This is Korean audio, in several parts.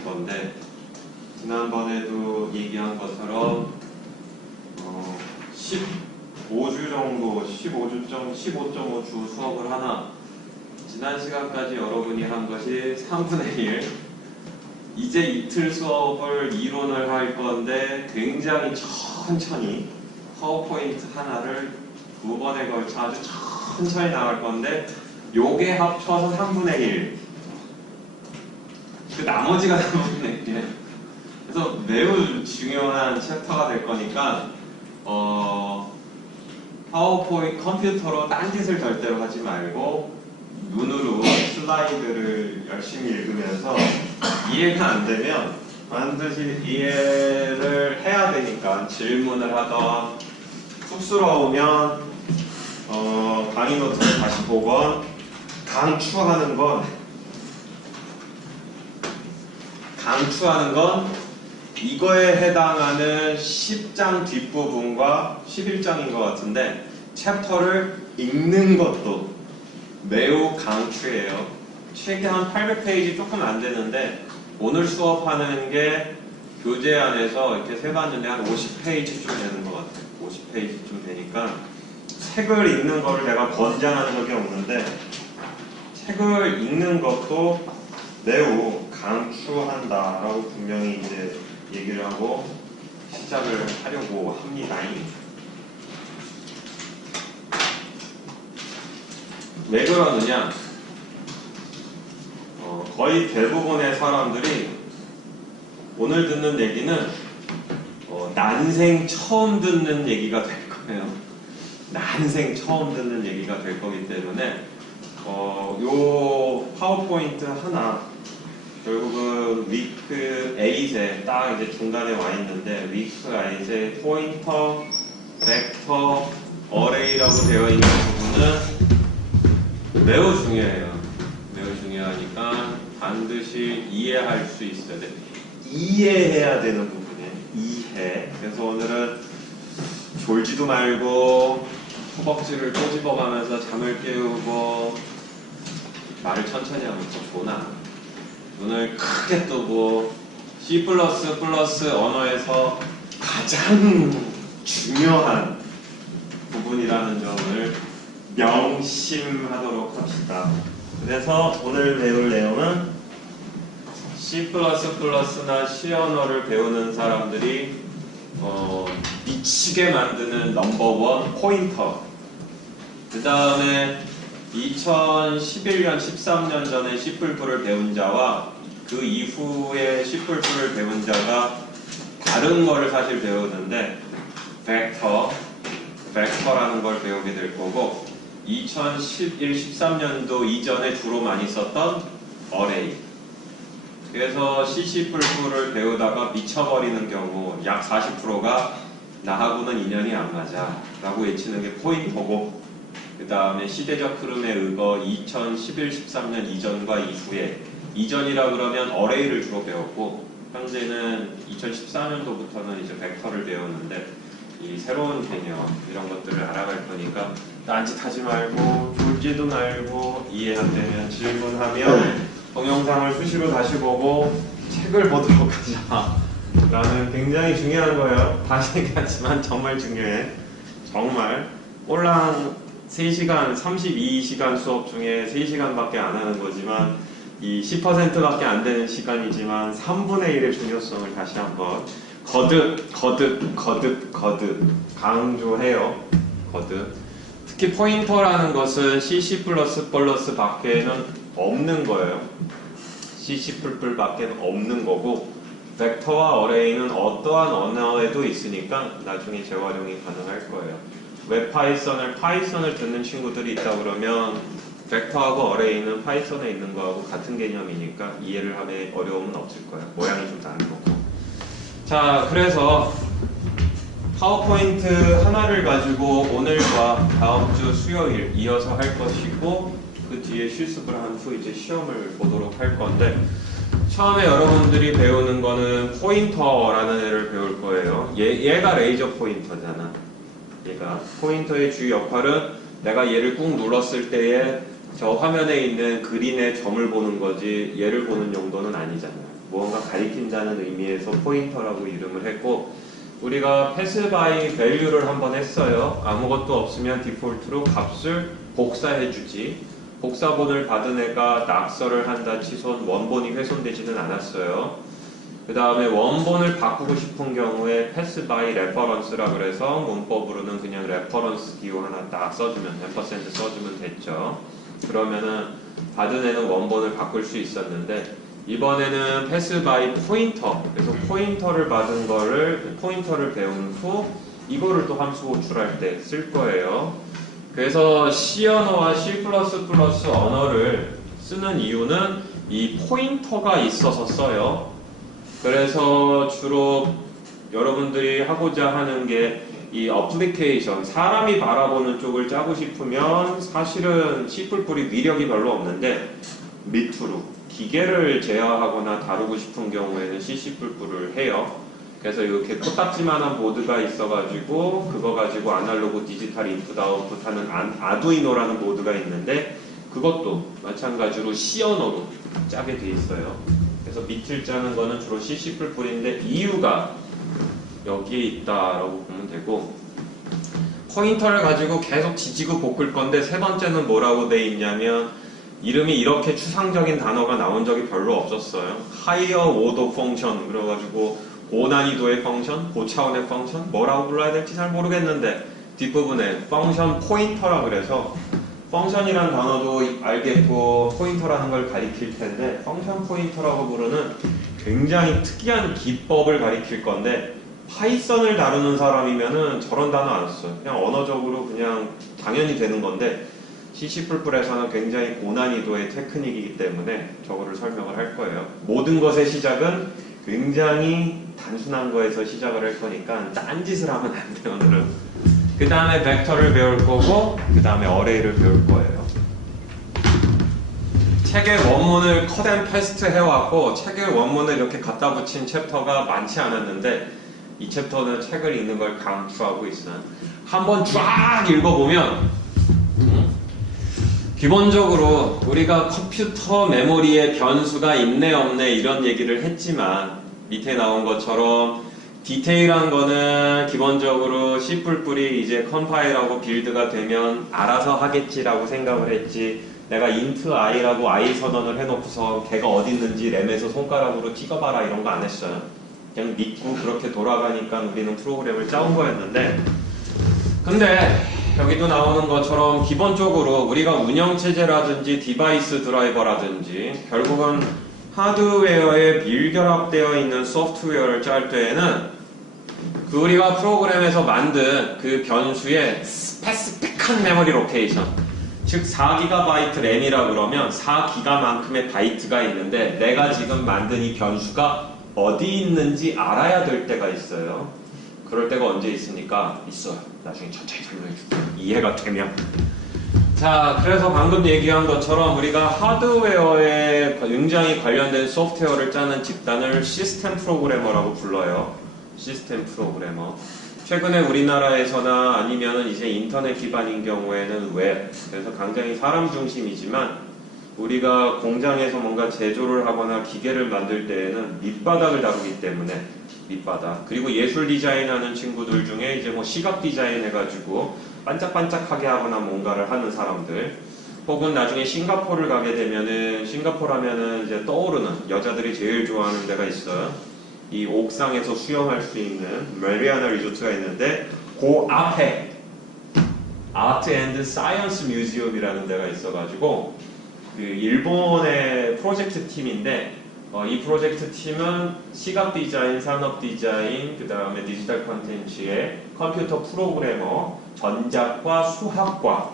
할 건데, 지난번에도 얘기한 것처럼 15주 정도, 15.5주 수업을 하나, 지난 시간까지 여러분이 한 것이 3분의 1. 이제 이틀 수업을 이론을 할 건데 굉장히 천천히 파워포인트 하나를 2번에 걸쳐 아주 천천히 나갈 건데, 요게 합쳐서 3분의 1. 그 나머지가 3분의 1. 그래서 매우 중요한 챕터가 될 거니까 파워포인트 컴퓨터로 딴짓을 절대로 하지 말고 눈으로 슬라이드를 열심히 읽으면서 이해가 안 되면 반드시 이해를 해야 되니까 질문을 하던, 쑥스러우면 강의 노트를 다시 보건, 강추하는 건 이거에 해당하는 10장 뒷부분과 11장인 것 같은데, 챕터를 읽는 것도 매우 강추해요. 책이 한 800페이지 조금 안 되는데, 오늘 수업하는 게 교재 안에서 이렇게 세봤는데 한 50페이지쯤 되는 것 같아요. 50페이지쯤 되니까 책을 읽는 거를 내가 권장하는 적이 없는데, 책을 읽는 것도 매우 강추한다라고 분명히 이제 얘기를 하고 시작을 하려고 합니다. 왜 그러느냐? 거의 대부분의 사람들이 오늘 듣는 얘기는 난생 처음 듣는 얘기가 될 거예요. 난생 처음 듣는 얘기가 될 거기 때문에 요 파워포인트 하나, 결국은 위크 8에 딱 이제 중간에 와 있는데, 위크 8에 포인터, 벡터, 어레이라고 되어 있는 부분은 매우 중요해요. 매우 중요하니까 반드시 이해할 수 있어야 돼. 이해해야 되는 부분이에요. 이해. 그래서 오늘은 졸지도 말고 허벅지를 꼬집어가면서 잠을 깨우고 말을 천천히 하면 더 좋나. 눈을 크게 뜨고 C++ 언어에서 가장 중요한 부분이라는 점을 명심하도록 합시다. 그래서 오늘 배울 내용은 C++나 C 언어를 배우는 사람들이 미치게 만드는 넘버원 포인터. 그 다음에 2011년, 13년 전에 C++를 배운 자와 그 이후에 C++를 배운 자가 다른 거를 사실 배우는데, 벡터라는 걸 배우게 될 거고, 2011, 13년도 이전에 주로 많이 썼던 어레이. 그래서 C++를 배우다가 미쳐버리는 경우 약 40%가 나하고는 인연이 안 맞아 라고 외치는 게 포인터고, 그 다음에 시대적 흐름에 의거 2011, 13년 이전과 이후에, 이전이라 그러면 어레이를 주로 배웠고, 현재는 2014년도부터는 이제 벡터를 배우는데, 이 새로운 개념, 이런 것들을 알아갈 거니까 딴짓하지 말고 졸지도 말고, 이해 안 되면 질문하면 동영상을 수시로 다시 보고 책을 보도록 하자 라는 굉장히 중요한 거예요. 다시 얘기하지만 정말 중요해. 정말 꼴랑 3시간, 32시간 수업 중에 3시간밖에 안 하는 거지만, 이 10%밖에 안 되는 시간이지만 3분의 1의 중요성을 다시 한번 거듭 강조해요. 거듭. 특히 포인터라는 것은 C++ 밖에는 없는 거예요. C++ 밖에는 없는 거고, 벡터와 어레이는 어떠한 언어에도 있으니까 나중에 재활용이 가능할 거예요. 왜 파이썬을 듣는 친구들이 있다 그러면 벡터하고 어레이는 파이썬에 있는 거하고 같은 개념이니까 이해를 하면 어려움은 없을 거예요. 모양이 좀 다른 거고. 자, 그래서 파워포인트 하나를 가지고 오늘과 다음 주 수요일 이어서 할 것이고, 그 뒤에 실습을 한 후 이제 시험을 보도록 할 건데, 처음에 여러분들이 배우는 거는 포인터라는 애를 배울 거예요. 얘가 레이저 포인터잖아. 얘가 포인터의 주 역할은 내가 얘를 꾹 눌렀을 때에 저 화면에 있는 그린의 점을 보는 거지, 얘를 보는 용도는 아니잖아요. 무언가 가리킨다는 의미에서 포인터라고 이름을 했고, 우리가 pass by value를 한번 했어요. 아무것도 없으면 디폴트로 값을 복사해주지. 복사본을 받은 애가 낙서를 한다 치손 원본이 훼손되지는 않았어요. 그 다음에 원본을 바꾸고 싶은 경우에 pass by reference라 그래서 문법으로는 그냥 reference 기호 하나 딱 써주면, %, 써주면 됐죠. 그러면은 받은 애는 원본을 바꿀 수 있었는데, 이번에는 pass by pointer, 그래서 포인터를 받은 거를, 포인터를 배운 후 이거를 또 함수 호출할 때 쓸 거예요. 그래서 C 언어와 C++ 언어를 쓰는 이유는 이 포인터가 있어서 써요. 그래서 주로 여러분들이 하고자 하는 게 이 어플리케이션, 사람이 바라보는 쪽을 짜고 싶으면 사실은 C++ 위력이 별로 없는데 밑으로 기계를 제어하거나 다루고 싶은 경우에는 C++를 해요. 그래서 이렇게 코딱지만한 보드가 있어가지고 그거 가지고 아날로그 디지털 인풋 아웃풋 하는 아두이노라는 보드가 있는데 그것도 마찬가지로 C 언어로 짜게 돼 있어요. 그래서 밑을 짜는 거는 주로 C++인데 이유가 여기에 있다라고 보면 되고, 포인터를 가지고 계속 지지고 볶을 건데 세 번째는 뭐라고 돼 있냐면 이름이 이렇게 추상적인 단어가 나온 적이 별로 없었어요. Higher Order Function 그래가지고 고난이도의 펑션, 고차원의 펑션, 뭐라고 불러야 될지 잘 모르겠는데 뒷부분에 펑션 포인터라 그래서 펑션이란 단어도 알겠고 포인터라는 걸 가리킬 텐데 펑션 포인터라고 부르는 굉장히 특이한 기법을 가리킬 건데 파이썬을 다루는 사람이면은 저런 단어 안 써요. 그냥 언어적으로 그냥 당연히 되는 건데 C++에서는 굉장히 고난이도의 테크닉이기 때문에 저거를 설명을 할 거예요. 모든 것의 시작은 굉장히 단순한 거에서 시작을 할 거니까 딴짓을 하면 안 돼요, 오늘은. 그 다음에 벡터를 배울 거고 그 다음에 어레이를 배울 거예요. 책의 원문을 컷 앤 패스트 해왔고 책의 원문을 이렇게 갖다 붙인 챕터가 많지 않았는데 이 챕터는 책을 읽는 걸 강추하고 있어요. 한번 쫙 읽어보면 기본적으로 우리가 컴퓨터 메모리에 변수가 있네 없네 이런 얘기를 했지만 밑에 나온 것처럼 디테일한 거는 기본적으로 C++ 이제 컴파일하고 빌드가 되면 알아서 하겠지라고 생각을 했지, 내가 int i라고 i 선언을 해놓고서 걔가 어디 있는지 램에서 손가락으로 찍어봐라 이런 거 안 했어요. 그냥 믿고 그렇게 돌아가니까 우리는 프로그램을 짜온 거였는데, 근데 여기도 나오는 것처럼 기본적으로 우리가 운영체제라든지 디바이스 드라이버라든지 결국은 하드웨어에 밀결합되어 있는 소프트웨어를 짤 때에는 그 우리가 프로그램에서 만든 그 변수의 스페시픽한 메모리 로케이션, 즉 4GB 램이라 그러면 4기가만큼의 바이트가 있는데 내가 지금 만든 이 변수가 어디 있는지 알아야 될 때가 있어요. 그럴 때가 언제 있습니까? 있어요. 나중에 천천히 설명해 줄게요. 이해가 되면. 자, 그래서 방금 얘기한 것처럼 우리가 하드웨어에 굉장히 관련된 소프트웨어를 짜는 집단을 시스템 프로그래머라고 불러요. 시스템 프로그래머. 최근에 우리나라에서나 아니면은 이제 인터넷 기반인 경우에는 웹, 그래서 굉장히 사람 중심이지만 우리가 공장에서 뭔가 제조를 하거나 기계를 만들 때에는 밑바닥을 다루기 때문에 밑바닥, 그리고 예술 디자인하는 친구들 중에 이제 뭐 시각 디자인 해가지고 반짝반짝하게 하거나 뭔가를 하는 사람들, 혹은 나중에 싱가포르를 가게 되면은 싱가포르 하면은 이제 떠오르는 여자들이 제일 좋아하는 데가 있어요. 이 옥상에서 수영할 수 있는 메리아나 리조트가 있는데 그 앞에 아트 앤드 사이언스 뮤지엄이라는 데가 있어가지고 그 일본의 프로젝트 팀인데 이 프로젝트 팀은 시각 디자인, 산업 디자인, 그 다음에 디지털 콘텐츠에 컴퓨터 프로그래머, 전작과 수학과,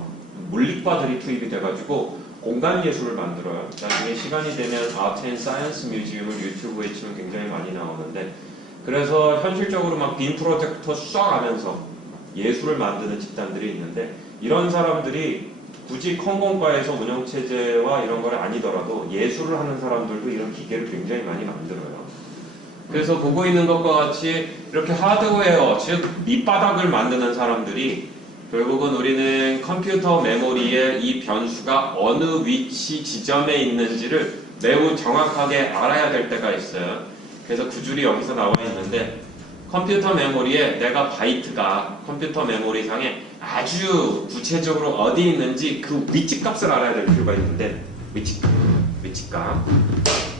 물리과들이 투입이 돼가지고 공간 예술을 만들어요. 나중에 시간이 되면 아트 앤 사이언스 뮤지엄을 유튜브에 치면 굉장히 많이 나오는데, 그래서 현실적으로 막 빔 프로젝터 쏴 하면서 예술을 만드는 집단들이 있는데, 이런 사람들이 굳이 컴공과에서 운영체제와 이런 걸 아니더라도 예술을 하는 사람들도 이런 기계를 굉장히 많이 만들어요. 그래서 보고 있는 것과 같이 이렇게 하드웨어, 즉 밑바닥을 만드는 사람들이 결국은 우리는 컴퓨터 메모리에 이 변수가 어느 위치 지점에 있는지를 매우 정확하게 알아야 될 때가 있어요. 그래서 그 줄이 여기서 나와 있는데 컴퓨터 메모리에 내가 바이트가 컴퓨터 메모리상에 아주 구체적으로 어디 있는지 그 위치값을 알아야 될 필요가 있는데 위치값.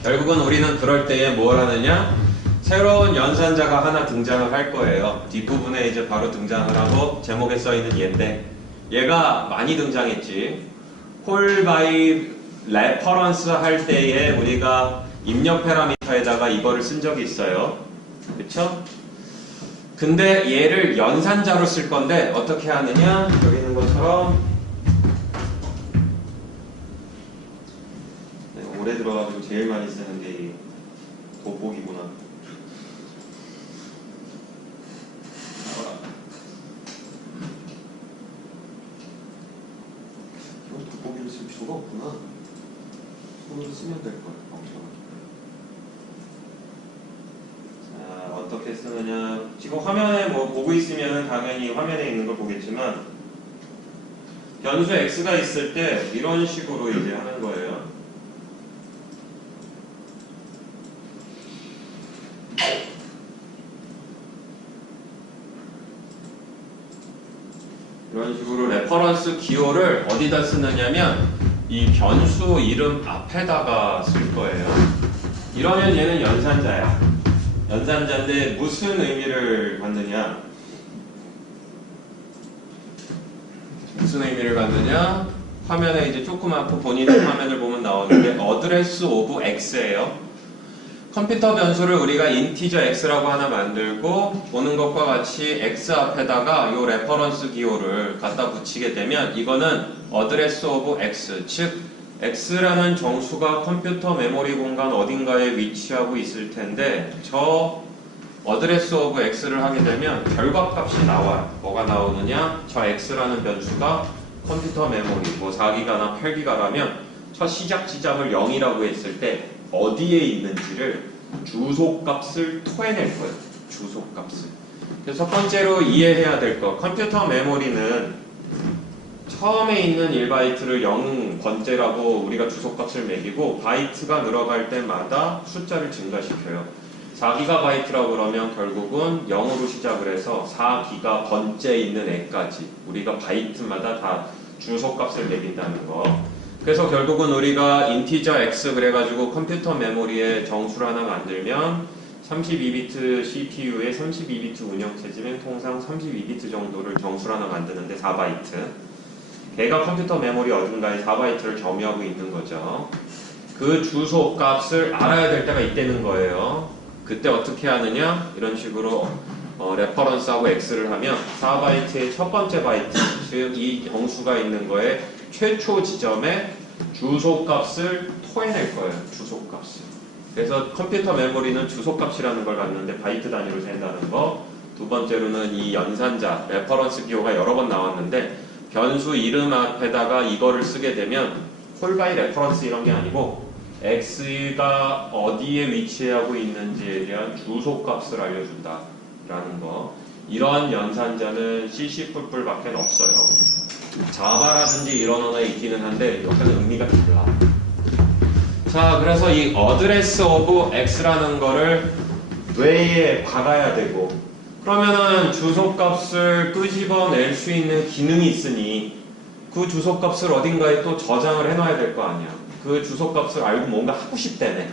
결국은 우리는 그럴 때에 뭘 하느냐? 새로운 연산자가 하나 등장을 할 거예요. 뒷부분에 이제 바로 등장을 하고 제목에 써있는 얘인데 얘가 많이 등장했지. 홀 바이 레퍼런스 할 때에 우리가 입력 패러미터에다가 이거를 쓴 적이 있어요. 그쵸? 근데 얘를 연산자로 쓸 건데 어떻게 하느냐? 여기 있는 것처럼 오래 들어가지고 제일 많이 쓰는 게 이 돋보기구나. 돋보기를 쓸 필요가 없구나. 손으로 쓰면 될 거야. 자, 어떻게 쓰느냐. 지금 화면에 뭐 보고 있으면 당연히 화면에 있는 걸 보겠지만 변수 x가 있을 때 이런 식으로 이제 하는 거예요. 이런 식으로 레퍼런스 기호를 어디다 쓰느냐면 이 변수 이름 앞에다가 쓸 거예요. 이러면 얘는 연산자야. 연산자인데 무슨 의미를 갖느냐? 무슨 의미를 갖느냐? 화면에 이제 조그맣고 본인의 화면을 보면 나오는데 address of x예요. 컴퓨터 변수를 우리가 인티저 x라고 하나 만들고 보는 것과 같이 x 앞에다가 이 레퍼런스 기호를 갖다 붙이게 되면 이거는 address of x, 즉 x라는 정수가 컴퓨터 메모리 공간 어딘가에 위치하고 있을 텐데 저 address of x를 하게 되면 결과값이 나와요. 뭐가 나오느냐? 저 x라는 변수가 컴퓨터 메모리 뭐 4기가나 8기가라면 첫 시작 지점을 0이라고 했을 때 어디에 있는지를 주소값을 토해낼 거예요. 주소값을. 그래서 첫 번째로 이해해야 될 거. 컴퓨터 메모리는 처음에 있는 1바이트를 0번째라고 우리가 주소값을 매기고 바이트가 늘어갈 때마다 숫자를 증가시켜요. 4기가바이트라고 그러면 결국은 0으로 시작을 해서 4기가번째 있는 애까지 우리가 바이트마다 다 주소값을 매긴다는 거. 그래서 결국은 우리가 인티저 x 그래가지고 컴퓨터 메모리에 정수를 하나 만들면 32비트 CPU에 32비트 운영체제면 통상 32비트 정도를 정수를 하나 만드는데 4바이트. 걔가 컴퓨터 메모리 어딘가에 4바이트를 점유하고 있는 거죠. 그 주소 값을 알아야 될 때가 있다는 거예요. 그때 어떻게 하느냐? 이런 식으로 레퍼런스하고 x를 하면 4바이트의 첫 번째 바이트, 즉 이 정수가 있는 거에 최초 지점에 주소값을 토해낼 거예요. 주소값을. 그래서 컴퓨터 메모리는 주소값이라는 걸 갖는데 바이트 단위로 센다는 거. 두 번째로는 이 연산자, 레퍼런스 기호가 여러 번 나왔는데 변수 이름 앞에다가 이거를 쓰게 되면 콜바이 레퍼런스 이런 게 아니고 x가 어디에 위치하고 있는지에 대한 주소값을 알려준다 라는 거. 이런 연산자는 C++ 밖에 없어요. 자바라든지 이런 언어에 있기는 한데 여기는 의미가 달라. 자, 그래서 이 address of x라는 거를 뇌에 박아야 되고 그러면은 주소값을 끄집어낼 수 있는 기능이 있으니 그 주소값을 어딘가에 또 저장을 해놔야 될 거 아니야. 그 주소값을 알고 뭔가 하고 싶다네.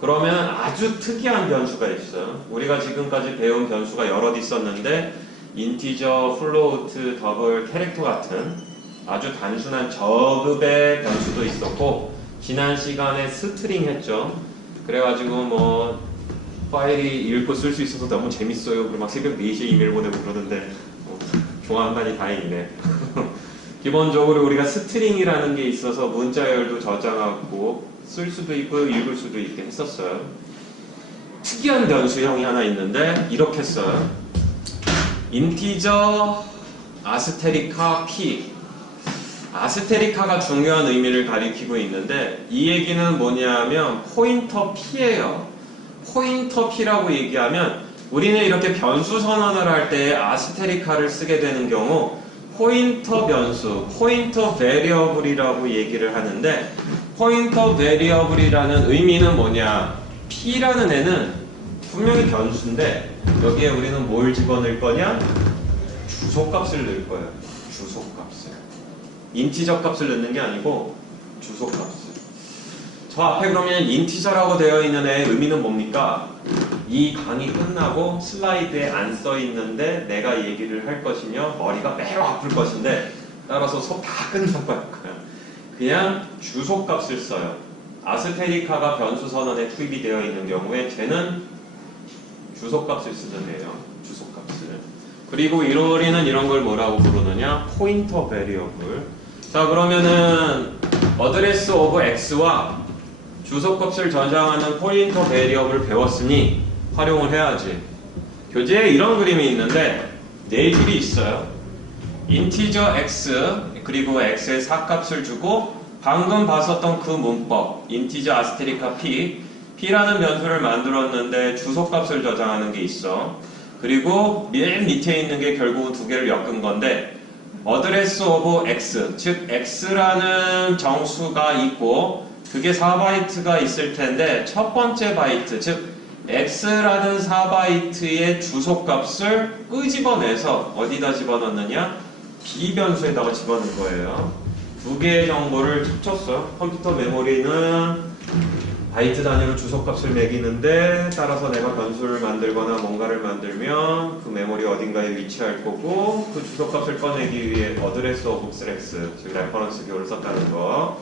그러면 아주 특이한 변수가 있어요. 우리가 지금까지 배운 변수가 여럿 있었는데 인티저, 플로우트, 더블, 캐릭터 같은 아주 단순한 저급의 변수도 있었고 지난 시간에 스트링 했죠. 그래가지고 뭐 파일이 읽고 쓸 수 있어서 너무 재밌어요. 그리고 막 새벽 4시에 이메일 보내고 그러던데 좋아한다니 다행이네. 기본적으로 우리가 스트링이라는 게 있어서 문자열도 저장하고 쓸 수도 있고 읽을 수도 있게 했었어요. 특이한 변수형이 하나 있는데 이렇게 써요. 인티저 아스테리카 p. 아스테리카가 중요한 의미를 가리키고 있는데 이 얘기는 뭐냐면 포인터 p예요. 포인터 p라고 얘기하면 우리는 이렇게 변수 선언을 할 때 아스테리카를 쓰게 되는 경우 포인터 변수, 포인터 베리어블이라고 얘기를 하는데 포인터 베리어블이라는 의미는 뭐냐? P라는 애는 분명히 변수인데 여기에 우리는 뭘 집어넣을 거냐? 주소값을 넣을 거예요. 주소값을. 인티저 값을 넣는 게 아니고 주소값을. 저 앞에 그러면 인티저라고 되어 있는 애의 의미는 뭡니까? 이 강의 끝나고 슬라이드에 안 써 있는데 내가 얘기를 할 것이며 머리가 매우 아플 것인데 따라서 수업 다 끝나고 할 거야. 그냥 주소값을 써요. 아스테리카가 변수 선언에 투입이 되어 있는 경우에 쟤는 주소값을 쓰는 애예요. 주소값을. 그리고 우리는 이런 걸 뭐라고 부르느냐? 포인터 베리어블. 자, 그러면은 어드레스 오브 x와 주소값을 저장하는 포인터 베리어블을 배웠으니 활용을 해야지. 교재에 이런 그림이 있는데 네 줄이 있어요. 인티저 x 그리고 x의 4값을 주고 방금 봤었던 그 문법 인티저 아스테리카 p라는 변수를 만들었는데 주소값을 저장하는 게 있어. 그리고 맨 밑에 있는 게 결국은 두 개를 엮은 건데 어드레스 오브 x 즉 x라는 정수가 있고 그게 4바이트가 있을 텐데 첫 번째 바이트 즉 x라는 4바이트의 주소값을 끄집어내서 어디다 집어넣느냐? b 변수에다가 집어넣은 거예요. 두 개의 정보를 합쳤어요. 컴퓨터 메모리는 바이트 단위로 주소값을 매기는데 따라서 내가 변수를 만들거나 뭔가를 만들면 그 메모리 어딘가에 위치할 거고 그 주소값을 꺼내기 위해 어드레스 오브 x 즉 레퍼런스 기호를 썼다는 거.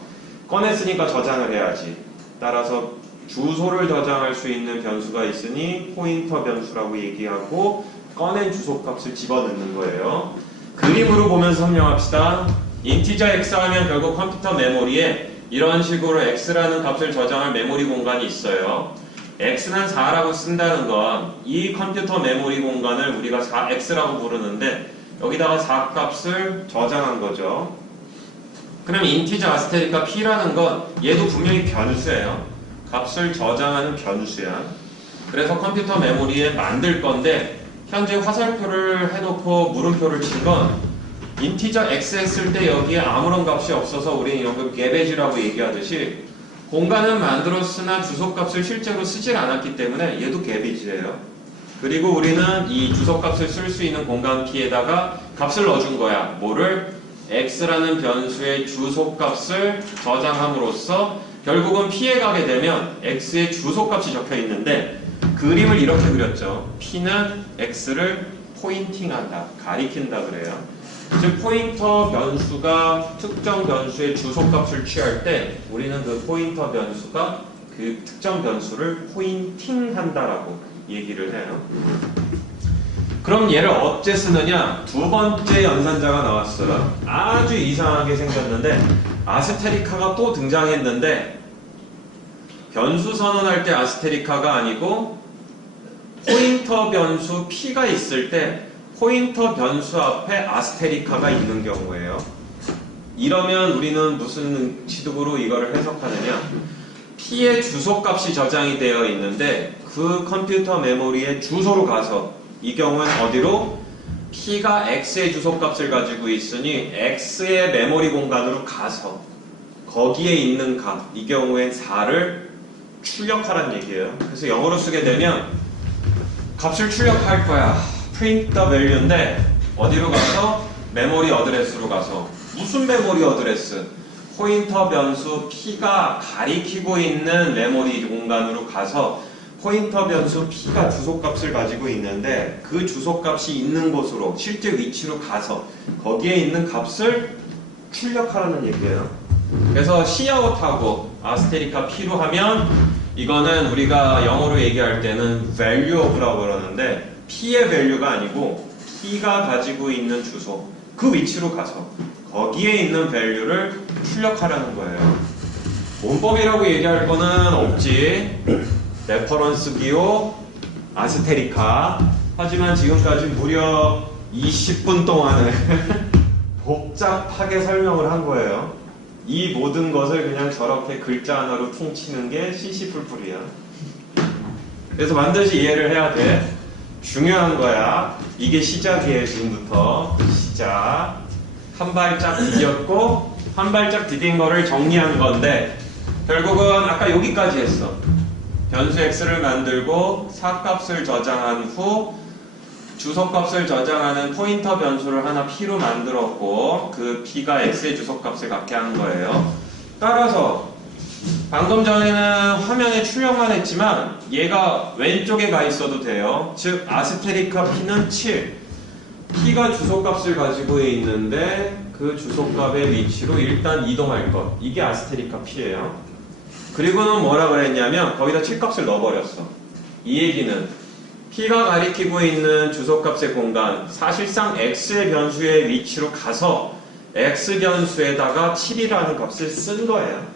꺼냈으니까 저장을 해야지. 따라서 주소를 저장할 수 있는 변수가 있으니 포인터 변수라고 얘기하고 꺼낸 주소값을 집어넣는 거예요. 그림으로 보면서 설명합시다. 인티저 x 하면 결국 컴퓨터 메모리에 이런 식으로 x라는 값을 저장할 메모리 공간이 있어요. x는 4라고 쓴다는 건 이 컴퓨터 메모리 공간을 우리가 4x라고 부르는데 여기다가 4 값을 저장한 거죠. 그럼 인티저 아스테리카 p라는 건 얘도 분명히 변수예요. 값을 저장하는 변수야. 그래서 컴퓨터 메모리에 만들 건데 현재 화살표를 해놓고 물음표를 친 건 인티저 x 했을 때 여기에 아무런 값이 없어서 우리는 이런 걸 개베지라고 얘기하듯이 공간은 만들었으나 주소값을 실제로 쓰질 않았기 때문에 얘도 개베지예요. 그리고 우리는 이 주소값을 쓸 수 있는 공간 키에다가 값을 넣어준 거야. 뭐를? x라는 변수의 주소값을 저장함으로써 결국은 p에 가게 되면 x의 주소값이 적혀 있는데 그림을 이렇게 그렸죠. p는 x를 포인팅한다, 가리킨다 그래요. 즉 포인터 변수가 특정 변수의 주소값을 취할 때 우리는 그 포인터 변수가 그 특정 변수를 포인팅한다라고 얘기를 해요. 그럼 얘를 어째 쓰느냐? 두 번째 연산자가 나왔어요. 아주 이상하게 생겼는데 아스테리카가 또 등장했는데 변수 선언할 때 아스테리카가 아니고 포인터 변수 p가 있을 때 포인터 변수 앞에 아스테리카가 있는 경우예요. 이러면 우리는 무슨 취득으로 이거를 해석하느냐? p의 주소값이 저장이 되어 있는데 그 컴퓨터 메모리의 주소로 가서 이 경우는 어디로? p가 x의 주소값을 가지고 있으니 x의 메모리 공간으로 가서 거기에 있는 값, 이 경우엔 4를 출력하라는 얘기예요. 그래서 영어로 쓰게 되면 값을 출력할 거야. print the value인데 어디로 가서? 메모리 어드레스로 가서. 무슨 메모리 어드레스? 포인터 변수 p가 가리키고 있는 메모리 공간으로 가서 포인터 변수 p가 주소값을 가지고 있는데 그 주소값이 있는 곳으로 실제 위치로 가서 거기에 있는 값을 출력하라는 얘기예요. 그래서 cout하고 아스테리카 p로 하면 이거는 우리가 영어로 얘기할 때는 value of라고 그러는데 p의 value가 아니고 p가 가지고 있는 주소 그 위치로 가서 거기에 있는 value를 출력하라는 거예요. 문법이라고 얘기할 거는 없지. 레퍼런스 기호, 아스테리카. 하지만 지금까지 무려 20분 동안을 복잡하게 설명을 한 거예요. 이 모든 것을 그냥 저렇게 글자 하나로 퉁치는 게 CC풀풀이야. 그래서 반드시 이해를 해야 돼. 중요한 거야. 이게 시작이에요. 지금부터 시작. 한 발짝 디뎠고 한 발짝 디딘 거를 정리한 건데 결국은 아까 여기까지 했어. 변수 x를 만들고 사값을 저장한 후 주소값을 저장하는 포인터 변수를 하나 p로 만들었고 그 p가 x의 주소값을 갖게 한 거예요. 따라서 방금 전에는 화면에 출력만 했지만 얘가 왼쪽에 가 있어도 돼요. 즉 아스테리카 p는 7. p가 주소값을 가지고 있는데 그 주소값의 위치로 일단 이동할 것. 이게 아스테리카 p예요. 그리고는 뭐라 그랬냐면 거기다 7값을 넣어버렸어. 이 얘기는 p가 가리키고 있는 주소값의 공간, 사실상 x의 변수의 위치로 가서 x 변수에다가 7이라는 값을 쓴 거예요.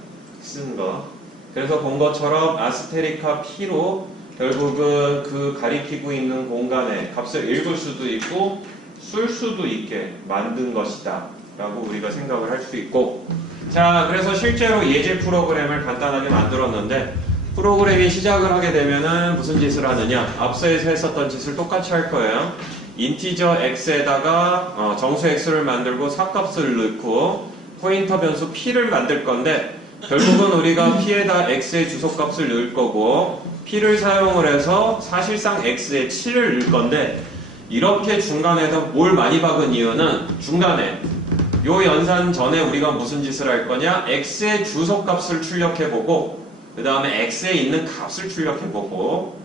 쓴 거. 그래서 본 것처럼 아스테리카 p로 결국은 그 가리키고 있는 공간의 값을 읽을 수도 있고 쓸 수도 있게 만든 것이다 라고 우리가 생각을 할 수 있고, 자, 그래서 실제로 예제 프로그램을 간단하게 만들었는데 프로그램이 시작을 하게 되면은 무슨 짓을 하느냐, 앞서에서 했었던 짓을 똑같이 할 거예요. 인티저 x에다가 정수 x를 만들고 사값을 넣고 포인터 변수 p를 만들 건데 결국은 우리가 p에다 x의 주소값을 넣을 거고 p를 사용을 해서 사실상 x의 7을 넣을 건데, 이렇게 중간에서 뭘 많이 박은 이유는 중간에 요 연산 전에 우리가 무슨 짓을 할 거냐, x의 주소값을 출력해보고 그 다음에 x에 있는 값을 출력해보고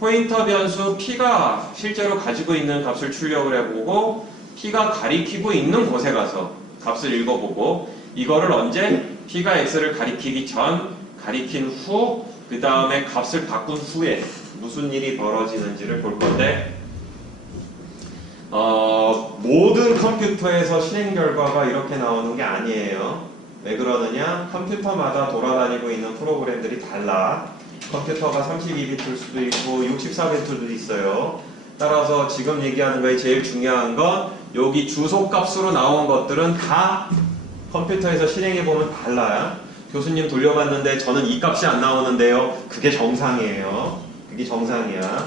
포인터 변수 p가 실제로 가지고 있는 값을 출력을 해보고 p가 가리키고 있는 곳에 가서 값을 읽어보고, 이거를 언제? p가 x를 가리키기 전, 가리킨 후, 그 다음에 값을 바꾼 후에 무슨 일이 벌어지는지를 볼 건데, 모든 컴퓨터에서 실행 결과가 이렇게 나오는 게 아니에요. 왜 그러느냐? 컴퓨터마다 돌아다니고 있는 프로그램들이 달라. 컴퓨터가 32비트일 수도 있고 64비트도 있어요. 따라서 지금 얘기하는 거에 제일 중요한 건 여기 주소값으로 나온 것들은 다 컴퓨터에서 실행해보면 달라요. 교수님 돌려봤는데 저는 이 값이 안 나오는데요. 그게 정상이에요. 그게 정상이야.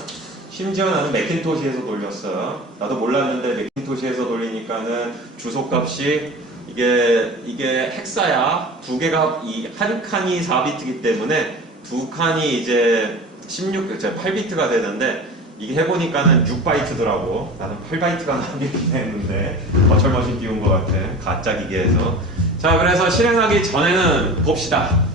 심지어 나는 매킨토시에서 돌렸어요. 나도 몰랐는데 매킨토시에서 돌리니까는 주소값이 이게 헥사야. 두 개가 한 칸이 4비트이기 때문에 두 칸이 이제 8비트가 되는데 이게 해보니까는 6바이트더라고. 나는 8바이트가 나오긴 했는데 거철머신 띄운 것 같아. 가짜 기계에서. 자, 그래서 실행하기 전에는 봅시다.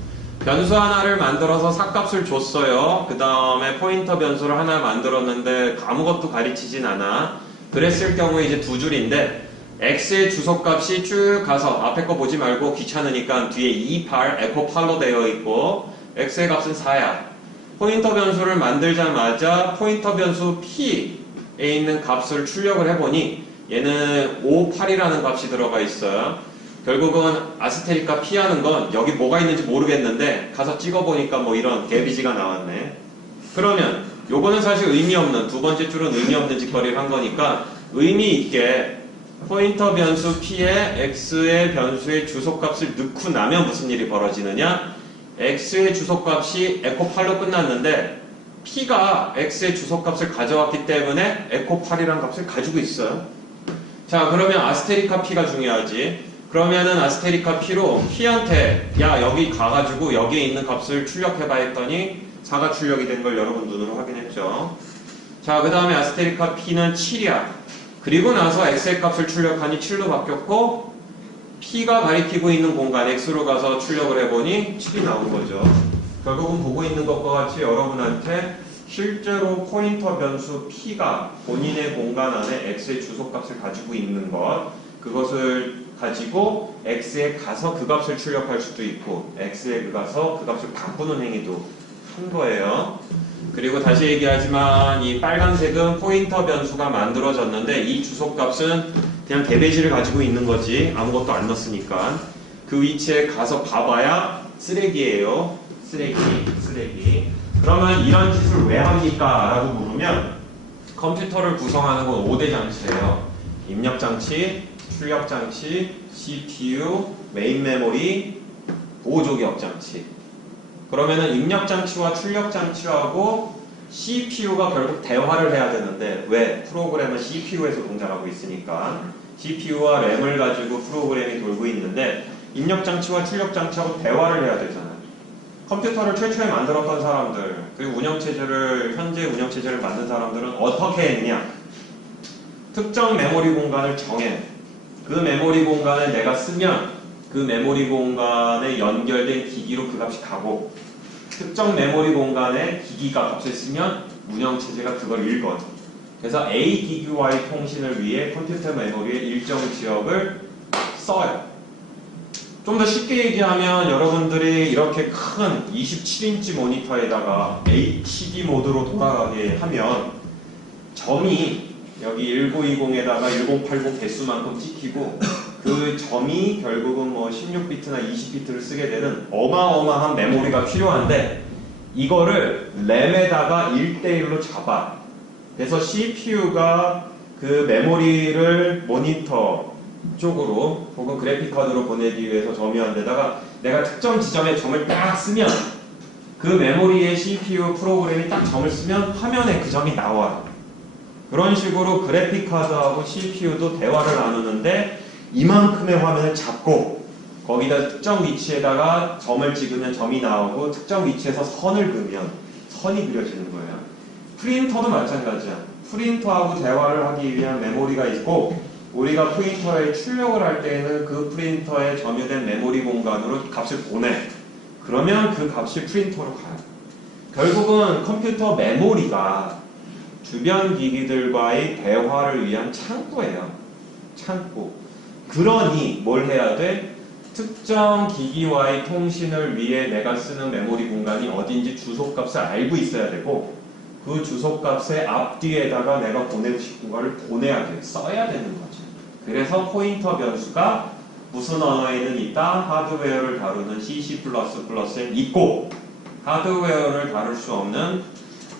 변수 하나를 만들어서 사값을 줬어요. 그 다음에 포인터 변수를 하나 만들었는데 아무것도 가르치진 않아. 그랬을 경우에 이제 두 줄인데 x의 주소값이 쭉 가서 앞에 거 보지 말고 귀찮으니까 뒤에 28 에코 8로 되어 있고 x의 값은 4야. 포인터 변수를 만들자마자 포인터 변수 p에 있는 값을 출력을 해보니 얘는 5, 8이라는 값이 들어가 있어요. 결국은 아스테리카 p 하는 건 여기 뭐가 있는지 모르겠는데 가서 찍어보니까 뭐 이런 개비지가 나왔네. 그러면 요거는 사실 의미 없는, 두 번째 줄은 의미 없는 짓거리를 한 거니까 의미 있게 포인터 변수 p에 x의 변수의 주소값을 넣고 나면 무슨 일이 벌어지느냐, x의 주소값이 에코 8로 끝났는데 p가 x의 주소값을 가져왔기 때문에 에코 8이라는 값을 가지고 있어요. 자, 그러면 아스테리카 p가 중요하지. 그러면은 아스테리카 p로 p한테 야 여기 가가지고 여기에 있는 값을 출력해봐 했더니 4가 출력이 된 걸 여러분 눈으로 확인했죠. 자, 그 다음에 아스테리카 p는 7이야. 그리고 나서 x의 값을 출력하니 7로 바뀌었고 p가 가리키고 있는 공간 x로 가서 출력을 해보니 7이 나온 거죠. 결국은 보고 있는 것과 같이 여러분한테 실제로 포인터 변수 p가 본인의 공간 안에 x의 주소값을 가지고 있는 것, 그것을 가지고 x에 가서 그 값을 출력할 수도 있고 x에 가서 그 값을 바꾸는 행위도 한 거예요. 그리고 다시 얘기하지만 이 빨간색은 포인터 변수가 만들어졌는데 이 주소값은 그냥 개배지를 가지고 있는 거지 아무것도 안 넣었으니까. 그 위치에 가서 봐봐야 쓰레기예요. 쓰레기. 그러면 이런 짓을 왜 합니까? 라고 물으면 컴퓨터를 구성하는 건 5대 장치예요. 입력 장치, 출력 장치, CPU, 메인 메모리, 보조 기억 장치. 그러면은 입력 장치와 출력 장치하고 CPU가 결국 대화를 해야 되는데, 왜? 프로그램은 CPU에서 동작하고 있으니까 CPU와 램을 가지고 프로그램이 돌고 있는데 입력 장치와 출력 장치하고 대화를 해야 되잖아요. 컴퓨터를 최초에 만들었던 사람들, 그리고 현재 운영체제를 만든 사람들은 어떻게 했냐? 특정 메모리 공간을 정해. 그 메모리 공간을 내가 쓰면 그 메모리 공간에 연결된 기기로 그 값이 가고, 특정 메모리 공간에 기기가 값을 쓰면 운영체제가 그걸 읽어. 그래서 A 기기와의 통신을 위해 컴퓨터 메모리의 일정 지역을 써요. 좀 더 쉽게 얘기하면 여러분들이 이렇게 큰 27인치 모니터에다가 HD 모드로 돌아가게 하면 점이 여기 1920에다가 1080 개수만큼 찍히고 그 점이 결국은 뭐 16비트나 20비트를 쓰게 되는 어마어마한 메모리가 필요한데 이거를 램에다가 1대1로 잡아. 그래서 CPU가 그 메모리를 모니터 쪽으로 혹은 그래픽카드로 보내기 위해서 점유한 데다가 내가 특정 지점에 점을 딱 쓰면 그 메모리의 CPU 프로그램이 딱 점을 쓰면 화면에 그 점이 나와. 그런 식으로 그래픽카드하고 CPU도 대화를 나누는데 이만큼의 화면을 잡고 거기다 특정 위치에다가 점을 찍으면 점이 나오고 특정 위치에서 선을 그으면 선이 그려지는 거예요. 프린터도 마찬가지야. 프린터하고 대화를 하기 위한 메모리가 있고 우리가 프린터에 출력을 할 때에는 그 프린터에 점유된 메모리 공간으로 값을 보내. 그러면 그 값이 프린터로 가요. 결국은 컴퓨터 메모리가 주변 기기들과의 대화를 위한 창구예요. 창구. 그러니 뭘 해야 돼? 특정 기기와의 통신을 위해 내가 쓰는 메모리 공간이 어딘지 주소값을 알고 있어야 되고 그 주소값의 앞뒤에다가 내가 보내고 싶은 거를 보내야 돼. 써야 되는 거죠. 그래서 포인터 변수가 무슨 언어에는 있다? 하드웨어를 다루는 C++에 있고 하드웨어를 다룰 수 없는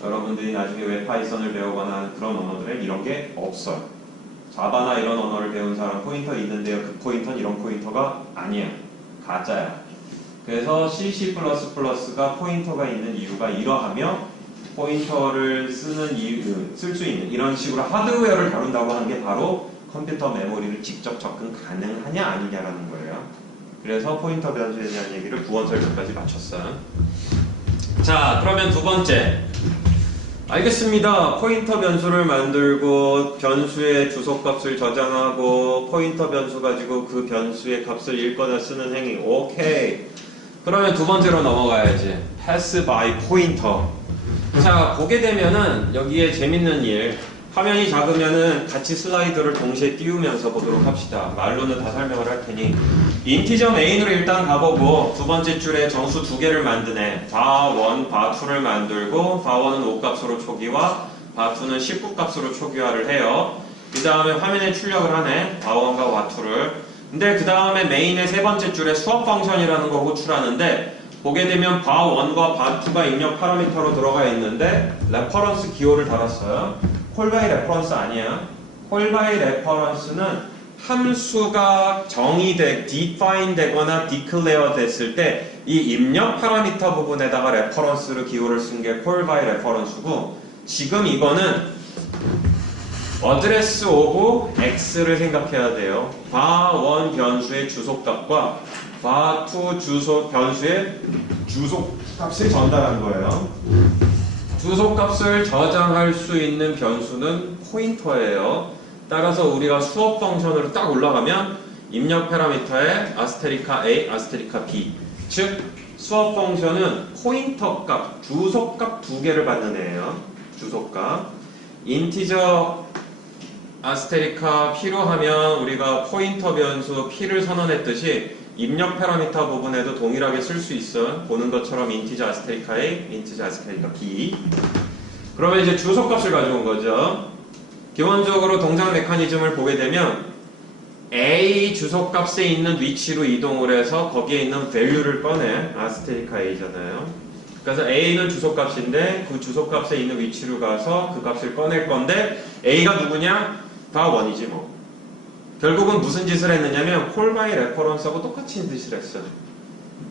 여러분들이 나중에 웹파이썬을 배우거나 하는 그런 언어들에 이런 게 없어요. 자바나 이런 언어를 배운 사람 포인터 있는데요. 그 포인터는 이런 포인터가 아니야. 가짜야. 그래서 C++가 포인터가 있는 이유가 이러하며 포인터를 쓸 수 있는 이런 식으로 하드웨어를 다룬다고 하는 게 바로 컴퓨터 메모리를 직접 접근 가능하냐 아니냐라는 거예요. 그래서 포인터 변수에 대한 얘기를 부원 설명까지 마쳤어요. 자, 그러면 두 번째. 알겠습니다. 포인터 변수를 만들고 변수의 주소값을 저장하고 포인터 변수 가지고 그 변수의 값을 읽거나 쓰는 행위. 오케이. 그러면 두 번째로 넘어가야지. pass by pointer. 자, 보게 되면은 여기에 재밌는 일. 화면이 작으면은 같이 슬라이드를 동시에 띄우면서 보도록 합시다. 말로는 다 설명을 할 테니. 인티저 메인으로 일단 가보고 두 번째 줄에 정수 두 개를 만드네. 바1, 바2를 만들고 바1은 5값으로 초기화, 바2는 19값으로 초기화를 해요. 그 다음에 화면에 출력을 하네. 바1과 바2를. 근데 그 다음에 메인의 세 번째 줄에 수업 펑션이라는 거 호출하는데 보게 되면 바1과 바2가 입력 파라미터로 들어가 있는데 레퍼런스 기호를 달았어요. 콜바이 레퍼런스 아니야. 콜바이 레퍼런스는 함수가 define 되거나 declare 됐을 때 이 입력 파라미터 부분에다가 레퍼런스를 기호를 쓴 게 콜바이 레퍼런스고 지금 이거는 address of x를 생각해야 돼요. 바1 변수의 주소값과 바2 변수의 주소값을 전달한 거예요. 주소값을 저장할 수 있는 변수는 포인터예요. 따라서 우리가 수업 펑션으로 딱 올라가면 입력 파라미터에 아스테리카 A, 아스테리카 B 즉 수업 펑션은 포인터 값, 주소값 두 개를 받는 애예요. 주소값 인티저 아스테리카 P로 하면 우리가 포인터 변수 P를 선언했듯이 입력 파라미터 부분에도 동일하게 쓸 수 있어. 보는 것처럼 인티저 아스테리카 A, 인티저 아스테리카 B. 그러면 이제 주소값을 가져온 거죠. 기본적으로 동작 메커니즘을 보게 되면 A 주소값에 있는 위치로 이동을 해서 거기에 있는 value를 꺼내. 아스테리카 A잖아요. 그래서 A는 주소값인데 그 주소값에 있는 위치로 가서 그 값을 꺼낼 건데 A가 누구냐? 다 1이지 뭐. 결국은 무슨 짓을 했느냐면 콜바이 레퍼런스하고 똑같은 짓을 했어요.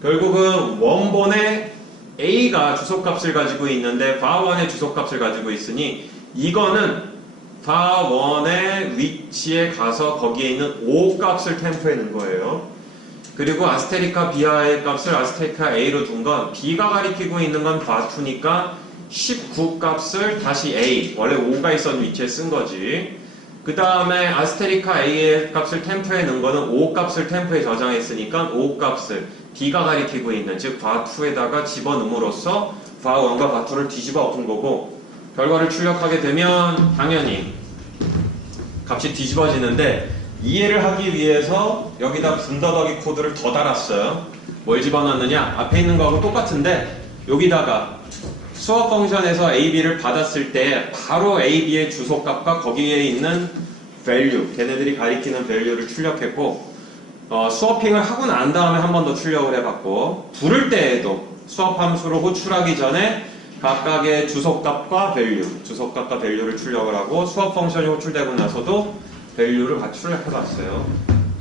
결국은 원본에 A가 주소값을 가지고 있는데 바1의 주소값을 가지고 있으니 이거는 바1의 위치에 가서 거기에 있는 O 값을 템포해 놓은 거예요. 그리고 아스테리카 B의 값을 아스테리카 A로 둔 건 B가 가리키고 있는 건 바2니까 19 값을 다시 A, 원래 5가 있었던 위치에 쓴 거지. 그 다음에 아스테리카 A의 값을 템프에 넣은 거는 5 값을 템프에 저장했으니까 5 값을 B가 가리키고 있는, 즉 바2에다가 집어넣음으로써 바1과 바2를 뒤집어 엎은 거고, 결과를 출력하게 되면 당연히 값이 뒤집어지는데, 이해를 하기 위해서 여기다 분더더기 코드를 더 달았어요. 뭘 집어넣느냐? 앞에 있는 거하고 똑같은데 여기다가 수업 펑션에서 a, b를 받았을 때 바로 a, b의 주소값과 거기에 있는 value, 걔네들이 가리키는 value를 출력했고, 수업핑을 하고 난 다음에 한 번 더 출력을 해봤고, 부를 때에도 수업 함수로 호출하기 전에 각각의 주소값과 value, 주소값과 value를 출력을 하고, 수업 펑션이 호출되고 나서도 value를 같이 출력해봤어요.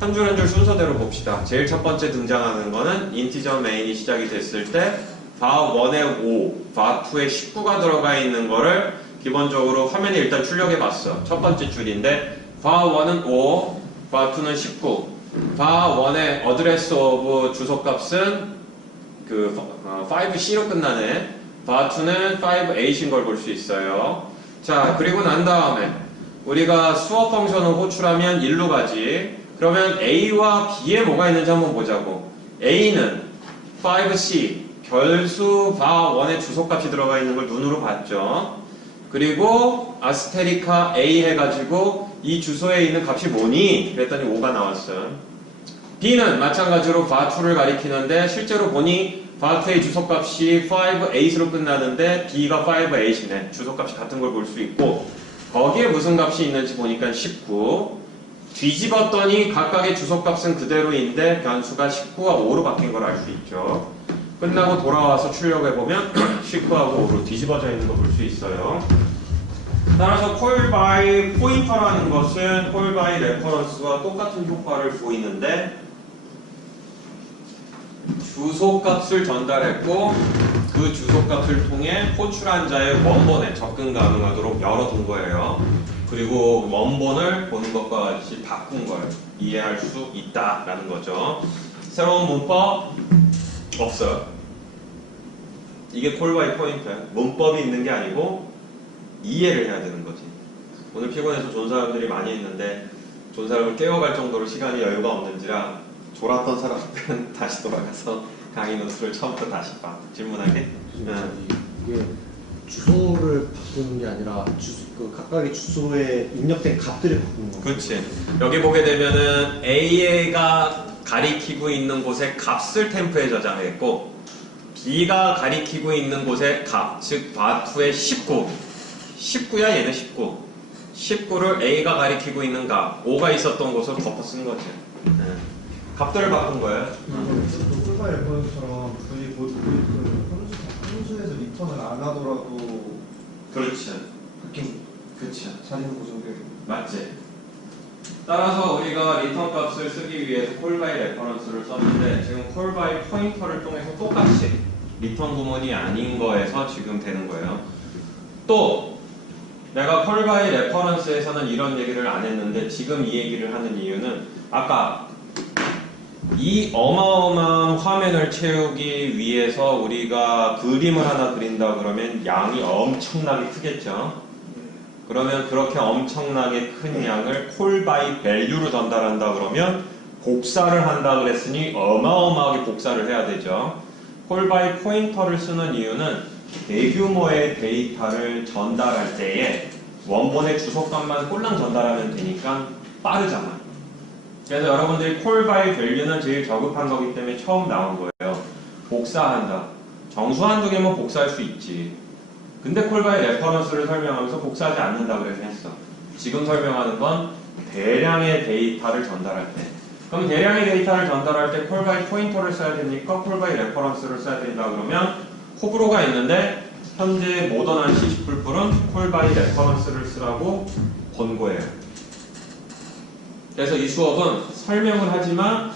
한 줄 한 줄 순서대로 봅시다. 제일 첫 번째 등장하는 거는 인티저 메인이 시작이 됐을 때 바1에 5, 바2에 19가 들어가 있는 거를 기본적으로 화면에 일단 출력해봤어. 첫 번째 줄인데 바1은 5, 바2는 19. 바1의 어드레스 오브 주소값은 그 5C로 끝나네. 바2는 5A인 걸 볼 수 있어요. 자, 그리고 난 다음에 우리가 수업 펑션을 호출하면 1로 가지. 그러면 A와 B에 뭐가 있는지 한번 보자고. A는 5C, 결수 바1의 주소값이 들어가 있는 걸 눈으로 봤죠. 그리고 아스테리카 A 해가지고 이 주소에 있는 값이 뭐니? 그랬더니 5가 나왔어요. B는 마찬가지로 바2를 가리키는데 실제로 보니 바2의 주소값이 5A3로 끝나는데 B가 5A3네. 주소값이 같은 걸 볼 수 있고, 거기에 무슨 값이 있는지 보니까 19. 뒤집었더니 각각의 주소값은 그대로인데 변수가 19와 5로 바뀐 걸 알 수 있죠. 끝나고 돌아와서 출력해보면 19하고 5로 뒤집어져 있는 거 볼 수 있어요. 따라서 call by pointer라는 것은 call by reference와 똑같은 효과를 보이는데, 주소값을 전달했고 그 주소값을 통해 호출한 자의 원본에 접근 가능하도록 열어둔 거예요. 그리고 원본을 보는 것과 같이 바꾼 걸 이해할 수 있다라는 거죠. 새로운 문법 없어요. 이게 call by pointer야. 문법이 있는 게 아니고 이해를 해야 되는 거지. 오늘 피곤해서 존 사람들이 많이 있는데 존 사람을 깨워갈 정도로 시간이 여유가 없는지라 졸았던 사람들은 다시 돌아가서 강의 노트를 처음부터 다시 봐. 질문하게? 이게 주소를 바꾸는 게 아니라 각각의 주소에 입력된 값들을 바꾸는 거. 그렇지. 여기 보게 되면은 A가 가리키고 있는 곳에 값을 템프에 저장했고, B가 가리키고 있는 곳에 값, 즉 바2의 19. 19야 얘는 19. 19를 A가 가리키고 있는 값, 5가 있었던 곳을 덮어 쓴 거지. 값들을 바꾼 거예요. 콜바이 레퍼런스처럼 굳이 함수에서 리턴을 안 하더라도 그렇지. 바뀐 그렇지. 자리는 고정되고. 맞지? 따라서 우리가 리턴 값을 쓰기 위해서 call by reference를 썼는데, 지금 call by pointer를 통해서 똑같이 리턴 구문이 아닌 거에서 지금 되는 거예요. 또 내가 call by reference에서는 이런 얘기를 안 했는데 지금 이 얘기를 하는 이유는, 아까 이 어마어마한 화면을 채우기 위해서 우리가 그림을 하나 그린다 그러면 양이 엄청나게 크겠죠. 그러면 그렇게 엄청나게 큰 양을 call by value로 전달한다 그러면 복사를 한다 그랬으니 어마어마하게 복사를 해야 되죠. call by pointer를 쓰는 이유는 대규모의 데이터를 전달할 때에 원본의 주소값만 꼴랑 전달하면 되니까 빠르잖아. 그래서 여러분들이 call by value는 제일 저급한 거기 때문에 처음 나온 거예요. 복사한다. 정수 한두 개면 복사할 수 있지. 근데 call by reference를 설명하면서 복사하지 않는다 그래서 했어. 지금 설명하는 건 대량의 데이터를 전달할 때. 그럼 대량의 데이터를 전달할 때 call by pointer를 써야 됩니까? call by reference를 써야 된다 그러면 호불호가 있는데, 현재 모던한 C++은 call by reference를 쓰라고 권고해요. 그래서 이 수업은 설명을 하지만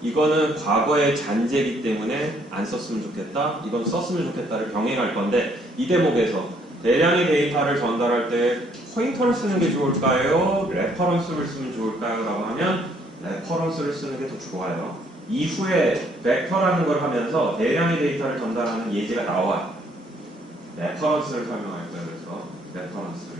이거는 과거의 잔재이기 때문에 안 썼으면 좋겠다, 이건 썼으면 좋겠다를 병행할 건데, 이 대목에서 대량의 데이터를 전달할 때 포인터를 쓰는 게 좋을까요? 레퍼런스를 쓰면 좋을까요? 라고 하면 레퍼런스를 쓰는 게 더 좋아요. 이후에 벡터라는 걸 하면서 대량의 데이터를 전달하는 예제가 나와요. 레퍼런스를 설명할 거예요. 그래서 레퍼런스를.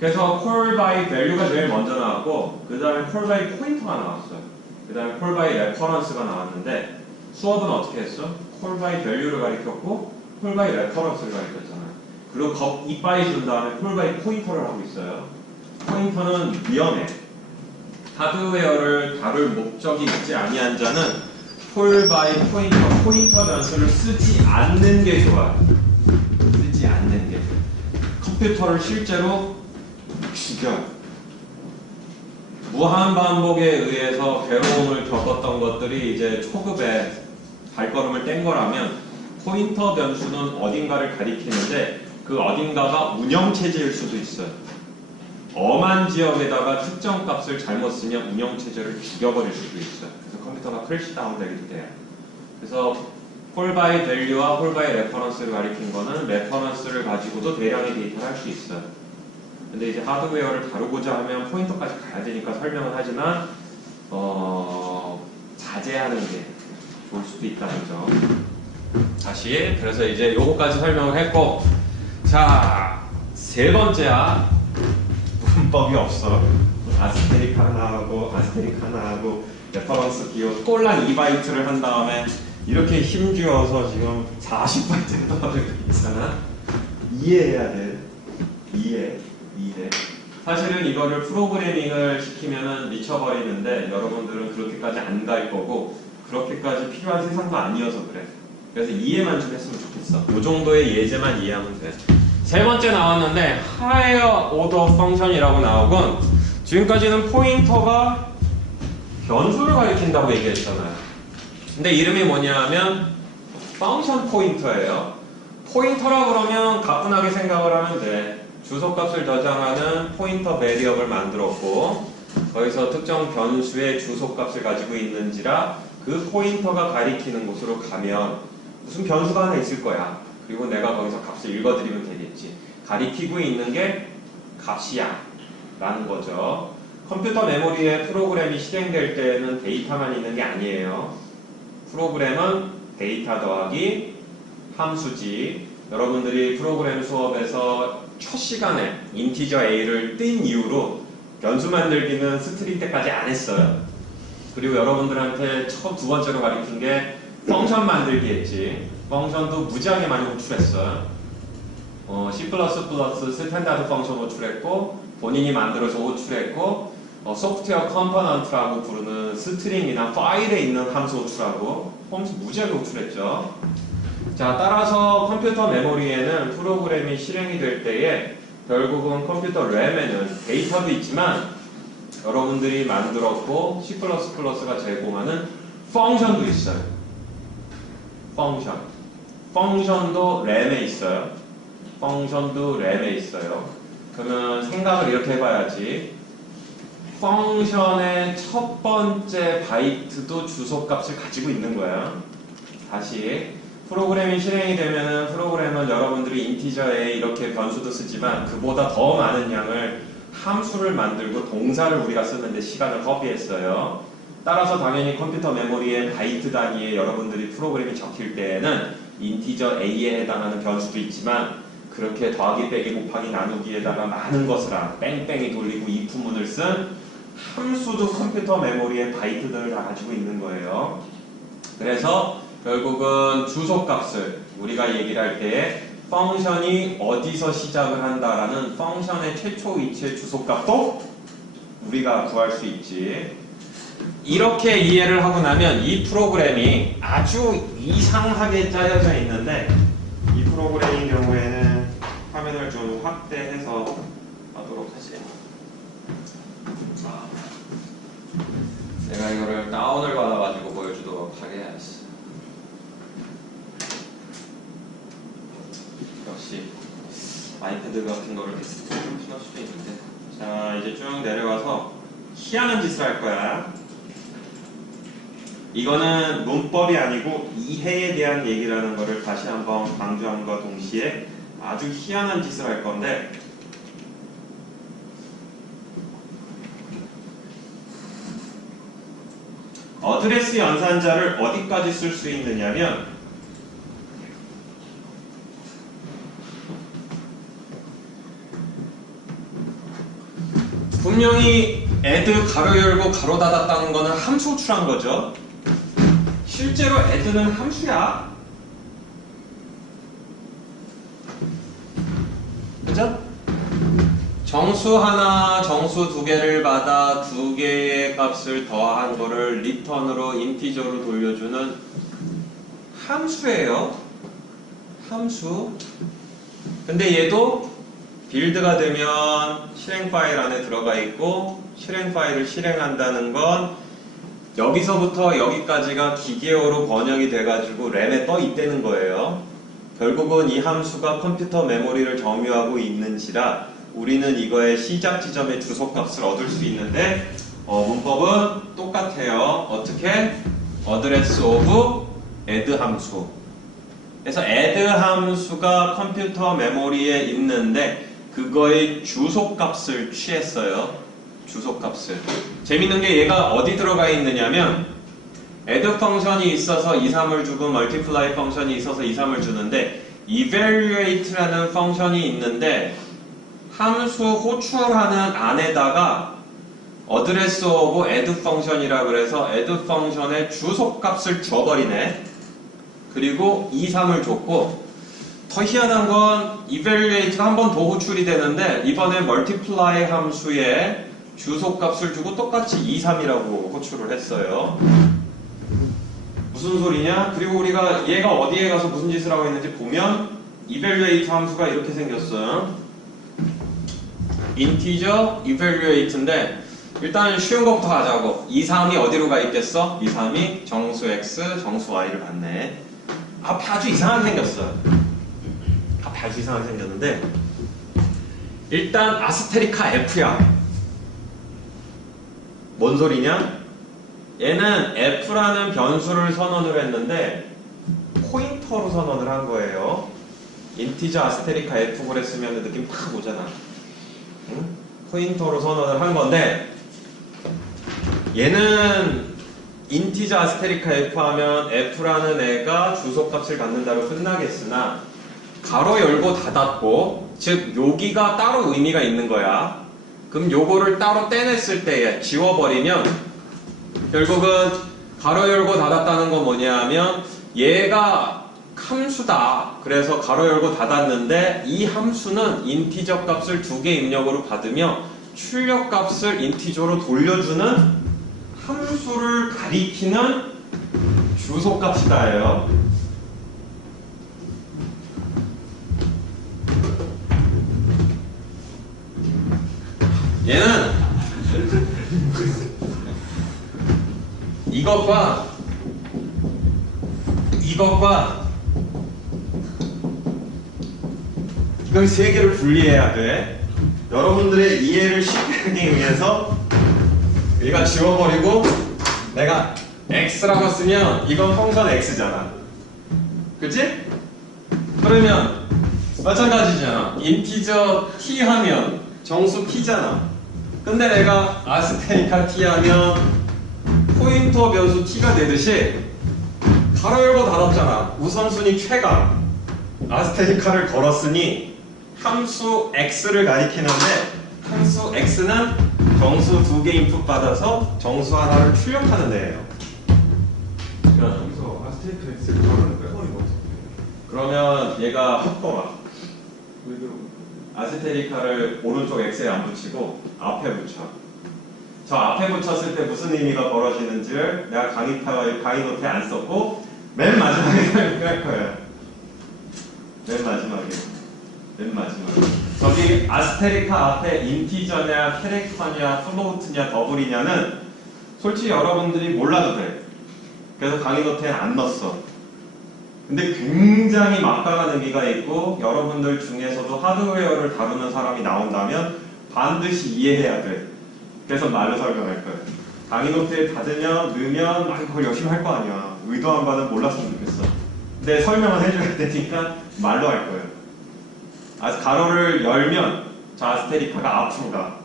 그래서 call by value가 제일 먼저 나왔고 그 다음에 call by pointer가 나왔어요. 그 다음에 call by reference가 나왔는데 수업은 어떻게 했어? call by value를 가리켰고 call by reference를 가리켰잖아요. 그리고 이빠이 준 다음에 call by pointer를 하고 있어요. 포인터는 위험해. 하드웨어를 다룰 목적이 있지 아니한 자는 call by pointer, 포인터 변수를 쓰지 않는 게 좋아요. 쓰지 않는 게. 컴퓨터를 실제로 죽여요. 무한 반복에 의해서 괴로움을 겪었던 것들이 이제 초급에 발걸음을 뗀 거라면 포인터 변수는 어딘가를 가리키는데 그 어딘가가 운영체제일 수도 있어요. 엄한 지역에다가 특정 값을 잘못 쓰면 운영체제를 죽여버릴 수도 있어요. 그래서 컴퓨터가 크래시 다운되기도 돼요. 그래서 call by value와 call by reference를 가리킨 거는 reference를 가지고도 대량의 데이터를 할 수 있어요. 근데 이제 하드웨어를 다루고자 하면 포인터까지 가야 되니까 설명을 하지만 자제하는 게 좋을 수도 있다는 점. 다시 그래서 이제 요거까지 설명을 했고 자, 세 번째야. 문법이 없어. 아스테릭 하나 하고 아스테릭 하나 하고 레퍼런스 기호 꼴랑 2바이트를 한 다음에 이렇게 힘주어서 지금 40바이트가 떨어지고 있잖아. 이해해야 돼. 이해. 사실은 이거를 프로그래밍을 시키면은 미쳐버리는데 여러분들은 그렇게까지 안 갈 거고 그렇게까지 필요한 세상도 아니어서 그래. 그래서 이해만 좀 했으면 좋겠어. 이 정도의 예제만 이해하면 돼. 세 번째 나왔는데 higher order function이라고 나오건 지금까지는 포인터가 변수를 가리킨다고 얘기했잖아요. 근데 이름이 뭐냐 하면 function 포인터예요. 포인터라 그러면 가뿐하게 생각을 하면 돼. 주소값을 저장하는 포인터 베리어블을 만들었고 거기서 특정 변수의 주소값을 가지고 있는지라 그 포인터가 가리키는 곳으로 가면 무슨 변수가 하나 있을 거야. 그리고 내가 거기서 값을 읽어드리면 되겠지. 가리키고 있는 게 값이야 라는 거죠. 컴퓨터 메모리에 프로그램이 실행될 때는 데이터만 있는 게 아니에요. 프로그램은 데이터 더하기 함수지. 여러분들이 프로그램 수업에서 첫 시간에 인티저 A를 뜬 이후로 변수 만들기는 스트링 때까지 안 했어요. 그리고 여러분들한테 두 번째로 가르친 게 펑션 만들기 했지. 펑션도 무지하게 많이 호출했어요. C++ 스탠다드 펑션 호출했고 본인이 만들어서 호출했고 소프트웨어 컴포넌트라고 부르는 스트링이나 파일에 있는 함수 호출하고 무지하게 호출했죠. 자, 따라서 컴퓨터 메모리에는 프로그램이 실행이 될 때에 결국은 컴퓨터 램에는 데이터도 있지만 여러분들이 만들었고 C++가 제공하는 펑션도 있어요. 펑션도 램에 있어요. 그러면 생각을 이렇게 해봐야지. 펑션의 첫 번째 바이트도 주소값을 가지고 있는 거야. 다시 프로그램이 실행이 되면은 프로그램은 여러분들이 인티저에 이렇게 변수도 쓰지만 그보다 더 많은 양을 함수를 만들고 동사를 우리가 쓰는데 시간을 허비했어요. 따라서 당연히 컴퓨터 메모리의 바이트 단위에 여러분들이 프로그램이 적힐 때에는 인티저 A에 해당하는 변수도 있지만 그렇게 더하기 빼기 곱하기 나누기에다가 많은 것을 뺑뺑이 돌리고 if문을 쓴 함수도 컴퓨터 메모리의 바이트들을 다 가지고 있는 거예요. 그래서 결국은 주소값을 우리가 얘기를 할 때에 펑션이 어디서 시작을 한다라는 펑션의 최초 위치의 주소값도 우리가 구할 수 있지. 이렇게 이해를 하고 나면 이 프로그램이 아주 이상하게 짜여져 있는데 이 프로그램인 경우에는 화면을 좀 확대해서 하도록 하지. 내가 이거를 다운을 받아가지고 보여주도록 하겠어. 역시 아이패드 같은 거를 데스크톱으로 할 수도 있는데. 자, 이제 쭉 내려가서 희한한 짓을 할 거야. 이거는 문법이 아니고 이해에 대한 얘기라는 것을 다시 한번 강조함과 동시에 아주 희한한 짓을 할 건데, 어드레스 연산자를 어디까지 쓸 수 있느냐면 분명히 add 가로 열고 가로 닫았다는 거는 함수 호출한 거죠. 실제로 add는 함수야. 그죠? 정수 하나, 정수 두 개를 받아 두 개의 값을 더한 거를 리턴으로 인티저로 돌려주는 함수예요. 함수. 근데 얘도 빌드가 되면 실행 파일 안에 들어가 있고 실행 파일을 실행한다는 건 여기서부터 여기까지가 기계어로 번역이 돼가지고 램에 떠 있다는 거예요. 결국은 이 함수가 컴퓨터 메모리를 점유하고 있는지라 우리는 이거의 시작 지점의 주소값을 얻을 수 있는데 문법은 똑같아요. 어떻게? address of add 함수. 그래서 add 함수가 컴퓨터 메모리에 있는데 그거의 주소값을 취했어요. 주소값을. 재밌는 게 얘가 어디 들어가 있느냐면 add 펑션이 있어서 2, 3을 주고 multiply 펑션이 있어서 2, 3을 주는데 evaluate라는 펑션이 있는데 함수 호출하는 안에다가 address of add 펑션이라 그래서 add 펑션의 주소값을 줘버리네. 그리고 2, 3을 줬고 더 희한한 건 evaluate가 한 번 더 호출이 되는데 이번에 multiply 함수에 주소값을 주고 똑같이 2, 3이라고 호출을 했어요. 무슨 소리냐? 그리고 우리가 얘가 어디에 가서 무슨 짓을 하고 있는지 보면 evaluate 함수가 이렇게 생겼어요. integer evaluate인데 일단 쉬운 것부터 하자고. 2, 3이 어디로 가 있겠어? 2, 3이 정수 x, 정수 y를 받네. 앞에 아주 이상하게 생겼어요. 앞에 아주 이상하게 생겼는데 일단 아스테리카 f야. 뭔 소리냐? 얘는 f라는 변수를 선언을 했는데 포인터로 선언을 한 거예요. 인티저 아스테리카 f 그랬으면 느낌 팍 오잖아. 응? 포인터로 선언을 한 건데 얘는 인티저 아스테리카 f 하면 f라는 애가 주소값을 갖는다고 끝나겠으나 가로 열고 닫았고 즉 여기가 따로 의미가 있는 거야. 그럼 요거를 따로 떼냈을 때 지워버리면 결국은 가로 열고 닫았다는 건 뭐냐 하면 얘가 함수다. 그래서 가로 열고 닫았는데 이 함수는 인티저 값을 2개 입력으로 받으며 출력 값을 인티저로 돌려주는 함수를 가리키는 주소값이다예요. 얘는 이것과 이걸 세 개를 분리해야 돼. 여러분들의 이해를 쉽게 하기 위해서 얘가 지워버리고 내가 x라고 쓰면 이건 펑션 x잖아. 그치? 그러면 마찬가지잖아. 인티저 t 하면 정수 t잖아. 근데 내가 아스테리카 t 하면 포인터 변수 t가 되듯이 가로 열고 닫았잖아. 우선순위 최강. 아스테리카를 걸었으니 함수 x를 가리키는데 함수 x는 정수 2개 인풋 받아서 정수 하나를 출력하는 데예요. 여기서 아스테리카 X를 걸어는 빼버린 거 같은데. 그러면 얘가 헛거라. 왜 그러고? 아스테리카를 오른쪽 x에 안 붙이고 앞에 붙여. 저 앞에 붙였을 때 무슨 의미가 벌어지는지를 내가 강의 노트에 안 썼고 맨 마지막에 설명할 거예요. 맨 마지막에. 저기 아스테리카 앞에 인티저냐, 캐릭터냐, 플로우트냐, 더블이냐는 솔직히 여러분들이 몰라도 돼. 그래서 강의 노트에 안 넣었어. 근데 굉장히 막강한 의미가 있고 여러분들 중에서도 하드웨어를 다루는 사람이 나온다면 반드시 이해해야 돼. 그래서 말로 설명할 거예요. 강의 노트에 닫으면, 넣으면 그걸 열심히 할 거 아니야. 의도한 바는 몰랐으면 좋겠어. 근데 설명은 해줘야 되니까 말로 할 거예요. 가로를 열면 저 아스테리카가 앞으로 가.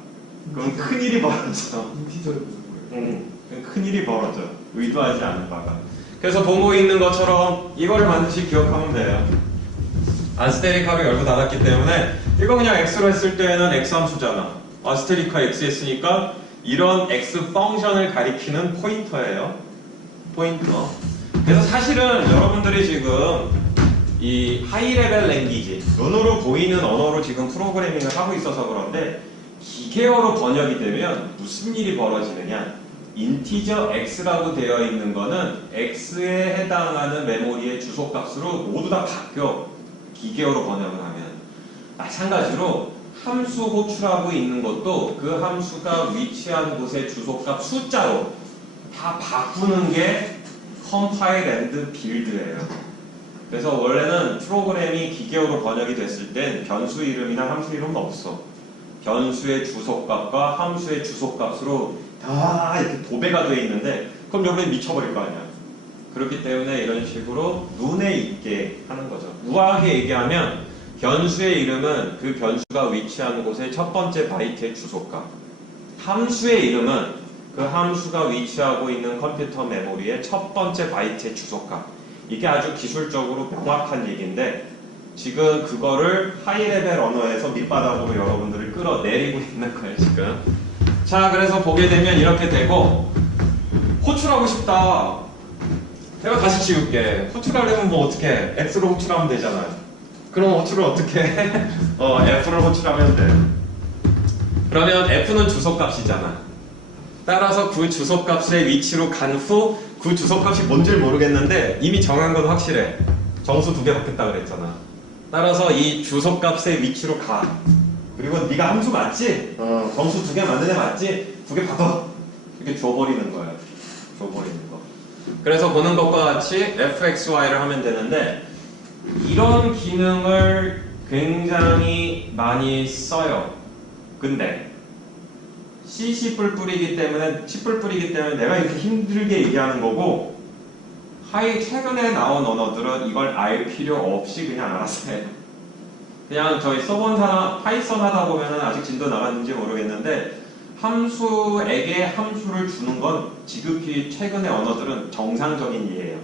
그럼 큰일이 벌어져. 인티저를 보는 거예요. 큰일이 벌어져. 의도하지 않은 바가. 그래서 보고 있는 것처럼 이거를 반드시 기억하면 돼요. 아스테리카로 열고 닫았기 때문에 이거 그냥 x로 했을 때는 x 함수잖아. 아스테리카 x 했으니까 이런 x 펑션을 가리키는 포인터예요. 포인터. 그래서 사실은 여러분들이 지금 이 하이 레벨 랭귀지, 눈으로 보이는 언어로 지금 프로그래밍을 하고 있어서 그런데 기계어로 번역이 되면 무슨 일이 벌어지느냐? 인티저 x라고 되어 있는 거는 x에 해당하는 메모리의 주소값으로 모두 다 바뀌어. 기계어로 번역을 하면. 마찬가지로 함수 호출하고 있는 것도 그 함수가 위치한 곳의 주소값 숫자로 다 바꾸는 게 컴파일 앤드 빌드예요. 그래서 원래는 프로그램이 기계어로 번역이 됐을 땐 변수 이름이나 함수 이름은 없어. 변수의 주소값과 함수의 주소값으로 다 이렇게 도배가 되어 있는데 그럼 여러분이 미쳐버릴 거 아니야. 그렇기 때문에 이런 식으로 눈에 익게 하는 거죠. 우아하게 얘기하면 변수의 이름은 그 변수가 위치한 곳의 첫 번째 바이트의 주소값. 함수의 이름은 그 함수가 위치하고 있는 컴퓨터 메모리의 첫 번째 바이트의 주소값. 이게 아주 기술적으로 명확한 얘기인데 지금 그거를 하이레벨 언어에서 밑바닥으로 여러분들을 끌어내리고 있는 거예요 지금. 자, 그래서 보게 되면 이렇게 되고 호출하고 싶다. 내가 다시 지울게. 호출하려면 뭐 어떻게 해? X로 호출하면 되잖아요. 그럼 호출을 어떻게 해? F를 호출하면 돼. 그러면 F는 주소값이잖아. 따라서 그 주소값의 위치로 간 후 그 주소값이 뭔지 모르겠는데 이미 정한 건 확실해. 정수 2개 받겠다 그랬잖아. 따라서 이 주소값의 위치로 가. 그리고 네가 함수 맞지? 정수 2개 만든 애 맞지? 2개 받아. 이렇게 줘버리는 거야. 줘버리는 거. 그래서 보는 것과 같이 fxy를 하면 되는데 이런 기능을 굉장히 많이 써요. 근데 C++ 뿌리기 때문에 내가 이렇게 힘들게 얘기하는 거고 최근에 나온 언어들은 이걸 알 필요 없이 그냥 알아서 해요. 그냥 저희 써본 사람 파이썬 하다 보면은 아직 진도 나갔는지 모르겠는데 함수에게 함수를 주는 건 지극히 최근의 언어들은 정상적인 일이에요.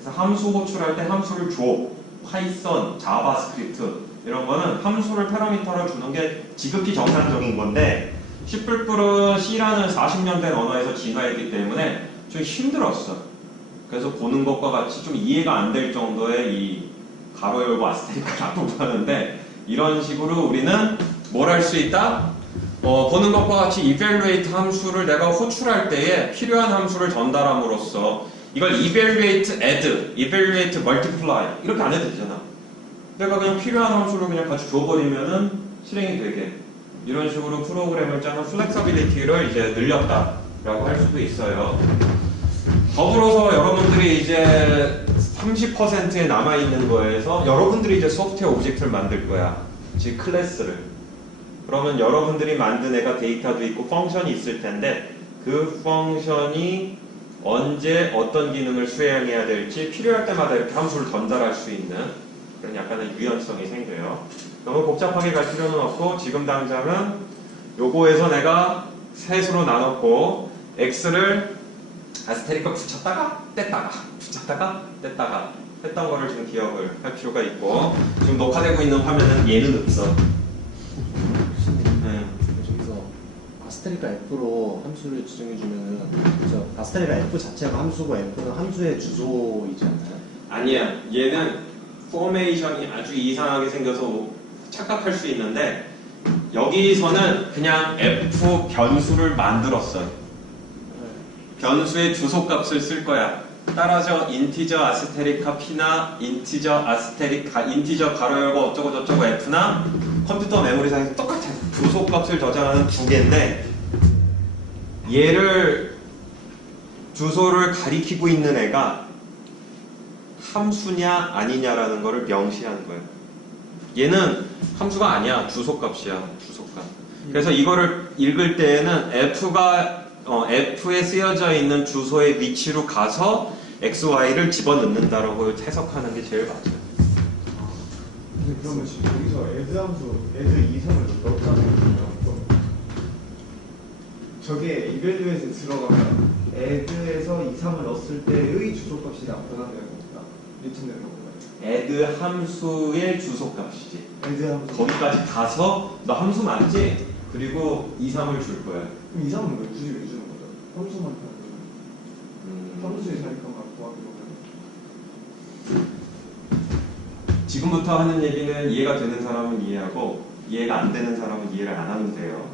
그래서 함수 호출할 때 함수를 줘. 파이썬, 자바스크립트 이런 거는 함수를 패러미터로 주는 게 지극히 정상적인 건데 C++은 C라는 40년 된 언어에서 진화했기 때문에 좀 힘들었어. 그래서 보는 것과 같이 좀 이해가 안 될 정도의 이 가로 열고 아스테리크를 앞으로 하는데 이런 식으로 우리는 뭘 할 수 있다? 보는 것과 같이 evaluate 함수를 내가 호출할 때에 필요한 함수를 전달함으로써 이걸 evaluate add, evaluate multiply 이렇게 안 해도 되잖아. 내가 그냥 필요한 함수를 그냥 같이 줘버리면은 실행이 되게 이런 식으로 프로그램을 짜는 플렉서빌리티를 이제 늘렸다라고 할 수도 있어요. 더불어서 여러분들이 이제 30%에 남아있는 거에서 여러분들이 이제 소프트웨어 오브젝트를 만들 거야. 즉 클래스를. 그러면 여러분들이 만든 애가 데이터도 있고 펑션이 있을 텐데 그 펑션이 언제 어떤 기능을 수행해야 될지 필요할 때마다 이렇게 함수를 전달할 수 있는 그런 약간의 유연성이 생겨요. 너무 복잡하게 갈 필요는 없고 지금 당장은 요거에서 내가 셋으로 나눴고 x를 아스테리카 붙였다가 뗐다가 붙였다가 뗐다가 했던 거를 좀 기억을 할 필요가 있고 지금 녹화되고 있는 화면은 얘는 없어. 저기서 아스테리카 F로 함수를 지정해주면은 아스테리카 F 자체가 함수고 F는 함수의 주소이지 않나요? 아니야. 얘는 포메이션이 아주 이상하게 생겨서 착각할 수 있는데 여기서는 그냥 F 변수를 만들었어요. 변수의 주소값을 쓸 거야. 따라서 인티저 아스테리카 P나 인티저 가로 열고 어쩌고 저쩌고 F나 컴퓨터 메모리상에서 똑같아. 주소값을 저장하는 두 개인데 얘를 주소를 가리키고 있는 애가 함수냐 아니냐라는 거를 명시하는 거예요. 얘는 함수가 아니야. 주소값이야. 주소값. 그래서 이거를 읽을 때에는 F에 쓰여져 있는 주소의 위치로 가서 XY를 집어넣는다라고 해석하는 게 제일 맞아요. 그러면 지금 여기서 add 함수, add 이성을 넣었다는 거죠? 저게 evaluate에 들어가면 add에서 2, 3을 넣었을 때의 주소값이 나타나는 겁니다. 리턴되는 건가요? add 함수의 주소값이지. add 함수. 거기까지 가서 너 함수 맞지? 그리고 2, 3을 줄 거야. 그럼 2, 3은 왜 굳이 왜 주는 거죠? 함수만 하는 함수의 자리값만 구하는 거예요. 지금부터 하는 얘기는 이해가 되는 사람은 이해하고 이해가 안 되는 사람은 이해를 안 하면 돼요.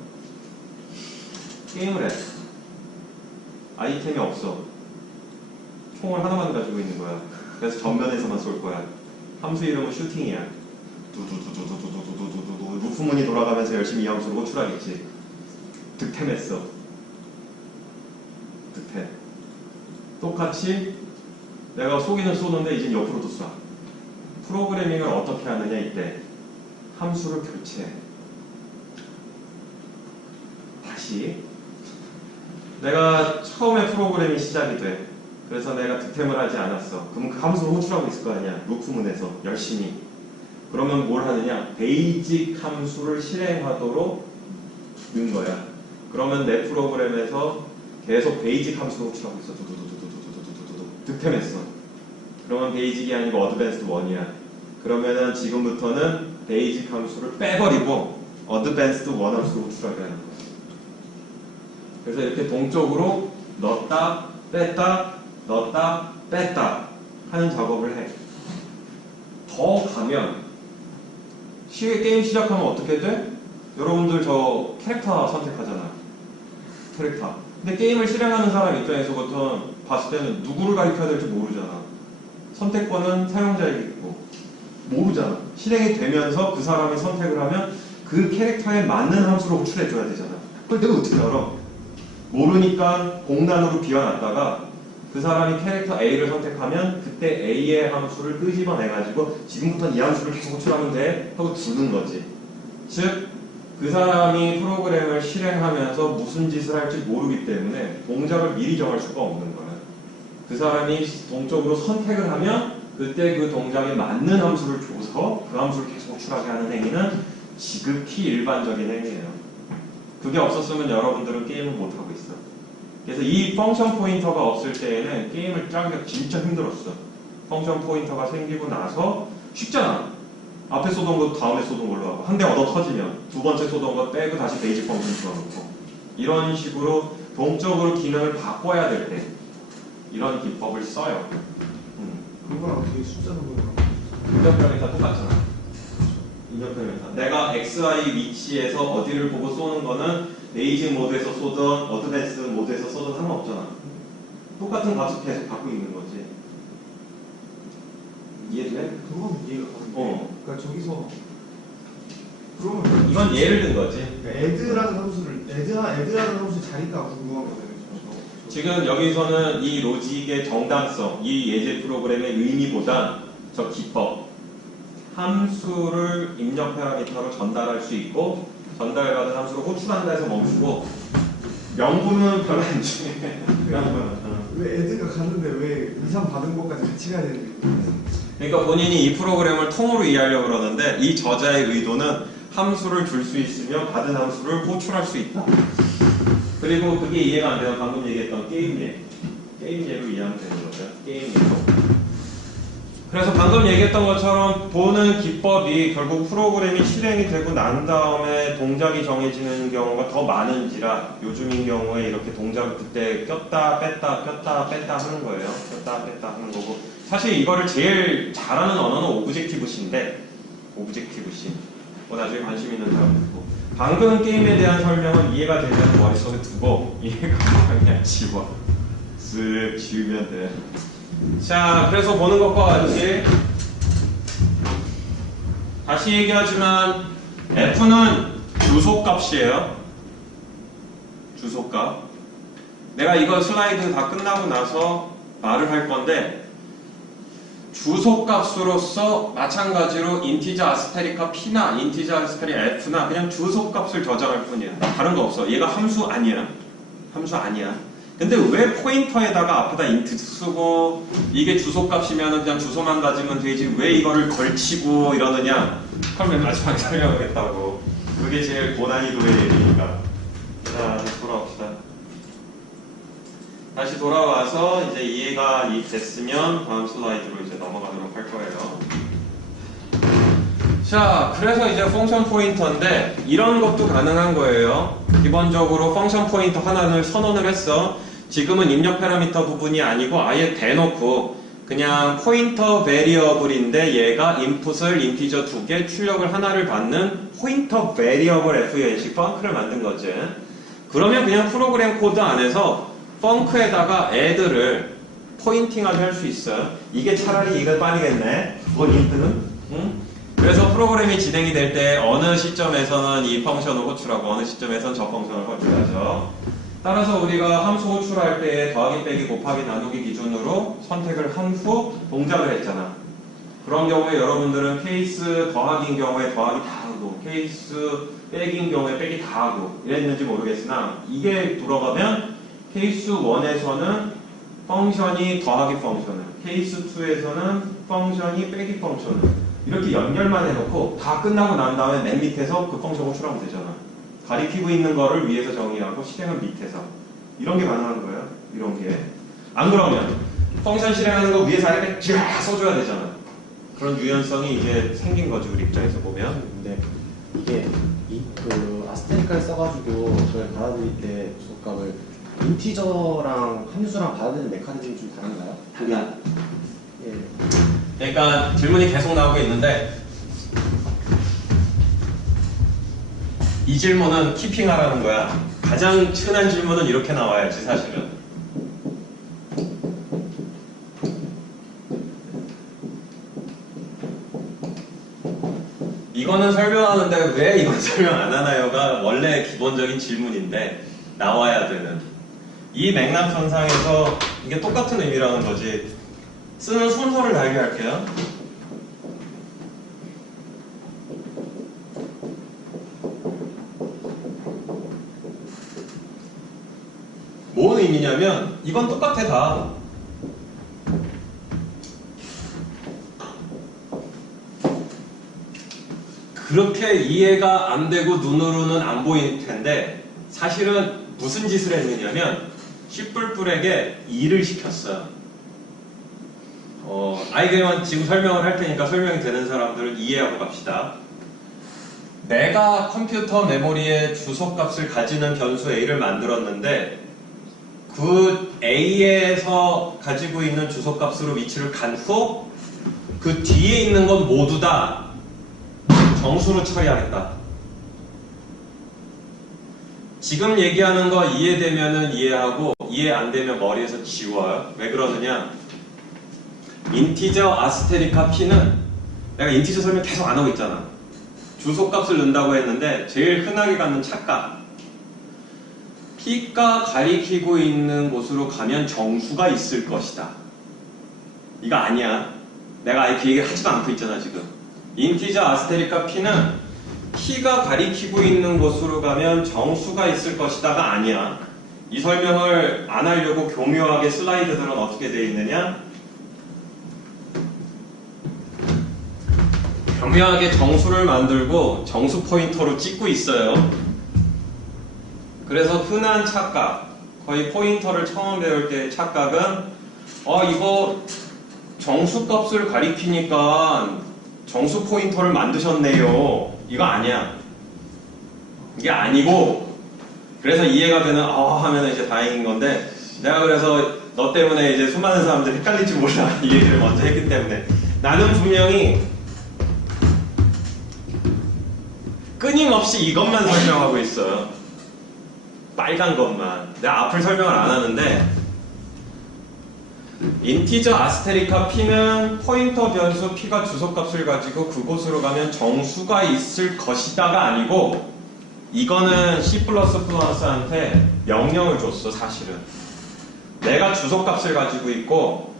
게임을 해. 아이템이 없어. 총을 하나만 가지고 있는 거야. 그래서 전면에서만 쏠 거야. 함수 이름은 슈팅이야. 두두두두두두두두두두 루프문이 돌아가면서 열심히 이 함수를 호출하겠지. 득템했어. 득템. 똑같이 내가 쏘기는 쏘는데 이제 옆으로도 쏴. 프로그래밍을 어떻게 하느냐 이때 함수를 교체해. 다시 내가 처음에 프로그램이 시작이 돼. 그래서 내가 득템을 하지 않았어. 그럼 그 함수를 호출하고 있을 거 아니야. 루프문에서 열심히. 그러면 뭘 하느냐? 베이직 함수를 실행하도록 넣은 거야. 그러면 내 프로그램에서 계속 베이직 함수를 호출하고 있어. 두두두두두두두두두두 득템했어. 그러면 베이직이 아니고 어드밴스드 1이야. 그러면은 지금부터는 베이직 함수를 빼버리고 어드밴스드 1 함수를 호출하게 하는 거야. 그래서 이렇게 동적으로 넣었다 뺐다 넣었다 뺐다 하는 작업을 해. 더 가면 게임 시작하면 어떻게 돼? 여러분들 저 캐릭터 선택하잖아. 캐릭터. 근데 게임을 실행하는 사람 입장에서부터 봤을 때는 누구를 가리켜야 될지 모르잖아. 선택권은 사용자에게있고 모르잖아. 실행이 되면서 그 사람이 선택을 하면 그 캐릭터에 맞는 함수를 호출해줘야 되잖아. 그걸 내가 어떻게 알아? 모르니까 공단으로 비워놨다가 그 사람이 캐릭터 A를 선택하면 그때 A의 함수를 끄집어내가지고 지금부터는 이 함수를 계속 호출하면 돼 하고 두는 거지. 즉 그 사람이 프로그램을 실행하면서 무슨 짓을 할지 모르기 때문에 동작을 미리 정할 수가 없는 거야. 그 사람이 동적으로 선택을 하면 그때 그 동작에 맞는 함수를 줘서 그 함수를 계속 호출하게 하는 행위는 지극히 일반적인 행위예요. 그게 없었으면 여러분들은 게임을 못하고 있어. 그래서 이 펑션 포인터가 없을 때에는 게임을 짜기가 진짜 힘들었어. 펑션 포인터가 생기고 나서 쉽잖아. 앞에 쏘던 거 다음에 쏘던 걸로 하고 한 대 얻어 터지면 두 번째 쏘던 거 빼고 다시 베이직 펑션 집어넣고 이런 식으로 동적으로 기능을 바꿔야 될 때 이런 기법을 써요. 그거랑 어떻게 숫자 넣는 인정표면 다 똑같잖아. 인정표면 다. 내가 XY 위치에서 어디를 보고 쏘는 거는 베이직 모드에서 쏘든 어드밴스드 모드에서 쏘든 상관없잖아. 똑같은 값을 계속 갖고 있는 거지. 이해돼? 그건 이해가 가는데. 그러니까 저기서 그러면 이건 예를 든 거지. 그러니까 add라는 함수를 add라는 함수 자리가 궁금한 거잖아요. 지금 여기서는 이 로직의 정당성, 이 예제 프로그램의 의미보다 저 기법, 함수를 입력 파라미터로 전달할 수 있고 전달받은 함수를 호출한다 해서 멈추고 명분은 별로 안 중요해. 왜 add가 가는데 왜 2, 3 받은 것까지 같이 가야 되는지. 그러니까 본인이 이 프로그램을 통으로 이해하려고 그러는데 이 저자의 의도는 함수를 줄 수 있으며 받은 함수를 호출할 수 있다. 그리고 그게 이해가 안 되면 방금 얘기했던 게임예. 게임예로 이해하면 되는 거죠. 게임예로. 그래서 방금 얘기했던 것처럼 보는 기법이 결국 프로그램이 실행이 되고 난 다음에 동작이 정해지는 경우가 더 많은지라 요즘인 경우에 이렇게 동작을 그때 꼈다 뺐다 꼈다 뺐다 하는 거예요. 꼈다 뺐다 하는 거고 사실 이거를 제일 잘하는 언어는 오브젝티브-C인데 오브젝티브-C 뭐 나중에 관심 있는 사람도 있고 방금 게임에 대한 설명은 이해가 되면 머릿속에 두고 이해가 안 되면 그냥 지워 쓱 지우면 돼. 자, 그래서 보는 것과 같이 다시 얘기하지만 F는 주소값이에요. 주소값. 내가 이거 슬라이드 다 끝나고 나서 말을 할 건데 주소값으로서 마찬가지로 인티저 아스테리카 P나 인티저 아스테리 F나 그냥 주소값을 저장할 뿐이야. 다른 거 없어. 얘가 함수 아니야. 함수 아니야. 근데 왜 포인터에다가 앞에다 인트 쓰고 이게 주소값이면 그냥 주소만 가지면 되지 왜 이거를 걸치고 이러느냐? 그럼 맨 마지막에 설명하겠다고. 그게 제일 고난이도의 얘기니까. 자, 돌아옵시다. 다시 돌아와서 이제 이해가 됐으면 다음 슬라이드로 이제 넘어가도록 할 거예요. 자, 그래서 이제 펑션 포인터인데 이런 것도 가능한 거예요. 기본적으로 펑션 포인터 하나를 선언을 했어. 지금은 입력 파라미터 부분이 아니고 아예 대놓고 그냥 포인터 베리어블인데 얘가 인풋을 인티저 2개, 출력을 하나를 받는 포인터 베리어블 FUNC 펑크를 만든 거지. 그러면 그냥 프로그램 코드 안에서 펑크에다가 애들을 포인팅하게 할 수 있어요. 이게 차라리 이걸 빠르겠네. 포인트는. 응? 그래서 프로그램이 진행이 될 때 어느 시점에서는 이 펑션을 호출하고 어느 시점에서는 저 펑션을 호출하죠. 따라서 우리가 함수 호출할 때 더하기 빼기 곱하기 나누기 기준으로 선택을 한 후 동작을 했잖아. 그런 경우에 여러분들은 케이스 더하기인 경우에 더하기 다 하고 케이스 빼기인 경우에 빼기 다 하고 이랬는지 모르겠으나 이게 들어가면 케이스 1에서는 펑션이 더하기 펑션을, 케이스 2에서는 펑션이 빼기 펑션을 이렇게 연결만 해놓고 다 끝나고 난 다음에 맨 밑에서 그 펑션 호출하면 되잖아. 가리키고 있는 거를 위에서 정의하고 실행은 밑에서. 이런 게 가능한 거예요. 이런 게. 안 그러면 펑션 실행하는 거 위에서 아래에 쫙 써줘야 되잖아. 그런 유연성이 이제 생긴 거지 우리 입장에서 보면. 근데 이게 그 아스테리카를 써가지고 그걸 받아들일 때 주소값을 인티저랑 함수랑 받아들이는 메커니즘이 좀 다른가요? 달라. 예. 그러니까 질문이 계속 나오고 있는데 이 질문은 키핑하라는 거야. 가장 흔한 질문은 이렇게 나와야지 사실은. 이거는 설명하는데 왜 이건 설명 안 하나요가 원래 기본적인 질문인데 나와야 되는. 이 맥락선상에서 이게 똑같은 의미라는 거지. 쓰는 순서를 알게 할게요. 뭔 의미냐면 이건 똑같아 다. 그렇게 이해가 안 되고 눈으로는 안 보일 텐데 사실은 무슨 짓을 했느냐면 C++에게 일을 시켰어요. 아이들만 지금 설명을 할 테니까 설명이 되는 사람들은 이해하고 갑시다. 내가 컴퓨터 메모리에 주소값을 가지는 변수 A를 만들었는데 그 A에서 가지고 있는 주소값으로 위치를 간 후 그 뒤에 있는 건 모두 다 정수로 처리하겠다. 지금 얘기하는 거 이해되면은 이해하고 이해 안 되면 머리에서 지워요. 왜 그러느냐? 인티저 아스테리카 P는 내가 인티저 설명 계속 안 하고 있잖아. 주소값을 넣는다고 했는데 제일 흔하게 갖는 착각. P가 가리키고 있는 곳으로 가면 정수가 있을 것이다. 이거 아니야. 내가 아예 그 얘기를 하지도 않고 있잖아 지금. 인티저 아스테리카 P는 P가 가리키고 있는 곳으로 가면 정수가 있을 것이다가 아니야. 이 설명을 안 하려고 교묘하게 슬라이드들은 어떻게 되어 있느냐? 교묘하게 정수를 만들고 정수 포인터로 찍고 있어요. 그래서 흔한 착각, 거의 포인터를 처음 배울 때의 착각은 이거 정수값을 가리키니까 정수 포인터를 만드셨네요. 이거 아니야. 이게 아니고 그래서 이해가 되는 하면 이제 다행인 건데 내가 그래서 너 때문에 이제 수많은 사람들이 헷갈릴지 몰라 이 얘기를 먼저 했기 때문에 나는 분명히 끊임없이 이것만 설명하고 있어요. 빨간 것만. 내가 앞을 설명을 안 하는데 인티저 아스테리카 P는 포인터 변수 P가 주소값을 가지고 그곳으로 가면 정수가 있을 것이다가 아니고 이거는 C++한테 명령을 줬어 사실은. 내가 주소값을 가지고 있고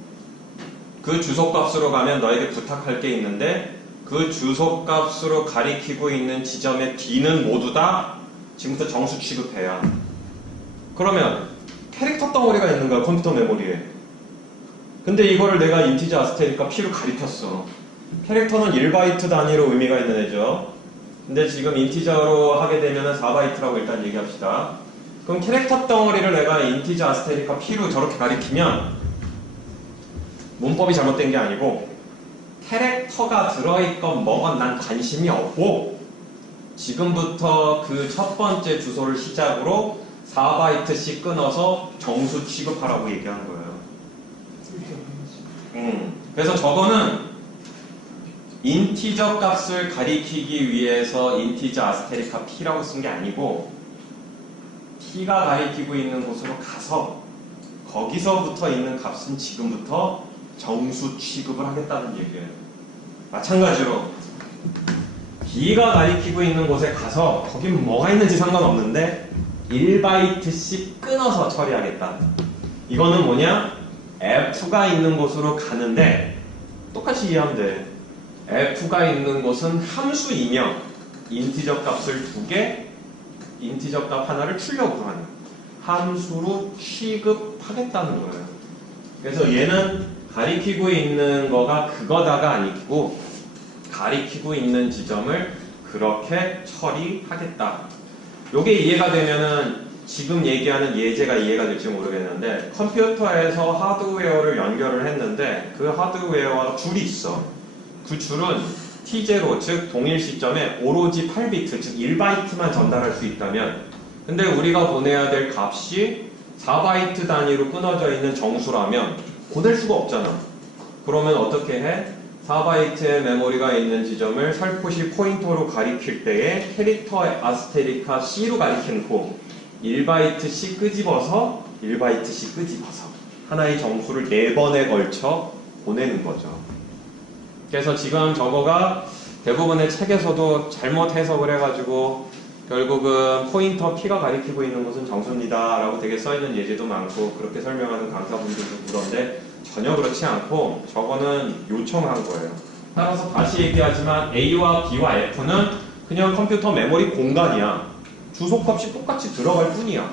그 주소값으로 가면 너에게 부탁할 게 있는데 그 주소값으로 가리키고 있는 지점의 D는 모두 다 지금부터 정수 취급해야. 그러면 캐릭터 덩어리가 있는 거야 컴퓨터 메모리에. 근데 이거를 내가 인티저 아스테리카 P로 가리켰어. 캐릭터는 1바이트 단위로 의미가 있는 애죠. 근데 지금 인티저로 하게 되면 4바이트라고 일단 얘기합시다. 그럼 캐릭터 덩어리를 내가 인티저 아스테리카 P로 저렇게 가리키면 문법이 잘못된 게 아니고 캐릭터가 들어있건 뭐건 난 관심이 없고 지금부터 그 첫 번째 주소를 시작으로 4바이트씩 끊어서 정수 취급하라고 얘기한 거예요. 그래서 저거는 인티저 값을 가리키기 위해서 인티저 아스테리카 P라고 쓴 게 아니고 P가 가리키고 있는 곳으로 가서 거기서부터 있는 값은 지금부터 정수 취급을 하겠다는 얘기예요. 마찬가지로 B가 가리키고 있는 곳에 가서 거긴 뭐가 있는지 상관없는데 1바이트씩 끊어서 처리하겠다. 이거는 뭐냐? F가 있는 곳으로 가는데 똑같이 이해하면 돼. F가 있는 곳은 함수이며 인티저 값을 2개, 인티저 값 하나를 출력으로 하는 함수로 취급하겠다는 거예요. 그래서 얘는 가리키고 있는 거가 그거다가 아니고 가리키고 있는 지점을 그렇게 처리하겠다. 요게 이해가 되면은 지금 얘기하는 예제가 이해가 될지 모르겠는데 컴퓨터에서 하드웨어를 연결을 했는데 그 하드웨어와 줄이 있어. 그 줄은 T0, 즉 동일 시점에 오로지 8비트, 즉 1바이트만 전달할 수 있다면 근데 우리가 보내야 될 값이 4바이트 단위로 끊어져 있는 정수라면 보낼 수가 없잖아. 그러면 어떻게 해? 4바이트의 메모리가 있는 지점을 살포시 포인터로 가리킬 때에 캐릭터 아스테리카 C로 가리켜놓고 1바이트씩 끄집어서 1바이트씩 끄집어서 하나의 정수를 4번에 걸쳐 보내는 거죠. 그래서 지금 저거가 대부분의 책에서도 잘못 해석을 해가지고 결국은 포인터 P가 가리키고 있는 것은 정수입니다 라고 되게 써있는 예제도 많고 그렇게 설명하는 강사분들도 그런데 전혀 그렇지 않고 저거는 요청한 거예요. 따라서 다시 얘기하지만 A와 B와 F는 그냥 컴퓨터 메모리 공간이야. 주소값이 똑같이 들어갈 뿐이야.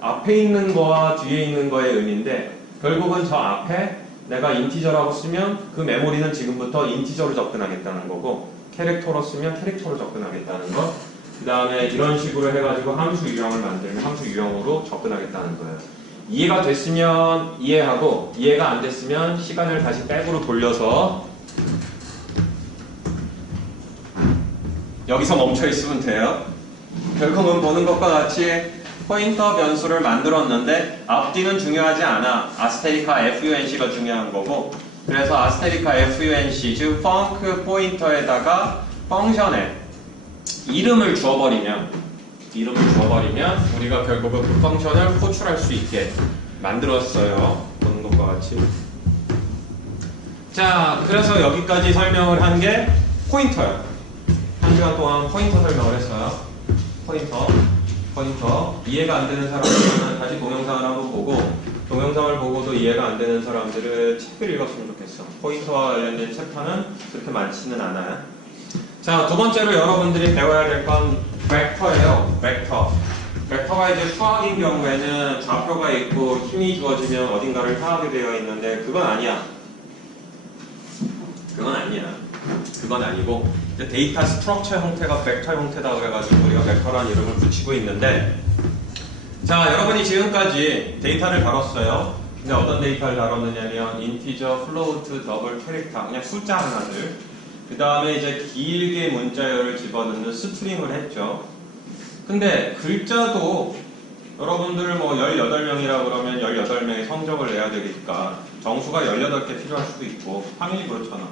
앞에 있는 거와 뒤에 있는 거의 의미인데 결국은 저 앞에 내가 인티저라고 쓰면 그 메모리는 지금부터 인티저로 접근하겠다는 거고 캐릭터로 쓰면 캐릭터로 접근하겠다는 거. 그 다음에 이런 식으로 해가지고 함수 유형을 만들면 함수 유형으로 접근하겠다는 거예요. 이해가 됐으면 이해하고 이해가 안 됐으면 시간을 다시 백으로 돌려서 여기서 멈춰 있으면 돼요. 결국은 보는 것과 같이 포인터 변수를 만들었는데 앞뒤는 중요하지 않아. 아스테리카 FUNC가 중요한 거고 그래서 아스테리카 FUNC 즉 펑크 포인터에다가 펑션에 이름을 주어버리면 우리가 결국은 그 펑션을 호출할 수 있게 만들었어요. 보는 것과 같이. 자, 그래서 여기까지 설명을 한 게 포인터예요. 한 시간 동안 포인터 설명을 했어요. 포인터. 이해가 안 되는 사람들은 다시 동영상을 한번 보고 동영상을 보고도 이해가 안 되는 사람들은 책을 읽었으면 좋겠어. 포인터와 관련된 챕터는 그렇게 많지는 않아요. 자, 두 번째로 여러분들이 배워야 될 건 벡터예요. 벡터가 이제 수학인 경우에는 좌표가 있고 힘이 주어지면 어딘가를 향하게 되어 있는데 그건 아니야. 그건 아니고 이제 데이터 스트럭처 형태가 벡터 형태다 그래가지고 우리가 벡터라는 이름을 붙이고 있는데 자, 여러분이 지금까지 데이터를 다뤘어요. 근데 어떤 데이터를 다뤘느냐면 인티저, 플로우트, 더블, 캐릭터 그냥 숫자 하나들 그 다음에 이제 길게 문자열을 집어넣는 스트링을 했죠. 근데 글자도 여러분들 뭐 18명이라 그러면 18명의 성적을 내야 되니까 정수가 18개 필요할 수도 있고 당연히 그렇잖아.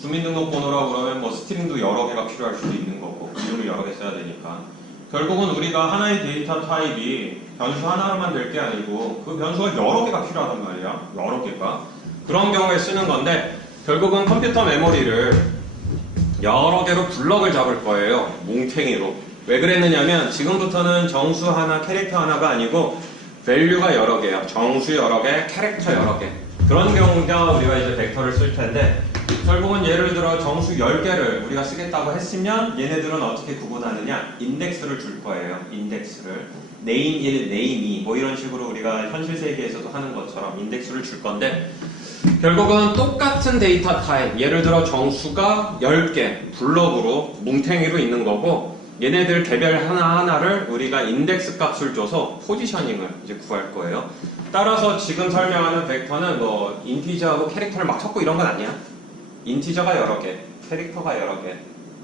주민등록번호라고 그러면 뭐 스트링도 여러 개가 필요할 수도 있는 거고 이름을 여러 개 써야 되니까 결국은 우리가 하나의 데이터 타입이 변수 하나로만 될 게 아니고 그 변수가 여러 개가 필요하단 말이야. 여러 개가. 그런 경우에 쓰는 건데 결국은 컴퓨터 메모리를 여러 개로 블럭을 잡을 거예요. 뭉탱이로. 왜 그랬느냐면 지금부터는 정수 하나, 캐릭터 하나가 아니고 밸류가 여러 개야. 정수 여러 개, 캐릭터 여러 개. 그런 경우가 우리가 이제 벡터를 쓸 텐데 결국은 예를 들어 정수 10개를 우리가 쓰겠다고 했으면 얘네들은 어떻게 구분하느냐? 인덱스를 줄 거예요. 인덱스를. 네임 1, 네임 2 뭐 이런 식으로 우리가 현실 세계에서도 하는 것처럼 인덱스를 줄 건데 결국은 똑같은 데이터 타입 예를 들어 정수가 10개 블럭으로 뭉탱이로 있는 거고 얘네들 개별 하나하나를 우리가 인덱스 값을 줘서 포지셔닝을 이제 구할 거예요. 따라서 지금 설명하는 벡터는 뭐 인티저하고 캐릭터를 막 섞고 이런 건 아니야. 인티저가 여러 개, 캐릭터가 여러 개,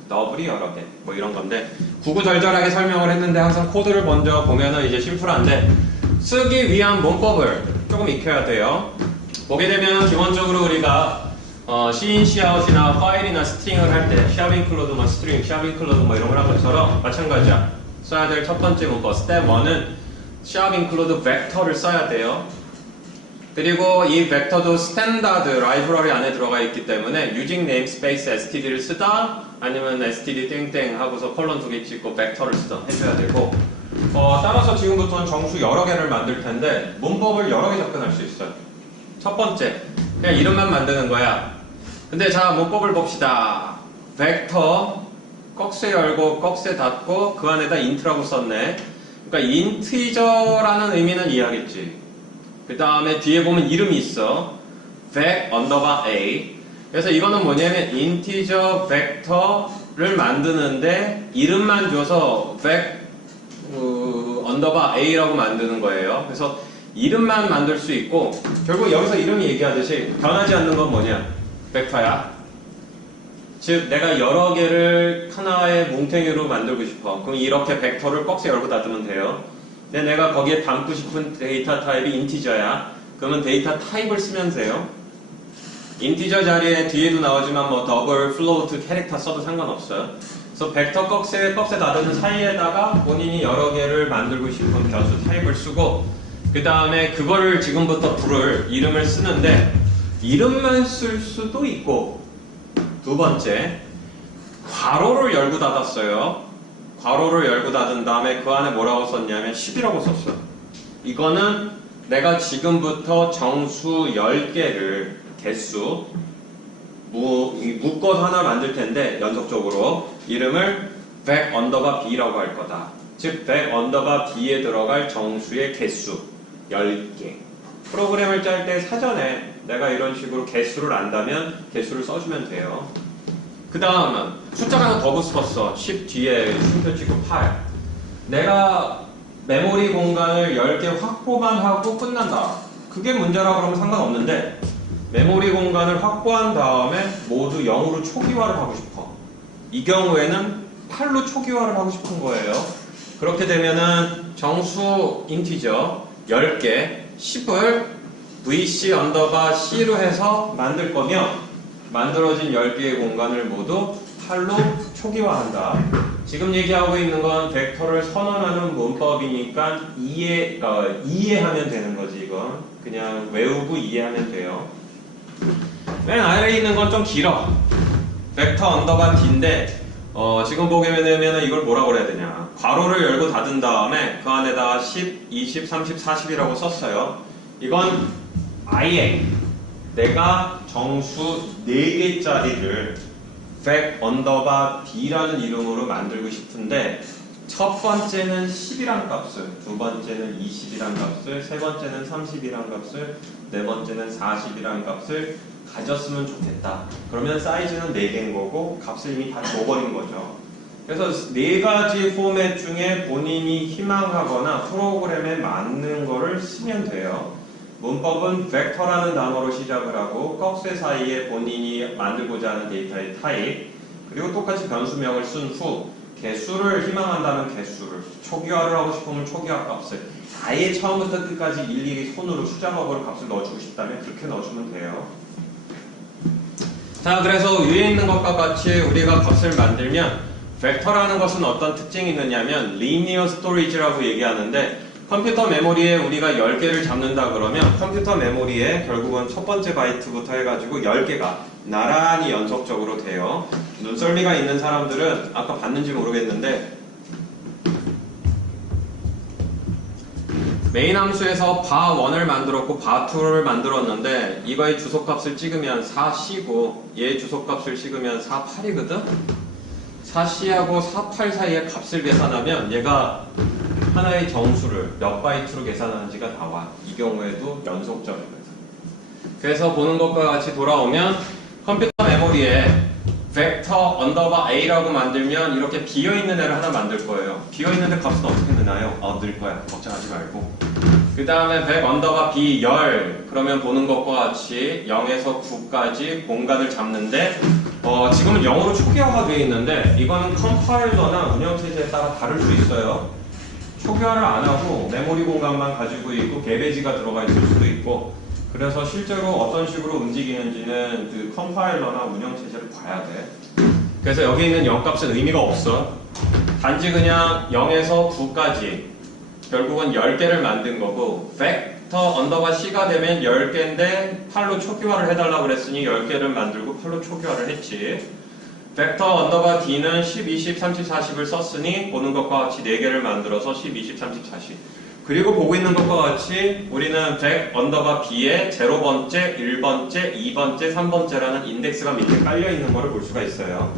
더블이 여러 개, 뭐 이런 건데 구구절절하게 설명을 했는데 항상 코드를 먼저 보면은 이제 심플한데 쓰기 위한 문법을 조금 익혀야 돼요. 보게 되면 기본적으로 우리가 시인, 시아웃이나 파일이나 스트링을 할 때 샵 인클루드, 뭐 스트링, 샵 인클루드 뭐 이런 걸 한 것처럼 마찬가지야. 써야 될 첫 번째 문법 스텝 1은 샵 인클루드 벡터를 써야 돼요. 그리고 이 벡터도 스탠다드 라이브러리 안에 들어가 있기 때문에 using namespace std를 쓰다 아니면 std 땡땡 하고서 콜론 2개 찍고 벡터를 쓰다 해줘야 되고 따라서 지금부터는 정수 여러 개를 만들 텐데 문법을 여러 개 접근할 수 있어요. 첫 번째 그냥 이름만 만드는 거야. 근데 자 문법을 봅시다. 벡터 꺽쇠 열고 꺽쇠 닫고 그 안에다 int라고 썼네. 그러니까 인티저라는 의미는 이해하겠지. 그 다음에 뒤에 보면 이름이 있어. vec underbar a. 그래서 이거는 뭐냐면 인티저 벡터를 만드는데 이름만 줘서 vec underbar a라고 만드는 거예요. 그래서 이름만 만들 수 있고 결국 여기서 이름이 얘기하듯이 변하지 않는 건 뭐냐? 벡터야. 즉 내가 여러 개를 하나의 뭉탱이로 만들고 싶어. 그럼 이렇게 벡터를 꺽쇠 열고 닫으면 돼요. 근데 내가 거기에 담고 싶은 데이터 타입이 인티저야. 그러면 데이터 타입을 쓰면 돼요. 인티저 자리에 뒤에도 나오지만 뭐 더블, 플로우트, 캐릭터 써도 상관없어요. 그래서 벡터 꺽쇠 닫는 사이에다가 본인이 여러 개를 만들고 싶은 변수 타입을 쓰고 그 다음에 그거를 지금부터 부를 이름을 쓰는데 이름만 쓸 수도 있고 두 번째 괄호를 열고 닫았어요. 괄호를 열고 닫은 다음에 그 안에 뭐라고 썼냐면 10이라고 썼어요. 이거는 내가 지금부터 정수 10개를 개수 묶어서 하나 만들 텐데 연속적으로 이름을 vec underbar b라고 할 거다. 즉 vec underbar b에 들어갈 정수의 개수 10개. 프로그램을 짤 때 사전에 내가 이런 식으로 개수를 안다면 개수를 써주면 돼요. 그 다음은 숫자가 하나 더 붙었어. 10 뒤에 쉼표 찍고 8. 내가 메모리 공간을 10개 확보만 하고 끝난다. 그게 문제라고 그러면 상관없는데 메모리 공간을 확보한 다음에 모두 0으로 초기화를 하고 싶어. 이 경우에는 8로 초기화를 하고 싶은 거예요. 그렇게 되면은 정수 인티저 10개 10을 vc 언더바 c로 해서 만들 거면 만들어진 10개의 공간을 모두 8로 초기화한다. 지금 얘기하고 있는 건 벡터를 선언하는 문법이니까 이해하면 되는 거지. 이건 그냥 외우고 이해하면 돼요. 맨 아래에 있는 건 좀 길어. 벡터 언더바 d인데 지금 보게 되면 이걸 뭐라고 그래야 되냐. 괄호를 열고 닫은 다음에 그 안에다가 10, 20, 30, 40이라고 썼어요. 이건 아예 내가 정수 4개짜리를 vec underbar b라는 이름으로 만들고 싶은데 첫 번째는 10이란 값을, 두 번째는 20이란 값을, 세 번째는 30이란 값을, 네 번째는 40이란 값을 가졌으면 좋겠다. 그러면 사이즈는 4개인 거고 값을 이미 다 줘버린 거죠. 그래서 4가지 포맷 중에 본인이 희망하거나 프로그램에 맞는 거를 쓰면 돼요. 문법은 벡터라는 단어로 시작을 하고 꺽쇠 사이에 본인이 만들고자 하는 데이터의 타입 그리고 똑같이 변수명을 쓴 후 개수를 희망한다면 개수를 초기화를 하고 싶으면 초기화 값을 아예 처음부터 끝까지 일일이 손으로 수작업으로 값을 넣어주고 싶다면 그렇게 넣어주면 돼요. 자, 그래서 위에 있는 것과 같이 우리가 값을 만들면 벡터라는 것은 어떤 특징이 있느냐면 linear storage라고 얘기하는데 컴퓨터 메모리에 우리가 10개를 잡는다 그러면 컴퓨터 메모리에 결국은 첫 번째 바이트부터 해가지고 10개가 나란히 연속적으로 돼요. 눈썰미가 있는 사람들은 아까 봤는지 모르겠는데 메인 함수에서 바1을 만들었고 바2를 만들었는데 이거의 주소값을 찍으면 4C고 얘의 주소값을 찍으면 48이거든? 4C하고 48 사이의 값을 계산하면 얘가 하나의 정수를 몇 바이트로 계산하는지가 나와. 이 경우에도 연속점이거든. 그래서 보는 것과 같이 돌아오면 컴퓨터 메모리에 벡터 언더바 a라고 만들면 이렇게 비어있는 애를 하나 만들 거예요. 비어있는데 값은 어떻게 넣나요? 늘 거야. 걱정하지 말고. 그 다음에 벡 언더바 b 열 그러면 보는 것과 같이 0에서 9까지 공간을 잡는데 지금은 0으로 초기화가 되어 있는데 이거는 컴파일러나 운영체제에 따라 다를 수 있어요. 초기화를 안 하고 메모리 공간만 가지고 있고 개배지가 들어가 있을 수도 있고 그래서 실제로 어떤 식으로 움직이는지는 그 컴파일러나 운영체제를 봐야 돼. 그래서 여기 있는 0값은 의미가 없어. 단지 그냥 0에서 9까지 결국은 10개를 만든 거고 벡터 언더바 c가 되면 10개인데 8로 초기화를 해달라고 그랬으니 10개를 만들고 8로 초기화를 했지. 벡터 언더바 d는 10, 20, 30, 40을 썼으니 보는 것과 같이 4개를 만들어서 10, 20, 30, 40 그리고 보고 있는 것과 같이 우리는 벡 언더바 b에 0번째, 1번째, 2번째, 3번째라는 인덱스가 밑에 깔려있는 것을 볼 수가 있어요.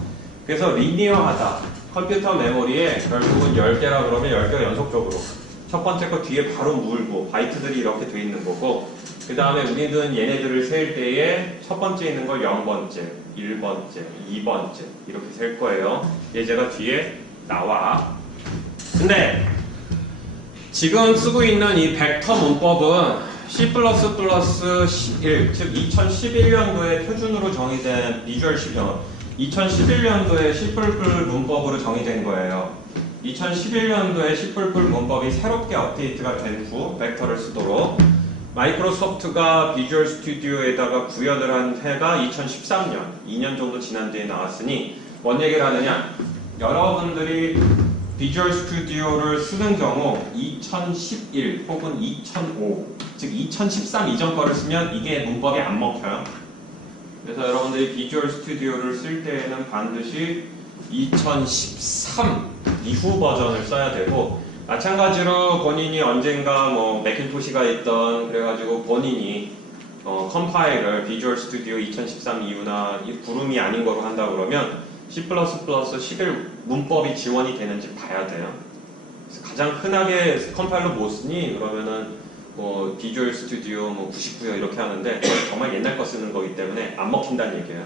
그래서 리니어하다. 컴퓨터 메모리에 결국은 10개라 그러면 10개가 연속적으로 첫 번째 거 뒤에 바로 물고 바이트들이 이렇게 돼 있는 거고 그 다음에 우리는 얘네들을 셀 때에 첫 번째 있는 걸 0번째, 1번째, 2번째 이렇게 셀 거예요. 예제가 뒤에 나와. 근데 지금 쓰고 있는 이 벡터 문법은 C++11, 즉 2011년도에 표준으로 정의된 비주얼 시경 2011년도에 C++ 문법으로 정의된 거예요. 2011년도에 C++ 문법이 새롭게 업데이트가 된 후 벡터를 쓰도록 마이크로소프트가 비주얼 스튜디오에다가 구현을 한 해가 2013년, 2년 정도 지난 뒤에 나왔으니 뭔 얘기를 하느냐? 여러분들이 비주얼 스튜디오를 쓰는 경우 2011 혹은 2005, 즉 2013 이전 거를 쓰면 이게 문법이 안 먹혀요. 그래서 여러분들이 비주얼 스튜디오를 쓸 때에는 반드시 2013 이후 버전을 써야 되고 마찬가지로 본인이 언젠가 뭐 맥킨토시가 있던 그래가지고 본인이 컴파일을 비주얼 스튜디오 2013 이후나 구름이 아닌 거로 한다 그러면 C++ 11 문법이 지원이 되는지 봐야 돼요. 그래서 가장 흔하게 컴파일러 못 쓰니 그러면은 뭐 비주얼 스튜디오 뭐 99요 이렇게 하는데 그건 정말 옛날 거 쓰는 거기 때문에 안 먹힌다는 얘기예요.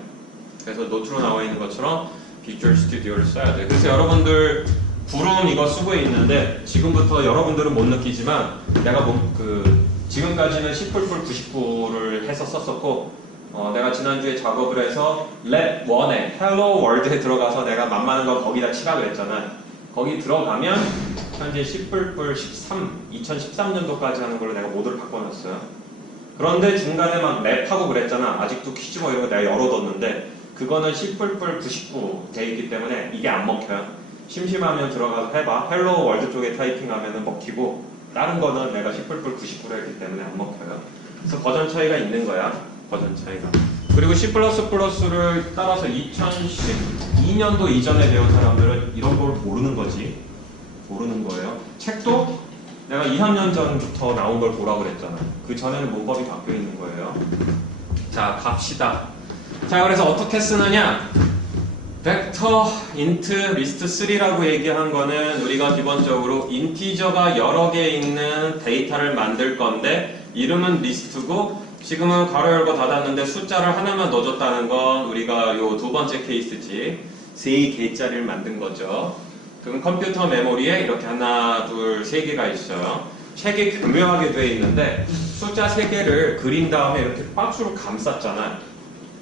그래서 노트로 나와 있는 것처럼 비주얼 스튜디오를 써야 돼요. 그래서 여러분들 구름 이거 쓰고 있는데 지금부터 여러분들은 못 느끼지만 내가 지금까지는 C++ 99를 해서 썼었고 내가 지난주에 작업을 해서 랩 1에 Hello World에 들어가서 내가 만만한 거 거기다 치라고 했잖아. 거기 들어가면 현재 C++ 13, 2013년도까지 하는 걸로 내가 모드를 바꿔놨어요. 그런데 중간에 막 랩하고 그랬잖아. 아직도 퀴즈 뭐 이런 거 내가 열어뒀는데 그거는 C++ 99 돼 있기 때문에 이게 안 먹혀요. 심심하면 들어가서 해봐. 헬로 월드 쪽에 타이핑하면 먹히고 다른 거는 내가 C++ 99로 했기 때문에 안 먹혀요. 그래서 버전 차이가 있는 거야. 버전 차이가. 그리고 C++를 따라서 2012년도 이전에 배운 사람들은 이런 걸 모르는 거지. 모르는 거예요. 책도 내가 2, 3년 전부터 나온 걸 보라고 그랬잖아. 그 전에는 문법이 바뀌어 있는 거예요. 자, 갑시다. 자, 그래서 어떻게 쓰느냐? 벡터, 인트, 리스트 3라고 얘기한 거는 우리가 기본적으로 인티저가 여러 개 있는 데이터를 만들 건데 이름은 리스트고 지금은 가로 열고 닫았는데 숫자를 하나만 넣어줬다는 건 우리가 요 두 번째 케이스지 3개짜리를 만든 거죠. 그럼 컴퓨터 메모리에 이렇게 하나, 둘, 3개가 있어요. 책이 교묘하게 되어 있는데 숫자 3개를 그린 다음에 이렇게 박스로 감쌌잖아.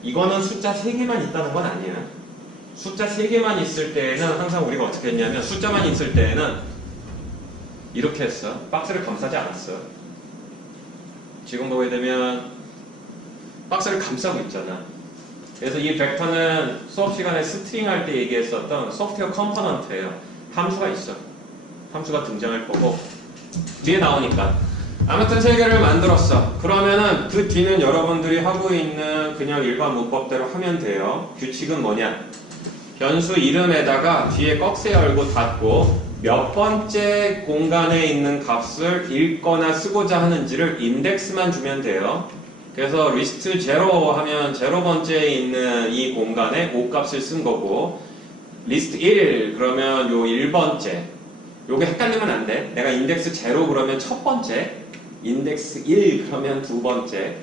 이거는 숫자 3개만 있다는 건 아니야. 숫자 3개만 있을 때에는 항상 우리가 어떻게 했냐면 숫자만 있을 때에는 이렇게 했어. 박스를 감싸지 않았어. 지금 보게 되면 박스를 감싸고 있잖아. 그래서 이 벡터는 수업 시간에 스트링 할 때 얘기했었던 소프트웨어 컴포넌트예요. 함수가 있어. 함수가 등장할 거고 뒤에 나오니까 아무튼 3개를 만들었어. 그러면은 그 뒤는 여러분들이 하고 있는 그냥 일반 문법대로 하면 돼요. 규칙은 뭐냐? 변수 이름에다가 뒤에 꺽쇠 열고 닫고 몇 번째 공간에 있는 값을 읽거나 쓰고자 하는지를 인덱스만 주면 돼요. 그래서 리스트 0 하면 0번째에 있는 이 공간에 5값을 쓴 거고 리스트 1 그러면 요 1번째 요게 헷갈리면 안 돼. 내가 인덱스 0 그러면 첫 번째 인덱스 1 그러면 두 번째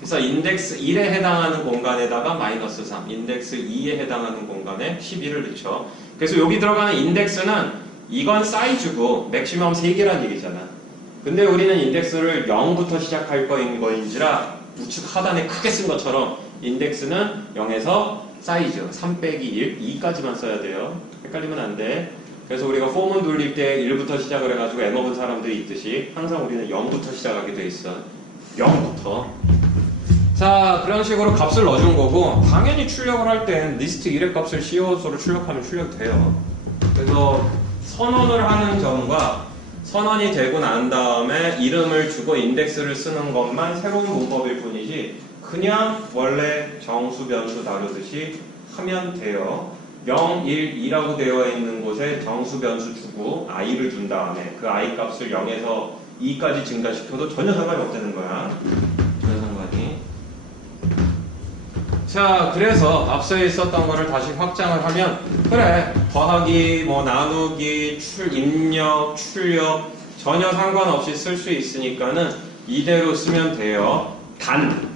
그래서 인덱스 1에 해당하는 공간에다가 마이너스 3, 인덱스 2에 해당하는 공간에 11을 넣죠. 그래서 여기 들어가는 인덱스는 이건 사이즈고 맥시멈 3개란 얘기잖아. 근데 우리는 인덱스를 0부터 시작할 거인지라 우측 하단에 크게 쓴 것처럼 인덱스는 0에서 사이즈 3 빼기 1, 2까지만 써야 돼요. 헷갈리면 안 돼. 그래서 우리가 포문 돌릴 때 1부터 시작을 해가지고 M 없는 사람들이 있듯이 항상 우리는 0부터 시작하게 돼 있어. 0부터. 자, 그런 식으로 값을 넣어준 거고, 당연히 출력을 할 땐 리스트 1의 값을 COS로 출력하면 출력이 돼요. 그래서 선언을 하는 점과 선언이 되고 난 다음에 이름을 주고 인덱스를 쓰는 것만 새로운 문법일 뿐이지, 그냥 원래 정수 변수 다루듯이 하면 돼요. 0, 1, 2라고 되어 있는 곳에 정수 변수 주고 i를 준 다음에 그 i 값을 0에서 2까지 증가시켜도 전혀 상관이 없다는 거야. 전혀 상관이. 자, 그래서 앞서 있었던 거를 다시 확장을 하면, 그래, 더하기, 뭐 나누기, 입력, 출력 전혀 상관없이 쓸 수 있으니까는 이대로 쓰면 돼요. 단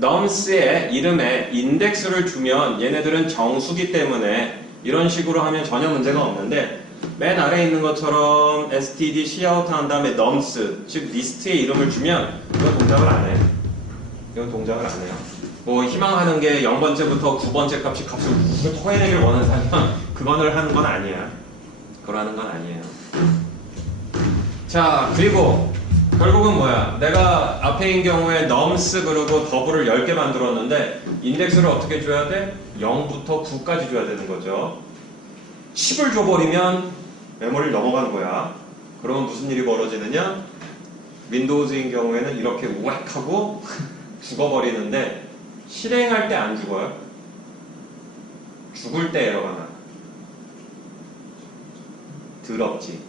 nums의 이름에 인덱스를 주면 얘네들은 정수기 때문에 이런 식으로 하면 전혀 문제가 없는데, 맨 아래에 있는 것처럼 std cout 한 다음에 nums, 즉 리스트의 이름을 주면 이건 동작을 안 해. 이건 동작을 안 해요. 뭐 희망하는 게 0번째부터 9번째 값이 값을 토해내길 원한다면 그거를 하는 건 아니야. 그러는 건 아니에요. 자, 그리고 결국은 뭐야? 내가 앞에인 경우에 nums 그리고 더블을 10개 만들었는데 인덱스를 어떻게 줘야 돼? 0부터 9까지 줘야 되는 거죠. 10을 줘버리면 메모리를 넘어가는 거야. 그러면 무슨 일이 벌어지느냐? 윈도우즈인 경우에는 이렇게 우악 하고 죽어버리는데 실행할 때 안 죽어요. 죽을 때 에러가 나. 더럽지.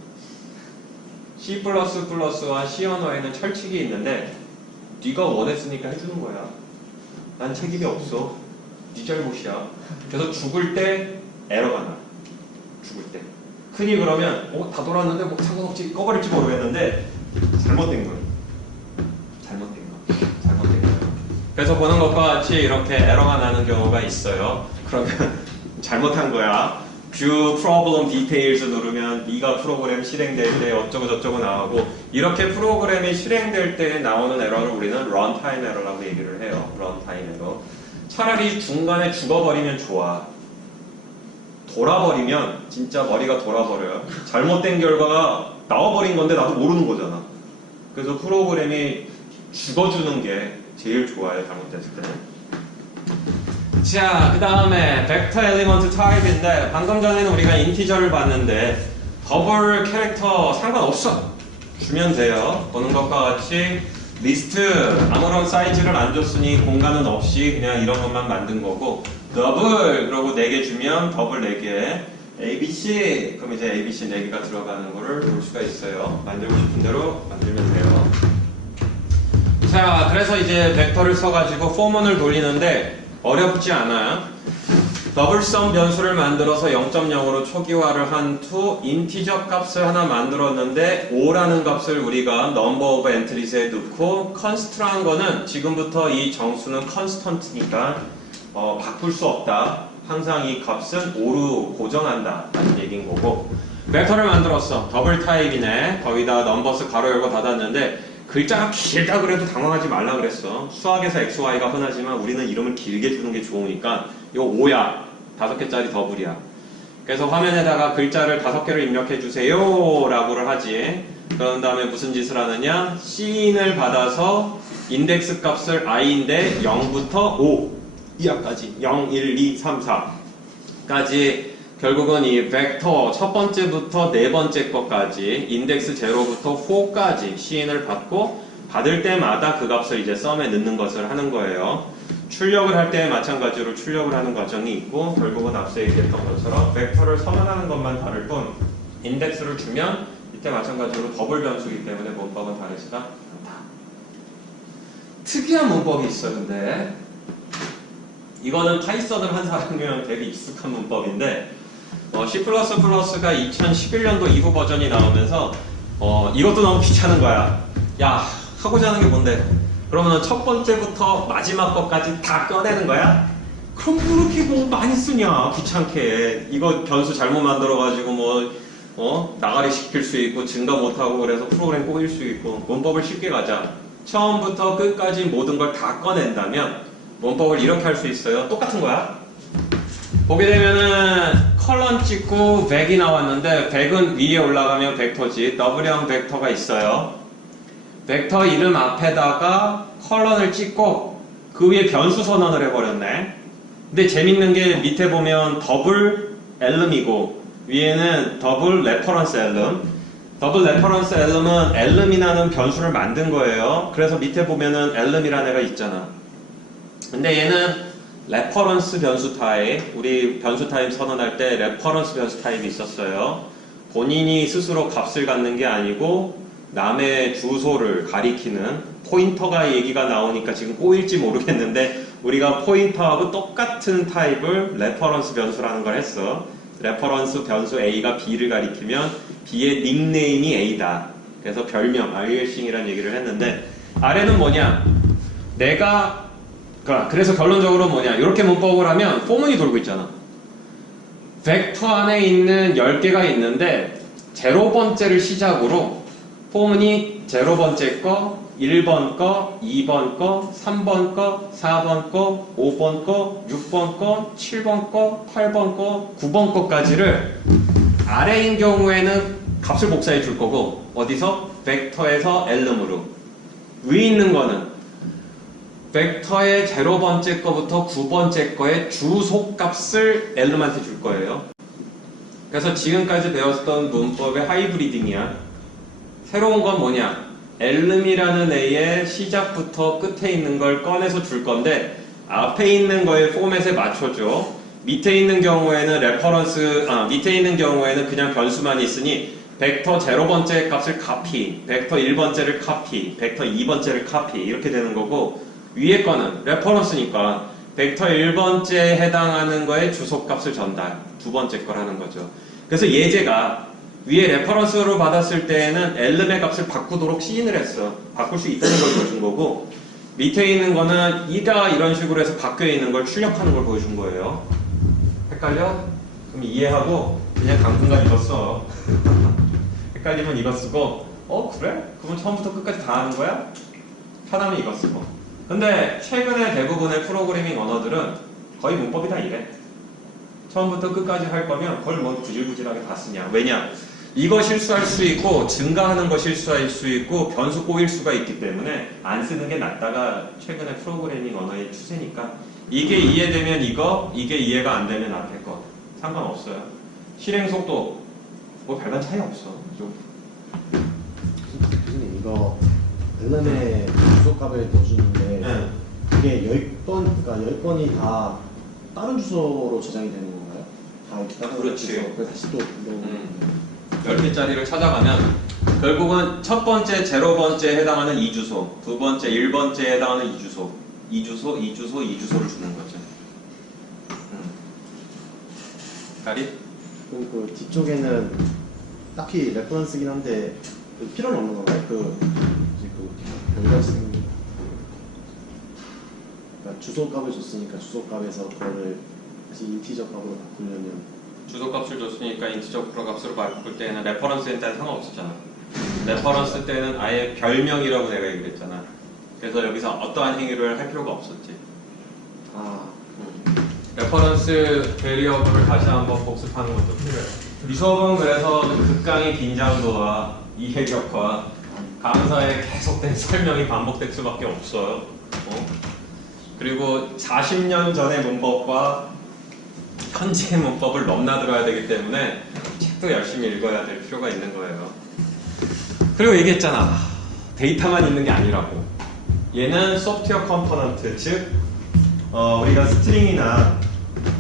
C++와 C 언어에는 철칙이 있는데 네가 원했으니까 해주는 거야. 난 책임이 없어. 네 잘못이야. 그래서 죽을 때 에러가 나. 죽을 때. 흔히 그러면 다 돌았는데 뭐 상관없지 꺼버릴지 모르겠는데 잘못된 거예요. 잘못된 거예요. 그래서 보는 것과 같이 이렇게 에러가 나는 경우가 있어요. 그러면 잘못한 거야. View Problem Details 누르면 네가 프로그램 실행될 때 어쩌고 저쩌고 나오고, 이렇게 프로그램이 실행될 때 나오는 에러를 우리는 Runtime Error라고 얘기를 해요. Runtime Error. 차라리 중간에 죽어버리면 좋아. 돌아버리면 진짜 머리가 돌아버려요. 잘못된 결과가 나와버린 건데 나도 모르는 거잖아. 그래서 프로그램이 죽어주는 게 제일 좋아요. 잘못됐을 때는. 자, 그 다음에 벡터 엘리먼트 타입인데, 방금 전에는 우리가 인티저를 봤는데 더블 캐릭터 상관없어. 주면 돼요. 보는 것과 같이 리스트 아무런 사이즈를 안 줬으니 공간은 없이 그냥 이런 것만 만든 거고, 더블 그러고 4개 주면 더블 4개, ABC 그럼 이제 ABC 4개가 들어가는 거를 볼 수가 있어요. 만들고 싶은 대로 만들면 돼요. 자, 그래서 이제 벡터를 써가지고 포문을 돌리는데 어렵지 않아요. 더블섬 변수를 만들어서 0.0으로 초기화를 한 후 인티저 값을 하나 만들었는데 5라는 값을 우리가 number of entries에 넣고, const란 거는 지금부터 이 정수는 constant니까 바꿀 수 없다. 항상 이 값은 5로 고정한다 라는 얘기인 거고, 벡터를 만들었어. 더블 타입이네. 거기다 넘버스 가로 열고 닫았는데 글자가 길다 그래도 당황하지 말라 그랬어. 수학에서 XY가 흔하지만 우리는 이름을 길게 주는 게 좋으니까 이거 5야. 5개짜리 더블이야. 그래서 화면에다가 글자를 5개를 입력해 주세요 라고를 하지. 그런 다음에 무슨 짓을 하느냐? C인을 받아서 인덱스 값을 i인데 0부터 5 이하까지 0, 1, 2, 3, 4까지 결국은 이 벡터 첫 번째부터 네 번째 것까지 인덱스 0부터 4까지 C인을 받고, 받을 때마다 그 값을 이제 썸에 넣는 것을 하는 거예요. 출력을 할 때 마찬가지로 출력을 하는 과정이 있고, 결국은 앞서 얘기했던 것처럼 벡터를 선언하는 것만 다를 뿐 인덱스를 주면 이때 마찬가지로 더블 변수이기 때문에 문법은 다르지가 않다. 특이한 문법이 있어요. 근데 이거는 파이썬을 한 사람이면 되게 익숙한 문법인데, C++가 2011년도 이후 버전이 나오면서 이것도 너무 귀찮은 거야. 야, 하고자 하는 게 뭔데? 그러면 첫 번째부터 마지막 것까지 다 꺼내는 거야? 그럼 그렇게 뭐 많이 쓰냐? 귀찮게. 이거 변수 잘못 만들어가지고 나가리 시킬 수 있고 증가 못하고 그래서 프로그램 꼬일 수 있고 문법을 쉽게 가자. 처음부터 끝까지 모든 걸 다 꺼낸다면 문법을 이렇게 할 수 있어요. 똑같은 거야. 보게 되면은 컬럼 찍고 100이 나왔는데 100은 위에 올라가면 벡터지. 더블형 벡터가 있어요. 벡터 이름 앞에다가 컬럼을 찍고 그 위에 변수 선언을 해버렸네. 근데 재밌는 게 밑에 보면 더블 엘름이고 위에는 더블 레퍼런스 엘름. 더블 레퍼런스 엘름은 엘름이라는 변수를 만든 거예요. 그래서 밑에 보면은 엘름이라는 애가 있잖아. 근데 얘는 레퍼런스 변수 타입, 우리 변수 타입 선언할 때 레퍼런스 변수 타입이 있었어요. 본인이 스스로 값을 갖는 게 아니고 남의 주소를 가리키는 포인터가 얘기가 나오니까 지금 꼬일지 모르겠는데 우리가 포인터하고 똑같은 타입을 레퍼런스 변수라는 걸 했어. 레퍼런스 변수 A가 B를 가리키면 B의 닉네임이 A다. 그래서 별명, 알리에싱이라는 얘기를 했는데 아래는 뭐냐? 그래서 결론적으로 뭐냐? 이렇게 문법을 하면 포문이 돌고 있잖아. 벡터 안에 있는 10개가 있는데 0번째를 시작으로 포문이 0번째 거, 1번 거, 2번 거, 3번 거, 4번 거, 5번 거, 6번 거, 7번 거, 8번 거, 9번 거까지를 아래인 경우에는 값을 복사해 줄 거고 어디서? 벡터에서 엘름으로. 위에 있는 거는 벡터의 0번째 거부터 9번째 거의 주소값을 엘름한테 줄 거예요. 그래서 지금까지 배웠던 문법의 하이브리딩이야. 새로운 건 뭐냐? 엘름이라는 A의 시작부터 끝에 있는 걸 꺼내서 줄 건데 앞에 있는 거의 포맷에 맞춰줘. 밑에 있는 경우에는 밑에 있는 경우에는 그냥 변수만 있으니 벡터 0번째 값을 카피, 벡터 1번째를 카피, 벡터 2번째를 카피 이렇게 되는 거고 위에 거는 레퍼런스니까 벡터 1번째에 해당하는 거에 주소값을 전달, 두 번째 거라는 거죠. 그래서 예제가 위에 레퍼런스로 받았을 때에는 엘름의 값을 바꾸도록 시인을 했어. 바꿀 수 있다는 걸 보여준 거고 밑에 있는 거는 이가 이런 식으로 해서 바뀌어 있는 걸 출력하는 걸 보여준 거예요. 헷갈려? 그럼 이해하고 그냥 당분간 이거 써. 헷갈리면 이거 쓰고 그래? 그럼 처음부터 끝까지 다 하는 거야? 하다면 이거 쓰고 근데 최근에 대부분의 프로그래밍 언어들은 거의 문법이 다 이래. 처음부터 끝까지 할 거면 그걸 뭐 구질구질하게 다 쓰냐. 왜냐? 이거 실수할 수 있고 증가하는 거 실수할 수 있고 변수 꼬일 수가 있기 때문에 안 쓰는 게 낫다가 최근에 프로그래밍 언어의 추세니까 이게 이해되면 이게 이해가 안 되면 앞에 거 상관없어요. 실행 속도 뭐 별반 차이 없어. 교수님 이거 엘름의 주소값을 넣어주는데 그게 10번이 다 다른 주소로 저장이 되는 건가요? 다 이렇게 다른 그렇지. 주소, 그래서 다시 또 10개짜리를 찾아가면 결국은 첫 번째 0번째에 해당하는 이 주소, 두 번째 1번째에 해당하는 이 주소, 이 주소를 주는 거죠. 가리? 그럼 그 뒤쪽에는 딱히 레퍼런스긴 한데 필요는 없는 건가요? 별같이 생긴 그러니까 주소값을 줬으니까 주소값에서 그거를 다시 인티저 값으로 바꾸려면 주소값을 줬으니까 인티저 값으로 바꿀 때는 레퍼런스에 따라 상관없었잖아. 레퍼런스 때는 아예 별명이라고 내가 얘기했잖아. 그래서 여기서 어떠한 행위를 할 필요가 없었지. 레퍼런스 베리어블을 다시 한번 복습하는 것도 필요해. 이 수업은 그래서 극강의 긴장도와 이해력과 강사의 계속된 설명이 반복될 수밖에 없어요. 그리고 40년 전의 문법과 현재의 문법을 넘나들어야 되기 때문에 책도 열심히 읽어야 될 필요가 있는 거예요. 그리고 얘기했잖아. 데이터만 있는 게 아니라고. 얘는 소프트웨어 컴포넌트, 즉 우리가 스트링이나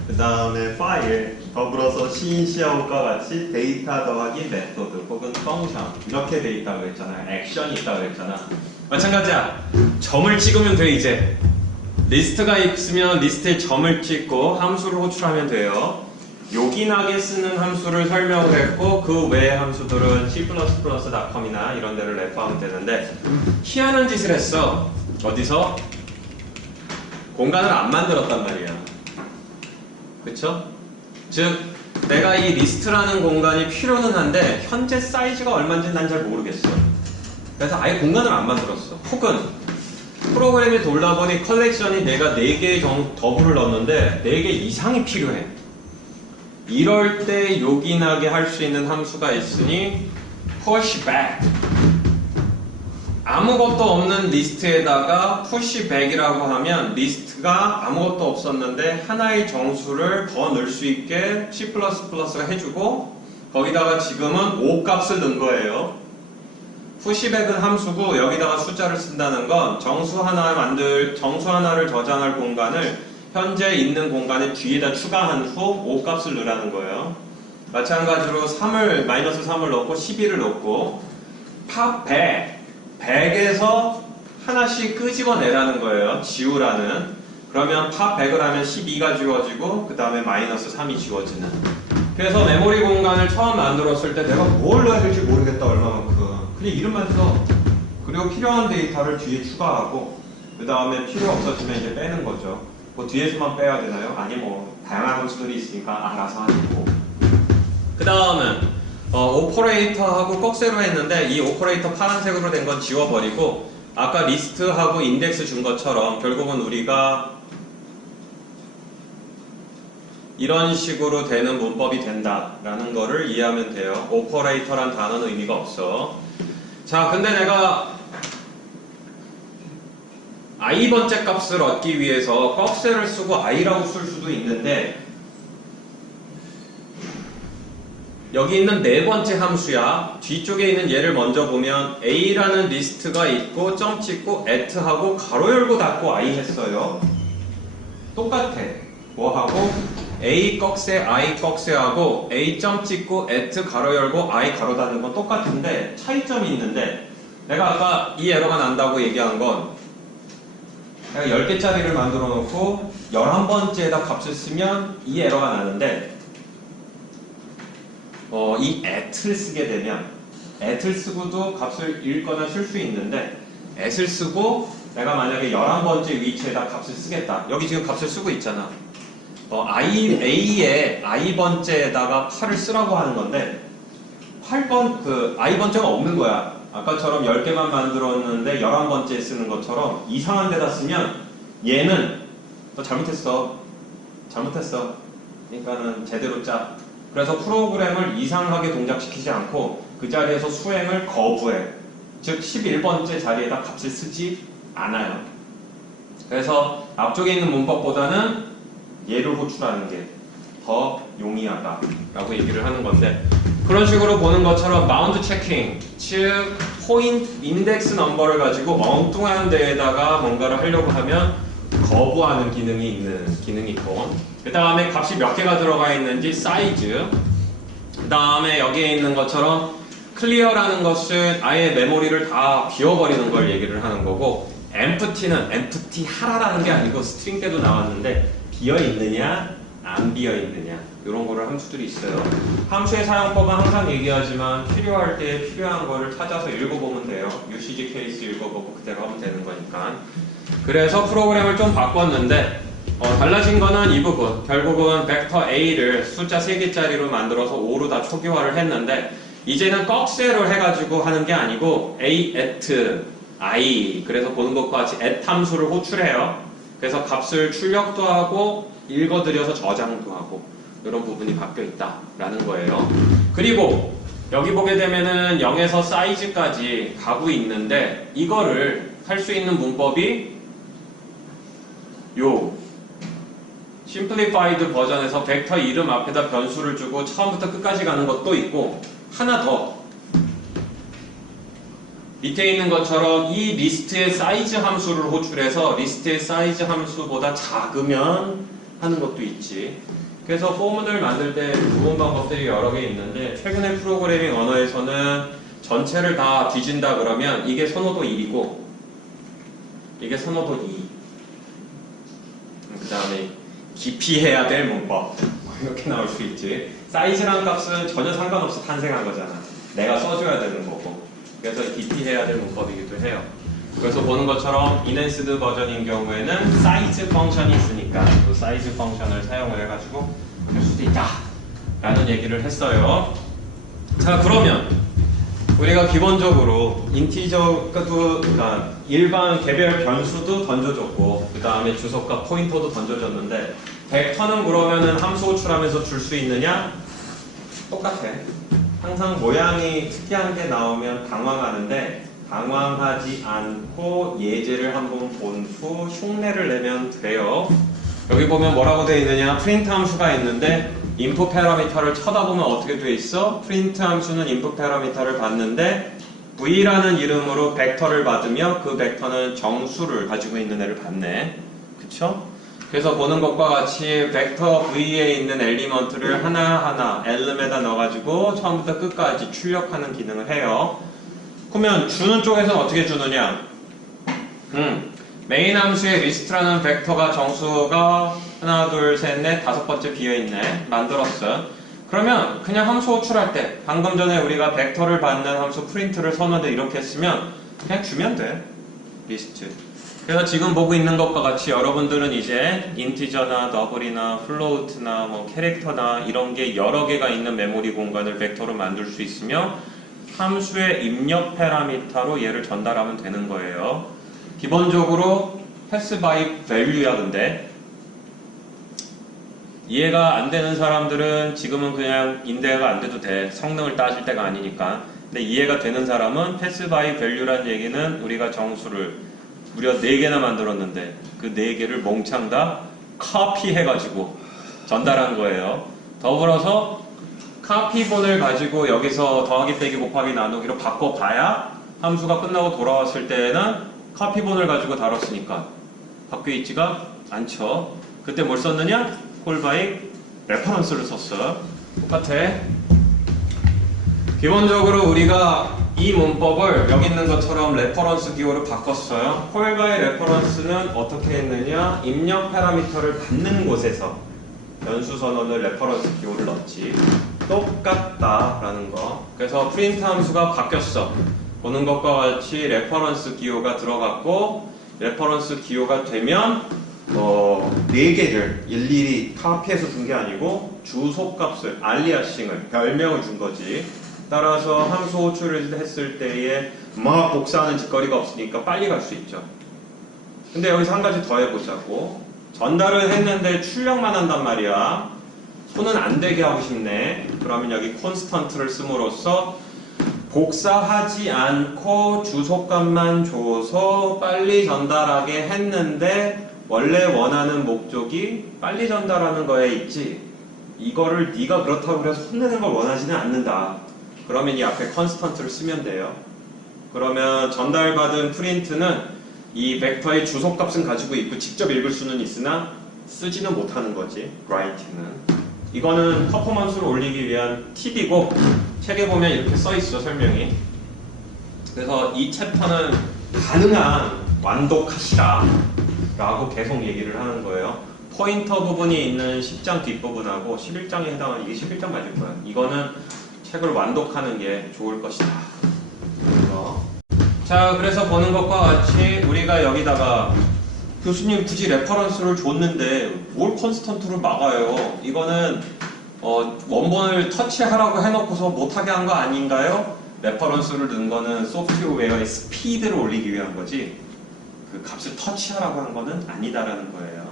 그 다음에 파일, 더불어서 시인시아웃과 같이 데이터 더하기 메소드 혹은 펑션 이렇게 돼 있다고 했잖아요. 액션이 있다고 했잖아. 마찬가지야. 점을 찍으면 돼 이제. 리스트가 있으면 리스트에 점을 찍고 함수를 호출하면 돼요. 요긴하게 쓰는 함수를 설명을 했고 그 외의 함수들은 C++.com이나 이런 데를 레퍼하면 되는데 희한한 짓을 했어. 어디서? 공간을 안 만들었단 말이야. 그쵸? 즉 내가 이 리스트라는 공간이 필요는 한데 현재 사이즈가 얼마인지 난 잘 모르겠어. 그래서 아예 공간을 안 만들었어. 혹은 프로그램이 돌다 보니 컬렉션이 내가 4개의 더블을 넣었는데 4개 이상이 필요해. 이럴 때 요긴하게 할 수 있는 함수가 있으니 pushback. 아무것도 없는 리스트에다가 pushback이라고 하면 리스트가 아무것도 없었는데 하나의 정수를 더 넣을 수 있게 C++가 해주고 거기다가 지금은 5 값을 넣은 거예요. pushback은 함수고 여기다가 숫자를 쓴다는 건 정수 하나를 저장할 공간을 현재 있는 공간의 뒤에다 추가한 후 5 값을 넣으라는 거예요. 마찬가지로 마이너스 3을 넣고 12를 넣고 pop 100에서 하나씩 끄집어내라는 거예요. 지우라는. 그러면 pop 100을 하면 12가 지워지고 그 다음에 마이너스 3이 지워지는. 그래서 메모리 공간을 처음 만들었을 때 내가 뭘 넣어야 될지 모르겠다 얼마만큼. 그냥 이름만 써. 그리고 필요한 데이터를 뒤에 추가하고 그 다음에 필요 없어지면 이제 빼는 거죠. 뭐 뒤에서만 빼야 되나요? 아니 뭐 다양한 함수들이 있으니까 알아서 하고. 그 다음은 오퍼레이터하고 꺽쇠로 했는데 이 오퍼레이터 파란색으로 된 건 지워버리고 아까 리스트하고 인덱스 준 것처럼 결국은 우리가 이런 식으로 되는 문법이 된다라는 거를 이해하면 돼요. 오퍼레이터란 단어는 의미가 없어. 자, 근데 내가 i번째 값을 얻기 위해서 꺽쇠를 쓰고 i라고 쓸 수도 있는데 여기 있는 네 번째 함수야. 뒤쪽에 있는 얘를 먼저 보면 a라는 리스트가 있고 점 찍고 at하고 가로 열고 닫고 i 했어요. 똑같아. 뭐하고? a 꺽쇠 i 꺽쇠하고 a 점 찍고 at 가로 열고 i 가로 닫는 건 똑같은데 차이점이 있는데 내가 아까 이 에러가 난다고 얘기한 건 내가 10개짜리를 만들어 놓고 11번째에다 값을 쓰면 이 에러가 나는데 이 at를 쓰게 되면 at를 쓰고도 값을 읽거나 쓸 수 있는데 at을 쓰고 내가 만약에 11번째 위치에다 값을 쓰겠다. 여기 지금 값을 쓰고 있잖아. a에 i번째에다가 8을 쓰라고 하는 건데 8번 i번째가 없는 거야. 아까처럼 10개만 만들었는데 11번째에 쓰는 것처럼 이상한 데다 쓰면 얘는 너 잘못했어. 그러니까는 제대로 짜. 그래서 프로그램을 이상하게 동작시키지 않고 그 자리에서 수행을 거부해. 즉 11번째 자리에다 값을 쓰지 않아요. 그래서 앞쪽에 있는 문법보다는 얘를 호출하는 게 더 용이하다 라고 얘기를 하는 건데 그런 식으로 보는 것처럼 마운트 체킹, 즉 포인트 인덱스 넘버를 가지고 엉뚱한 데에다가 뭔가를 하려고 하면 거부하는 기능이 있고 그 다음에 값이 몇 개가 들어가 있는지 사이즈 그 다음에 여기에 있는 것처럼 클리어라는 것은 아예 메모리를 다 비워버리는 걸 얘기를 하는 거고 empty는 empty 하라라는 게 아니고 스트링 때도 나왔는데 비어있느냐 안 비어있느냐 이런 거를 함수들이 있어요. 함수의 사용법은 항상 얘기하지만 필요할 때 필요한 거를 찾아서 읽어보면 돼요. UCG 케이스 읽어보고 그대로 하면 되는 거니까. 그래서 프로그램을 좀 바꿨는데 달라진 거는 이 부분. 결국은 벡터 A를 숫자 3개짜리로 만들어서 5로 다 초기화를 했는데 이제는 꺽쇠로 해가지고 하는 게 아니고 A at I 그래서 보는 것과 같이 at 함수를 호출해요. 그래서 값을 출력도 하고 읽어들여서 저장도 하고 이런 부분이 바뀌어 있다라는 거예요. 그리고 여기 보게 되면은 0에서 사이즈까지 가고 있는데 이거를 할 수 있는 문법이 요 심플리파이드 버전에서 벡터 이름 앞에다 변수를 주고 처음부터 끝까지 가는 것도 있고 하나 더 밑에 있는 것처럼 이 리스트의 사이즈 함수를 호출해서 리스트의 사이즈 함수보다 작으면 하는 것도 있지. 그래서 포문을 만들 때 좋은 방법들이 여러 개 있는데 최근에 프로그래밍 언어에서는 전체를 다 뒤진다 그러면 이게 선호도 1이고 이게 선호도 2. 그 다음에 기피해야 될 문법 이렇게 나올 수 있지. 사이즈란 값은 전혀 상관없이 탄생한 거잖아. 내가 써줘야 되는 거고. 그래서 DT 해야 될 문법이기도 해요. 그래서 보는 것처럼 인핸스드 버전인 경우에는 사이즈 펑션이 있으니까 그 사이즈 펑션을 사용을 해가지고 할 수도 있다 라는 얘기를 했어요. 자, 그러면 우리가 기본적으로 그러니까 일반 개별 변수도 던져줬고 그 다음에 주소값 포인터도 던져줬는데 벡터는 그러면은 함수 호출하면서 줄 수 있느냐? 똑같아. 항상 모양이 특이한 게 나오면 당황하는데 당황하지 않고 예제를 한번 본 후 흉내를 내면 돼요. 여기 보면 뭐라고 되어 있느냐? 프린트 함수가 있는데 input 패러미터를 쳐다보면 어떻게 되어 있어? 프린트 함수는 input 패러미터를 받는데 v라는 이름으로 벡터를 받으며 그 벡터는 정수를 가지고 있는 애를 받네. 그쵸? 그래서 보는 것과 같이 벡터 v에 있는 엘리먼트를 하나하나 엘름에다 넣어가지고 처음부터 끝까지 출력하는 기능을 해요. 그러면 주는 쪽에서는 어떻게 주느냐? 메인 함수의 리스트라는 벡터가 정수가 하나, 둘, 셋, 넷, 다섯 번째 비어있네. 만들었어. 그러면 그냥 함수 호출할 때 방금 전에 우리가 벡터를 받는 함수 프린트를 썼는데 이렇게 했으면 그냥 주면 돼. 리스트. 그래서 지금 보고 있는 것과 같이 여러분들은 이제 인티저나 더블이나 플로우트나 뭐 캐릭터나 이런 게 여러 개가 있는 메모리 공간을 벡터로 만들 수 있으며 함수의 입력 파라미터로 얘를 전달하면 되는 거예요. 기본적으로 pass by value야. 근데 이해가 안 되는 사람들은 지금은 그냥 인대가 안 돼도 돼. 성능을 따질 때가 아니니까. 근데 이해가 되는 사람은 pass by value란 얘기는 우리가 정수를 무려 4개나 만들었는데 그 4개를 몽창 다 카피해가지고 전달한 거예요. 더불어서 카피본을 가지고 여기서 더하기 빼기 곱하기 나누기로 바꿔봐야 함수가 끝나고 돌아왔을 때는 카피본을 가지고 다뤘으니까 바뀌어 있지가 않죠. 그때 뭘 썼느냐? 콜 바이 레퍼런스를 썼어. 똑같아. 기본적으로 우리가 이 문법을 여기 있는 것처럼 레퍼런스 기호로 바꿨어요. 콜 바이 레퍼런스는 어떻게 했느냐? 입력 파라미터를 받는 곳에서 변수 선언을 레퍼런스 기호를 넣었지. 똑같다라는 거. 그래서 프린트 함수가 바뀌었어. 보는 것과 같이 레퍼런스 기호가 들어갔고 레퍼런스 기호가 되면 4개를 일일이 카피해서 준 게 아니고 주소값을 알리아싱을 별명을 준 거지. 따라서 함수 호출을 했을 때에 막 복사하는 짓거리가 없으니까 빨리 갈 수 있죠. 근데 여기서 한 가지 더 해보자고. 전달을 했는데 출력만 한단 말이야. 손은 안 되게 하고 싶네. 그러면 여기 콘스턴트를 씀으로써 복사하지 않고 주소값만 줘서 빨리 전달하게 했는데 원래 원하는 목적이 빨리 전달하는 거에 있지. 이거를 네가 그렇다고 해서 혼내는 걸 원하지는 않는다. 그러면 이 앞에 컨스턴트를 쓰면 돼요. 그러면 전달받은 프린트는 이 벡터의 주소값은 가지고 있고 직접 읽을 수는 있으나 쓰지는 못하는 거지. write는. 이거는 퍼포먼스를 올리기 위한 팁이고 책에 보면 이렇게 써 있어 설명이. 그래서 이 챕터는 가능한 완독하시라 라고 계속 얘기를 하는 거예요. 포인터 부분이 있는 10장 뒷부분하고 11장에 해당하는 이게 11장 맞을 거야. 이거는 책을 완독하는 게 좋을 것이다. 자, 그래서 보는 것과 같이 우리가 여기다가 교수님 굳이 레퍼런스를 줬는데 뭘 컨스턴트를 막아요? 이거는 원본을 터치하라고 해놓고서 못하게 한 거 아닌가요? 레퍼런스를 넣은 거는 소프트웨어의 스피드를 올리기 위한 거지 그 값을 터치하라고 한 거는 아니다라는 거예요.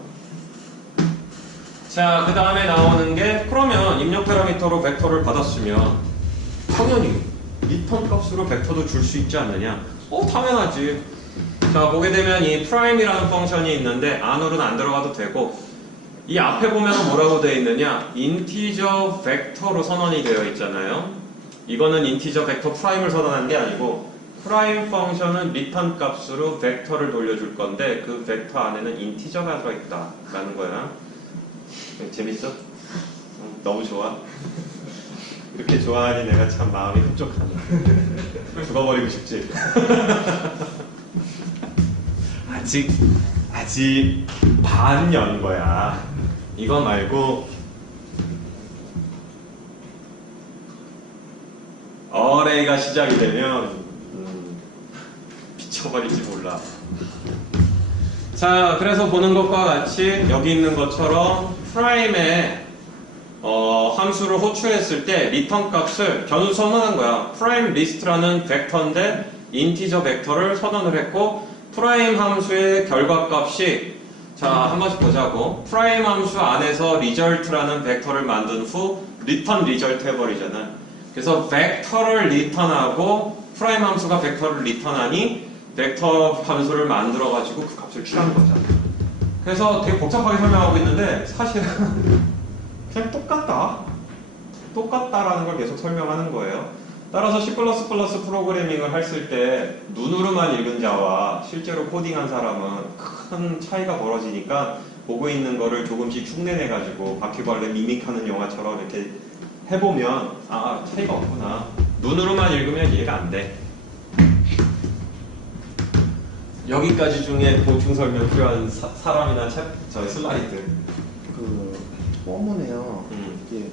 자, 그 다음에 나오는 게 그러면 입력 파라미터로 벡터를 받았으면 당연히 리턴 값으로 벡터도 줄 수 있지 않느냐? 당연하지. 자, 보게 되면 이 prime이라는 펑션이 있는데 안으로는 안 들어가도 되고 이 앞에 보면 뭐라고 되어 있느냐? 인티저 벡터로 선언이 되어 있잖아요. 이거는 인티저 벡터 프라임을 선언한 게 아니고 프라임 펑션은 리턴 값으로 벡터를 돌려줄 건데 그 벡터 안에는 인티저가 들어있다 라는 거야. 재밌어? 너무 좋아. 이렇게 좋아하니 내가 참 마음이 흡족하네. 죽어버리고 싶지? 아직 반 연 거야. 이거 말고 어레이가 시작이 되면 미쳐버릴지 몰라. 자, 그래서 보는 것과 같이 여기 있는 것처럼 프라임에 함수를 호출했을 때 리턴 값을 변수 선언한 거야. 프라임 리스트라는 벡터인데 인티저 벡터를 선언을 했고 프라임 함수의 결과값이 자, 한 번씩 보자고. 프라임 함수 안에서 리절트라는 벡터를 만든 후 리턴 리절트 해버리잖아. 그래서 벡터를 리턴하고 프라임 함수가 벡터를 리턴하니 벡터 함수를 만들어가지고 그 값을 취한 거잖아. 그래서 되게 복잡하게 설명하고 있는데 사실은 그냥 똑같다라는 걸 계속 설명하는 거예요. 따라서 C++ 프로그래밍을 했을 때 눈으로만 읽은 자와 실제로 코딩한 사람은 큰 차이가 벌어지니까 보고 있는 거를 조금씩 흉내내가지고 바퀴벌레 미믹하는 영화처럼 이렇게 해보면 아, 차이가 없구나. 눈으로만 읽으면 이해가 안 돼. 여기까지 중에 보충 설명 필요한 사람이나 저희 슬라이드. 그 폼은요. 이게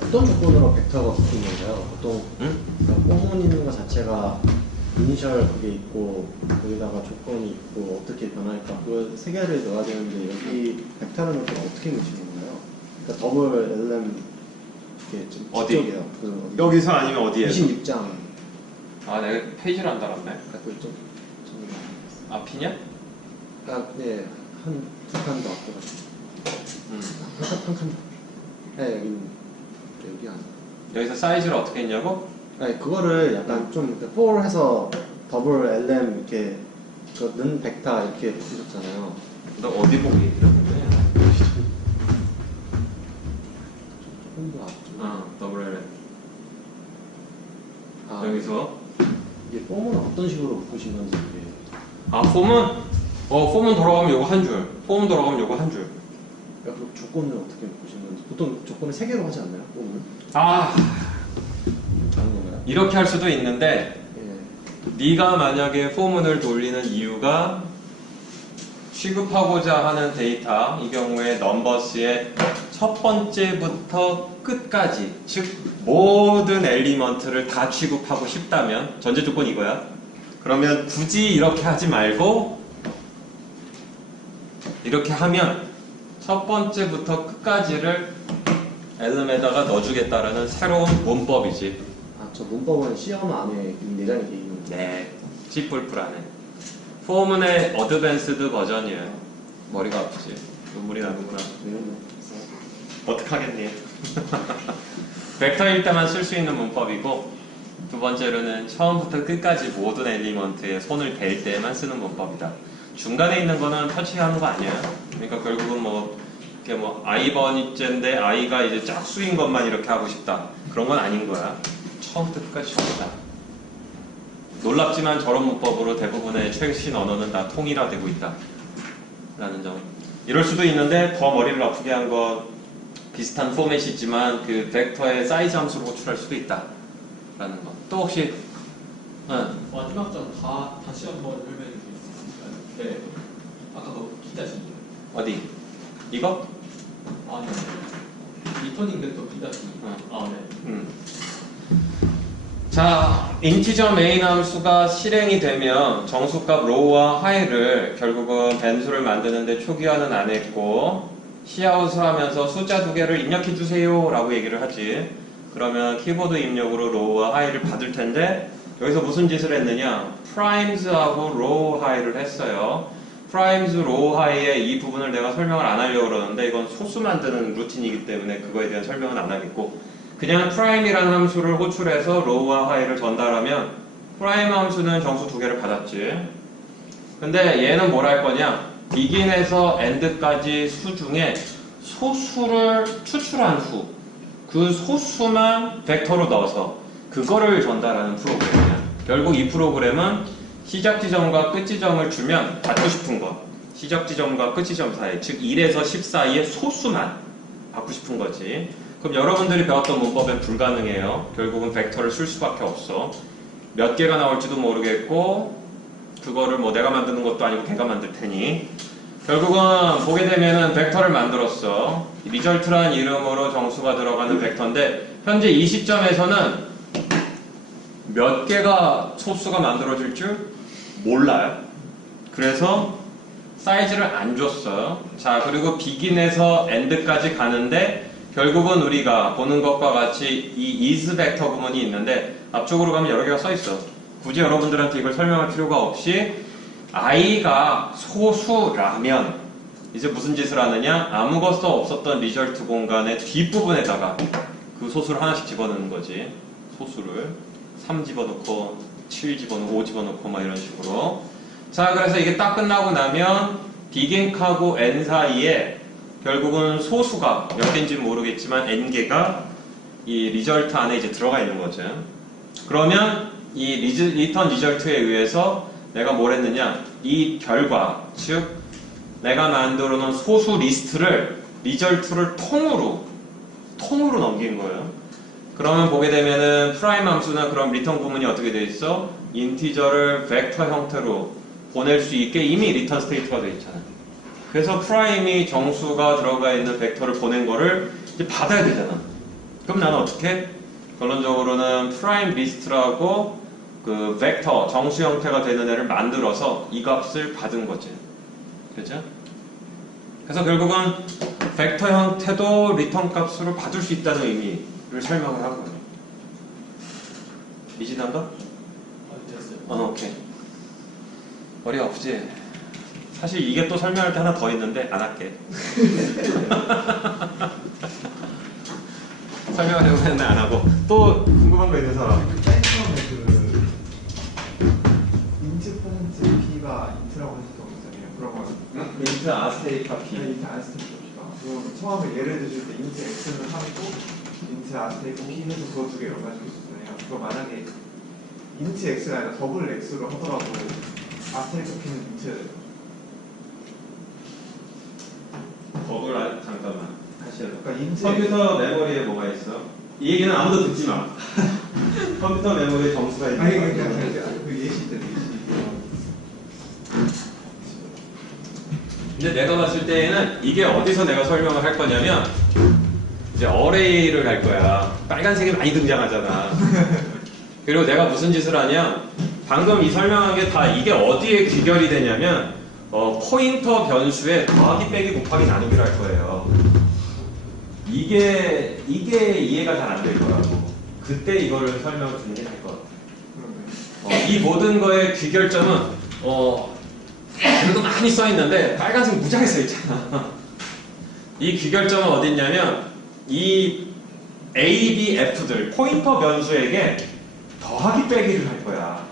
어떤 조건으로 벡터가 바뀌는 건가요? 보통 그러니까 폼은 있는 것 자체가 이니셜 그게 있고 거기다가 조건이 있고 어떻게 변할까 그 세 개를 넣어야 되는데 여기 벡터라는 건 어떻게 넣으시는 건가요? 그러니까 더블 LM 이게 좀 어디? 뒤쪽이에요. 그 여기서 아니면 어디에? 26장 아, 내가 페이지를 안 달았네. 갖고 있죠? 앞이냐? 그러니까 네, 한두 칸 더 앞에 가지고 한 칸. 네, 여기 안. 여기서 사이즈를 어떻게 했냐고? 아니 그거를 약간 좀 for 해서 더블 LM 이렇게 는 벡터 이렇게 해주셨잖아요. 너 어디 보고 얘기하는데? 조금 더 앞. 아, 더블 L. 아, 여기서 이게 폼은 어떤 식으로 묶으신 건지 이게. 아, 폼은 돌아가면 요거 한 줄. 폼 돌아가면 요거 한 줄. 그러니까 그 조건을 어떻게 묶으신 건지. 보통 조건을 세 개로 하지 않나요? 폼은? 아, 다른 건가요? 이렇게 할 수도 있는데 예. 네가 만약에 포문을 돌리는 이유가 취급하고자 하는 데이터, 이 경우에 넘버스의 첫 번째부터 끝까지, 즉 모든 엘리먼트를 다 취급하고 싶다면 전제 조건 이거야. 그러면 굳이 이렇게 하지 말고 이렇게 하면 첫 번째부터 끝까지를 엘름에다가 넣어주겠다라는 새로운 문법이지. 아, 저 문법은 시험 안에 내장이 돼 있는. 네, C++ 안에. 포문의 어드밴스드 버전이에요. 머리가 아프지. 눈물이 나는구나. 내용 어떡하겠니? 벡터일 때만 쓸 수 있는 문법이고, 두 번째로는 처음부터 끝까지 모든 엘리먼트에 손을 댈 때만 쓰는 문법이다. 중간에 있는 거는 터치하는 거 아니야. 그러니까 결국은 이렇게 i번째인데 i가 이제 짝수인 것만 이렇게 하고 싶다. 그런 건 아닌 거야. 처음부터 끝까지 전부 다. 놀랍지만 저런 문법으로 대부분의 최신 언어는 다 통일화되고 있다. 라는 점. 이럴 수도 있는데 더 머리를 아프게 한 건 비슷한 포맷이지만 그 벡터의 사이즈 함수로 호출할 수도 있다. 라는 거. 또 혹시 마지막 장 다시 한번 설명해 주실 수 있을까요? 네. 아까 그 기다시. 어디? 이거? 아니. 리터닝 벡터 기다시. 아, 네. 자, 인티저 메인 함수가 실행이 되면 정수값 로우와 하이를 결국은 변수를 만드는데 초기화는 안 했고 시아웃을 하면서 숫자 두 개를 입력해 주세요 라고 얘기를 하지. 그러면 키보드 입력으로 로우와 하이를 받을 텐데 여기서 무슨 짓을 했느냐? primes하고 row high를 했어요. primes, row high의 이 부분을 내가 설명을 안 하려고 그러는데 이건 소수 만드는 루틴이기 때문에 그거에 대한 설명은 안 하겠고 그냥 prime이라는 함수를 호출해서 row와 high를 전달하면 prime 함수는 정수 두 개를 받았지. 근데 얘는 뭘 할 거냐? begin에서 end까지 수 중에 소수를 추출한 수, 그 소수만 벡터로 넣어서 그거를 전달하는 프로그램이야. 결국 이 프로그램은 시작 지점과 끝 지점을 주면 받고 싶은 것, 시작 지점과 끝 지점 사이, 즉 1에서 10 사이의 소수만 받고 싶은 거지. 그럼 여러분들이 배웠던 문법엔 불가능해요. 결국은 벡터를 쓸 수밖에 없어. 몇 개가 나올지도 모르겠고 그거를 내가 만드는 것도 아니고 걔가 만들 테니 결국은 보게 되면은 벡터를 만들었어. 리절트란 이름으로 정수가 들어가는 벡터인데 현재 이 시점에서는 몇 개가 소수가 만들어질 줄 몰라요. 그래서 사이즈를 안 줬어요. 자, 그리고 begin에서 end까지 가는데 결국은 우리가 보는 것과 같이 이 is 벡터 구문이 있는데 앞쪽으로 가면 여러 개가 써 있어. 굳이 여러분들한테 이걸 설명할 필요가 없이 i가 소수라면 이제 무슨 짓을 하느냐? 아무것도 없었던 리절트 공간의 뒷부분에다가 그 소수를 하나씩 집어넣는 거지. 소수를 3 집어넣고 7 집어넣고 5 집어넣고 막 이런 식으로. 자, 그래서 이게 딱 끝나고 나면 begin하고 end 사이에 결국은 소수가 몇 개인지는 모르겠지만 n개가 이 리절트 안에 이제 들어가 있는 거죠. 그러면 이 리턴 리절트에 의해서 내가 뭘 했느냐? 이 결과, 즉 내가 만들어 놓은 소수 리스트를 리절트를 통으로 넘긴 거예요. 그러면 보게 되면은 프라임 함수는 그럼 리턴 구문이 어떻게 돼 있어? 인티저를 벡터 형태로 보낼 수 있게 이미 리턴 스테이트가 돼 있잖아. 그래서 프라임이 정수가 들어가 있는 벡터를 보낸 거를 이제 받아야 되잖아. 그럼 나는 어떻게? 결론적으로는 프라임 리스트라고 그 벡터 정수 형태가 되는 애를 만들어서 이 값을 받은 거지. 그죠? 그래서 결국은 벡터 형태도 리턴 값으로 받을 수 있다는 의미를 설명을 한 거예요. 이지난다? 됐어요. 오케이. 머리 아프지? 사실 이게 또 설명할 때 하나 더 있는데 안 할게. 설명하려고 했는데 안 하고. 또 궁금한 거 있는 사람? 맨 처음에 그 인트 퍼센트 P가 인트라고 하셨던 거 있잖아요. 그러면 인트 아스테이카 P. 인트 아스테이크 P가 그럼 처음에 예를 드실 때 인트 X는 3고 인트 아스테이크 P 해서 그거 두 개 연관시켜 있었잖아요. 그거 만약에 인트 X가 아니라 더블 X로 하더라도 아스테이크 P는 인트 잠깐만. 다시 해봐. 그러니까 인트 컴퓨터 메모리에 뭐가 있어? 이 얘기는 아무도 듣지 마. 컴퓨터 메모리에 점수가 있는 아니 거야. 그 예시 때 예시 근데 내가 봤을 때에는 이게 어디서 내가 설명을 할 거냐면 이제 어레이를 할 거야. 빨간색이 많이 등장하잖아. 그리고 내가 무슨 짓을 하냐? 방금 이 설명한 게 다 이게 어디에 귀결이 되냐면 포인터 변수에 더하기 빼기 곱하기 나누기를 할 거예요. 이게 이해가 잘 안 될 거라고. 그때 이거를 설명을 드리는 게 될 것 같아. 이 모든 거의 귀결점은 그래도 많이 써 있는데 빨간색 무지하게 써 있잖아. 이 귀결점은 어디 있냐면 이 A, B, F들 포인터 변수에게 더하기 빼기를 할 거야.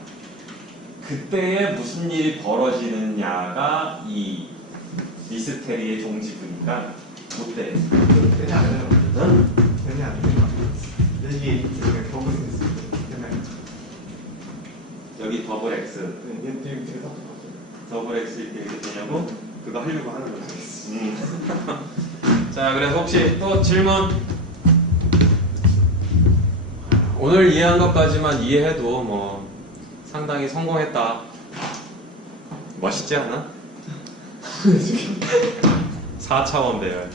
그때에 무슨 일이 벌어지느냐가 이 미스테리의 종지부니까 그때. 되냐 안 되냐 응? 되냐 안 되냐 이게 인트가 더블 X 되냐 여기 더블 X, 얘 되게 답답하죠. 더블 X 이렇게 되냐고? 그거 하려고 하는 거지. 자, 그래서 혹시 또 질문? 오늘 이해한 것까지만 이해해도 뭐 상당히 성공했다. 멋있지 않아? 4차원 배열.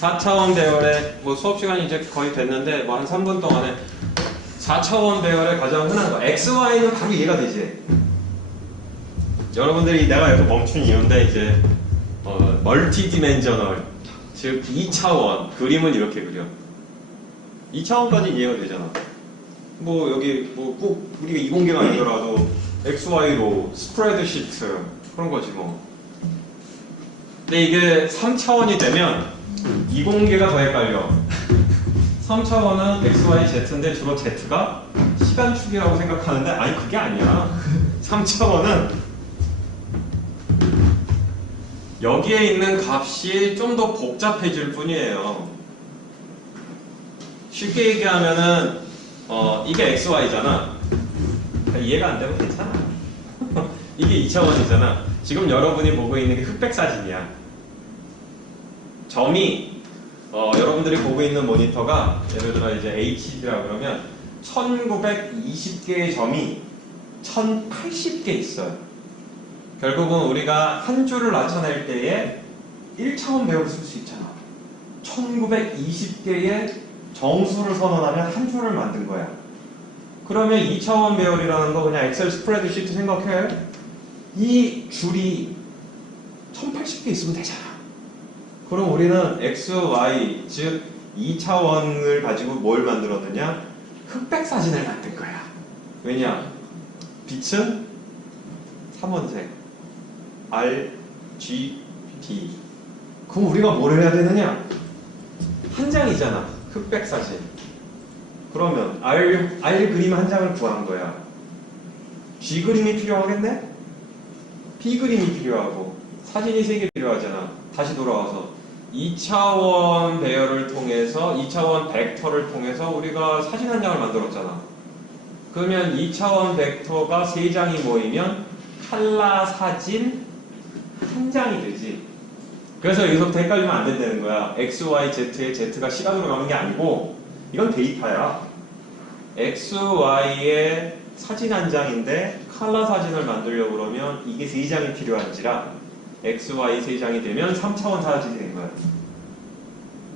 4차원 배열에 뭐 수업 시간이 이제 거의 됐는데 뭐 한 3분 동안에 4차원 배열의 가장 흔한 거 XY는 바로 이해가 되지. 여러분들이 내가 여기서 멈춘 이유인데 이제 멀티 디멘저널 즉 2차원 그림은 이렇게 그려. 2차원까지 이해가 되잖아. 뭐 여기 뭐 꼭 우리가 이공계가 아니더라도 XY로 스프레드 시트 그런 거지 뭐. 근데 이게 3차원이 되면 이공계가 더 헷갈려. 3차원은 XY, Z인데 주로 Z가 시간축이라고 생각하는데 아니 그게 아니야. 3차원은 여기에 있는 값이 좀 더 복잡해질 뿐이에요. 쉽게 얘기하면은 이게 XY잖아. 이해가 안 되면 괜찮아. 이게 2차원이잖아. 지금 여러분이 보고 있는 게 흑백 사진이야. 점이 여러분들이 보고 있는 모니터가 예를 들어 이제 HD라고 그러면 1920개의 점이 1080개 있어요. 결국은 우리가 한 줄을 나타낼 때에 1차원 배열을 쓸 수 있잖아. 1920개의 정수를 선언하면 한 줄을 만든 거야. 그러면 2차원 배열이라는 거 그냥 엑셀 스프레드시트 생각해. 이 줄이 1080개 있으면 되잖아. 그럼 우리는 x, y, 즉 2차원을 가지고 뭘 만들었느냐? 흑백 사진을 만든 거야. 왜냐? 빛은 3원색 R, G, B. 그럼 우리가 뭘 해야 되느냐? 한 장이잖아. 흑백 사진. 그러면 R 그림 한 장을 구한 거야. G 그림이 필요하겠네? B 그림이 필요하고 사진이 3개 필요하잖아. 다시 돌아와서 2차원 배열을 통해서 2차원 벡터를 통해서 우리가 사진 한 장을 만들었잖아. 그러면 2차원 벡터가 3장이 모이면 칼라 사진 한 장이 되지. 그래서 여기서부터 헷갈리면 안 된다는 거야. X, Y, Z의 Z가 시간으로 가는 게 아니고 이건 데이터야. X, Y의 사진 한 장인데 칼라 사진을 만들려고 그러면 이게 3장이 필요한지라 X, Y 3장이 되면 3차원 사진이 된 거야.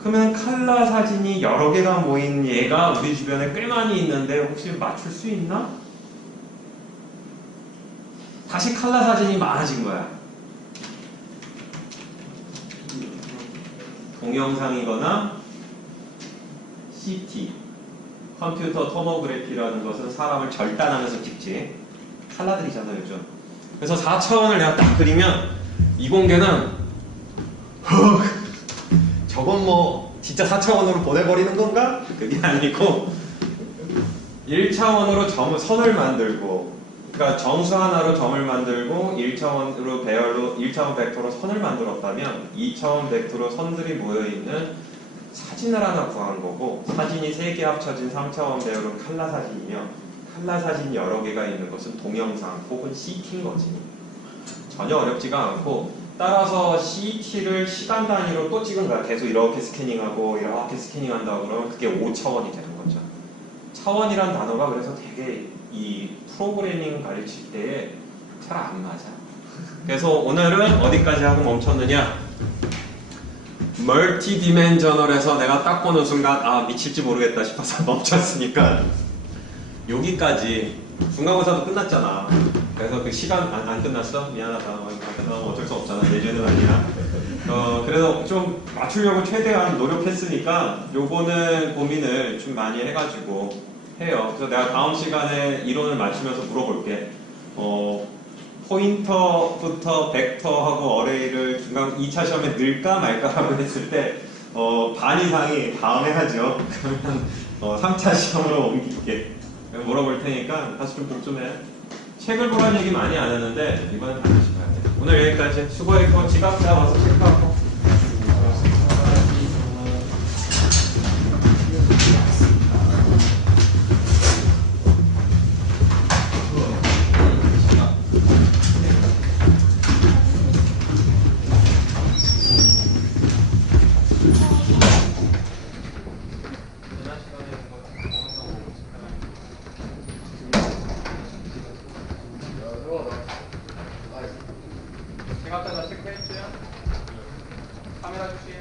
그러면 칼라 사진이 여러 개가 모인 얘가 우리 주변에 꽤 많이 있는데 혹시 맞출 수 있나? 다시 칼라 사진이 많아진 거야. 동영상이거나 CT, 컴퓨터 토모그래피라는 것은 사람을 절단하면서 찍지. 칼라들이잖아 요즘. 그래서 4차원을 내가 딱 그리면 이공계는 저건 뭐 진짜 4차원으로 보내버리는 건가? 그게 아니고 1차원으로 선을 만들고, 그러니까 정수 하나로 점을 만들고 1차원으로 배열로 1차원 벡터로 선을 만들었다면 2차원 벡터로 선들이 모여있는 사진을 하나 구한 거고, 사진이 3개 합쳐진 3차원 배열은 칼라 사진이며 칼라 사진이 여러 개가 있는 것은 동영상 혹은 CT인 거지. 전혀 어렵지가 않고, 따라서 CT를 시간 단위로 또 찍은 거야. 계속 이렇게 스캐닝하고 이렇게 스캐닝한다고 그러면 그게 5차원이 되는 거죠. 차원이란 단어가 그래서 되게 이 프로그래밍 가르칠 때에 잘 안 맞아. 그래서 오늘은 어디까지 하고 멈췄느냐? 멀티 디멘저널에서 내가 딱 보는 순간 아 미칠지 모르겠다 싶어서 멈췄으니까 여기까지. 중간고사도 끝났잖아. 그래서 그 시간 안 끝났어? 미안하다. 끝나면 어쩔 수 없잖아. 예제는 아니야. 그래서 좀 맞추려고 최대한 노력했으니까 요거는 고민을 좀 많이 해가지고 해요. 그래서 내가 다음 시간에 이론을 맞추면서 물어볼게. 포인터부터 벡터하고 어레이를 중간 2차 시험에 넣을까 말까라고 했을 때 반 이상이 다음에 하죠. 그러면 3차 시험으로 옮길게. 물어볼 테니까 다시 좀 복 좀 해. 책을 보라는 얘기 많이 안 했는데 이번엔 반드시 봐야 돼. 오늘 여기까지. 수고했고 지갑 다 와서 체크하고. 지갑 다 체크했지요? 카메라 주시.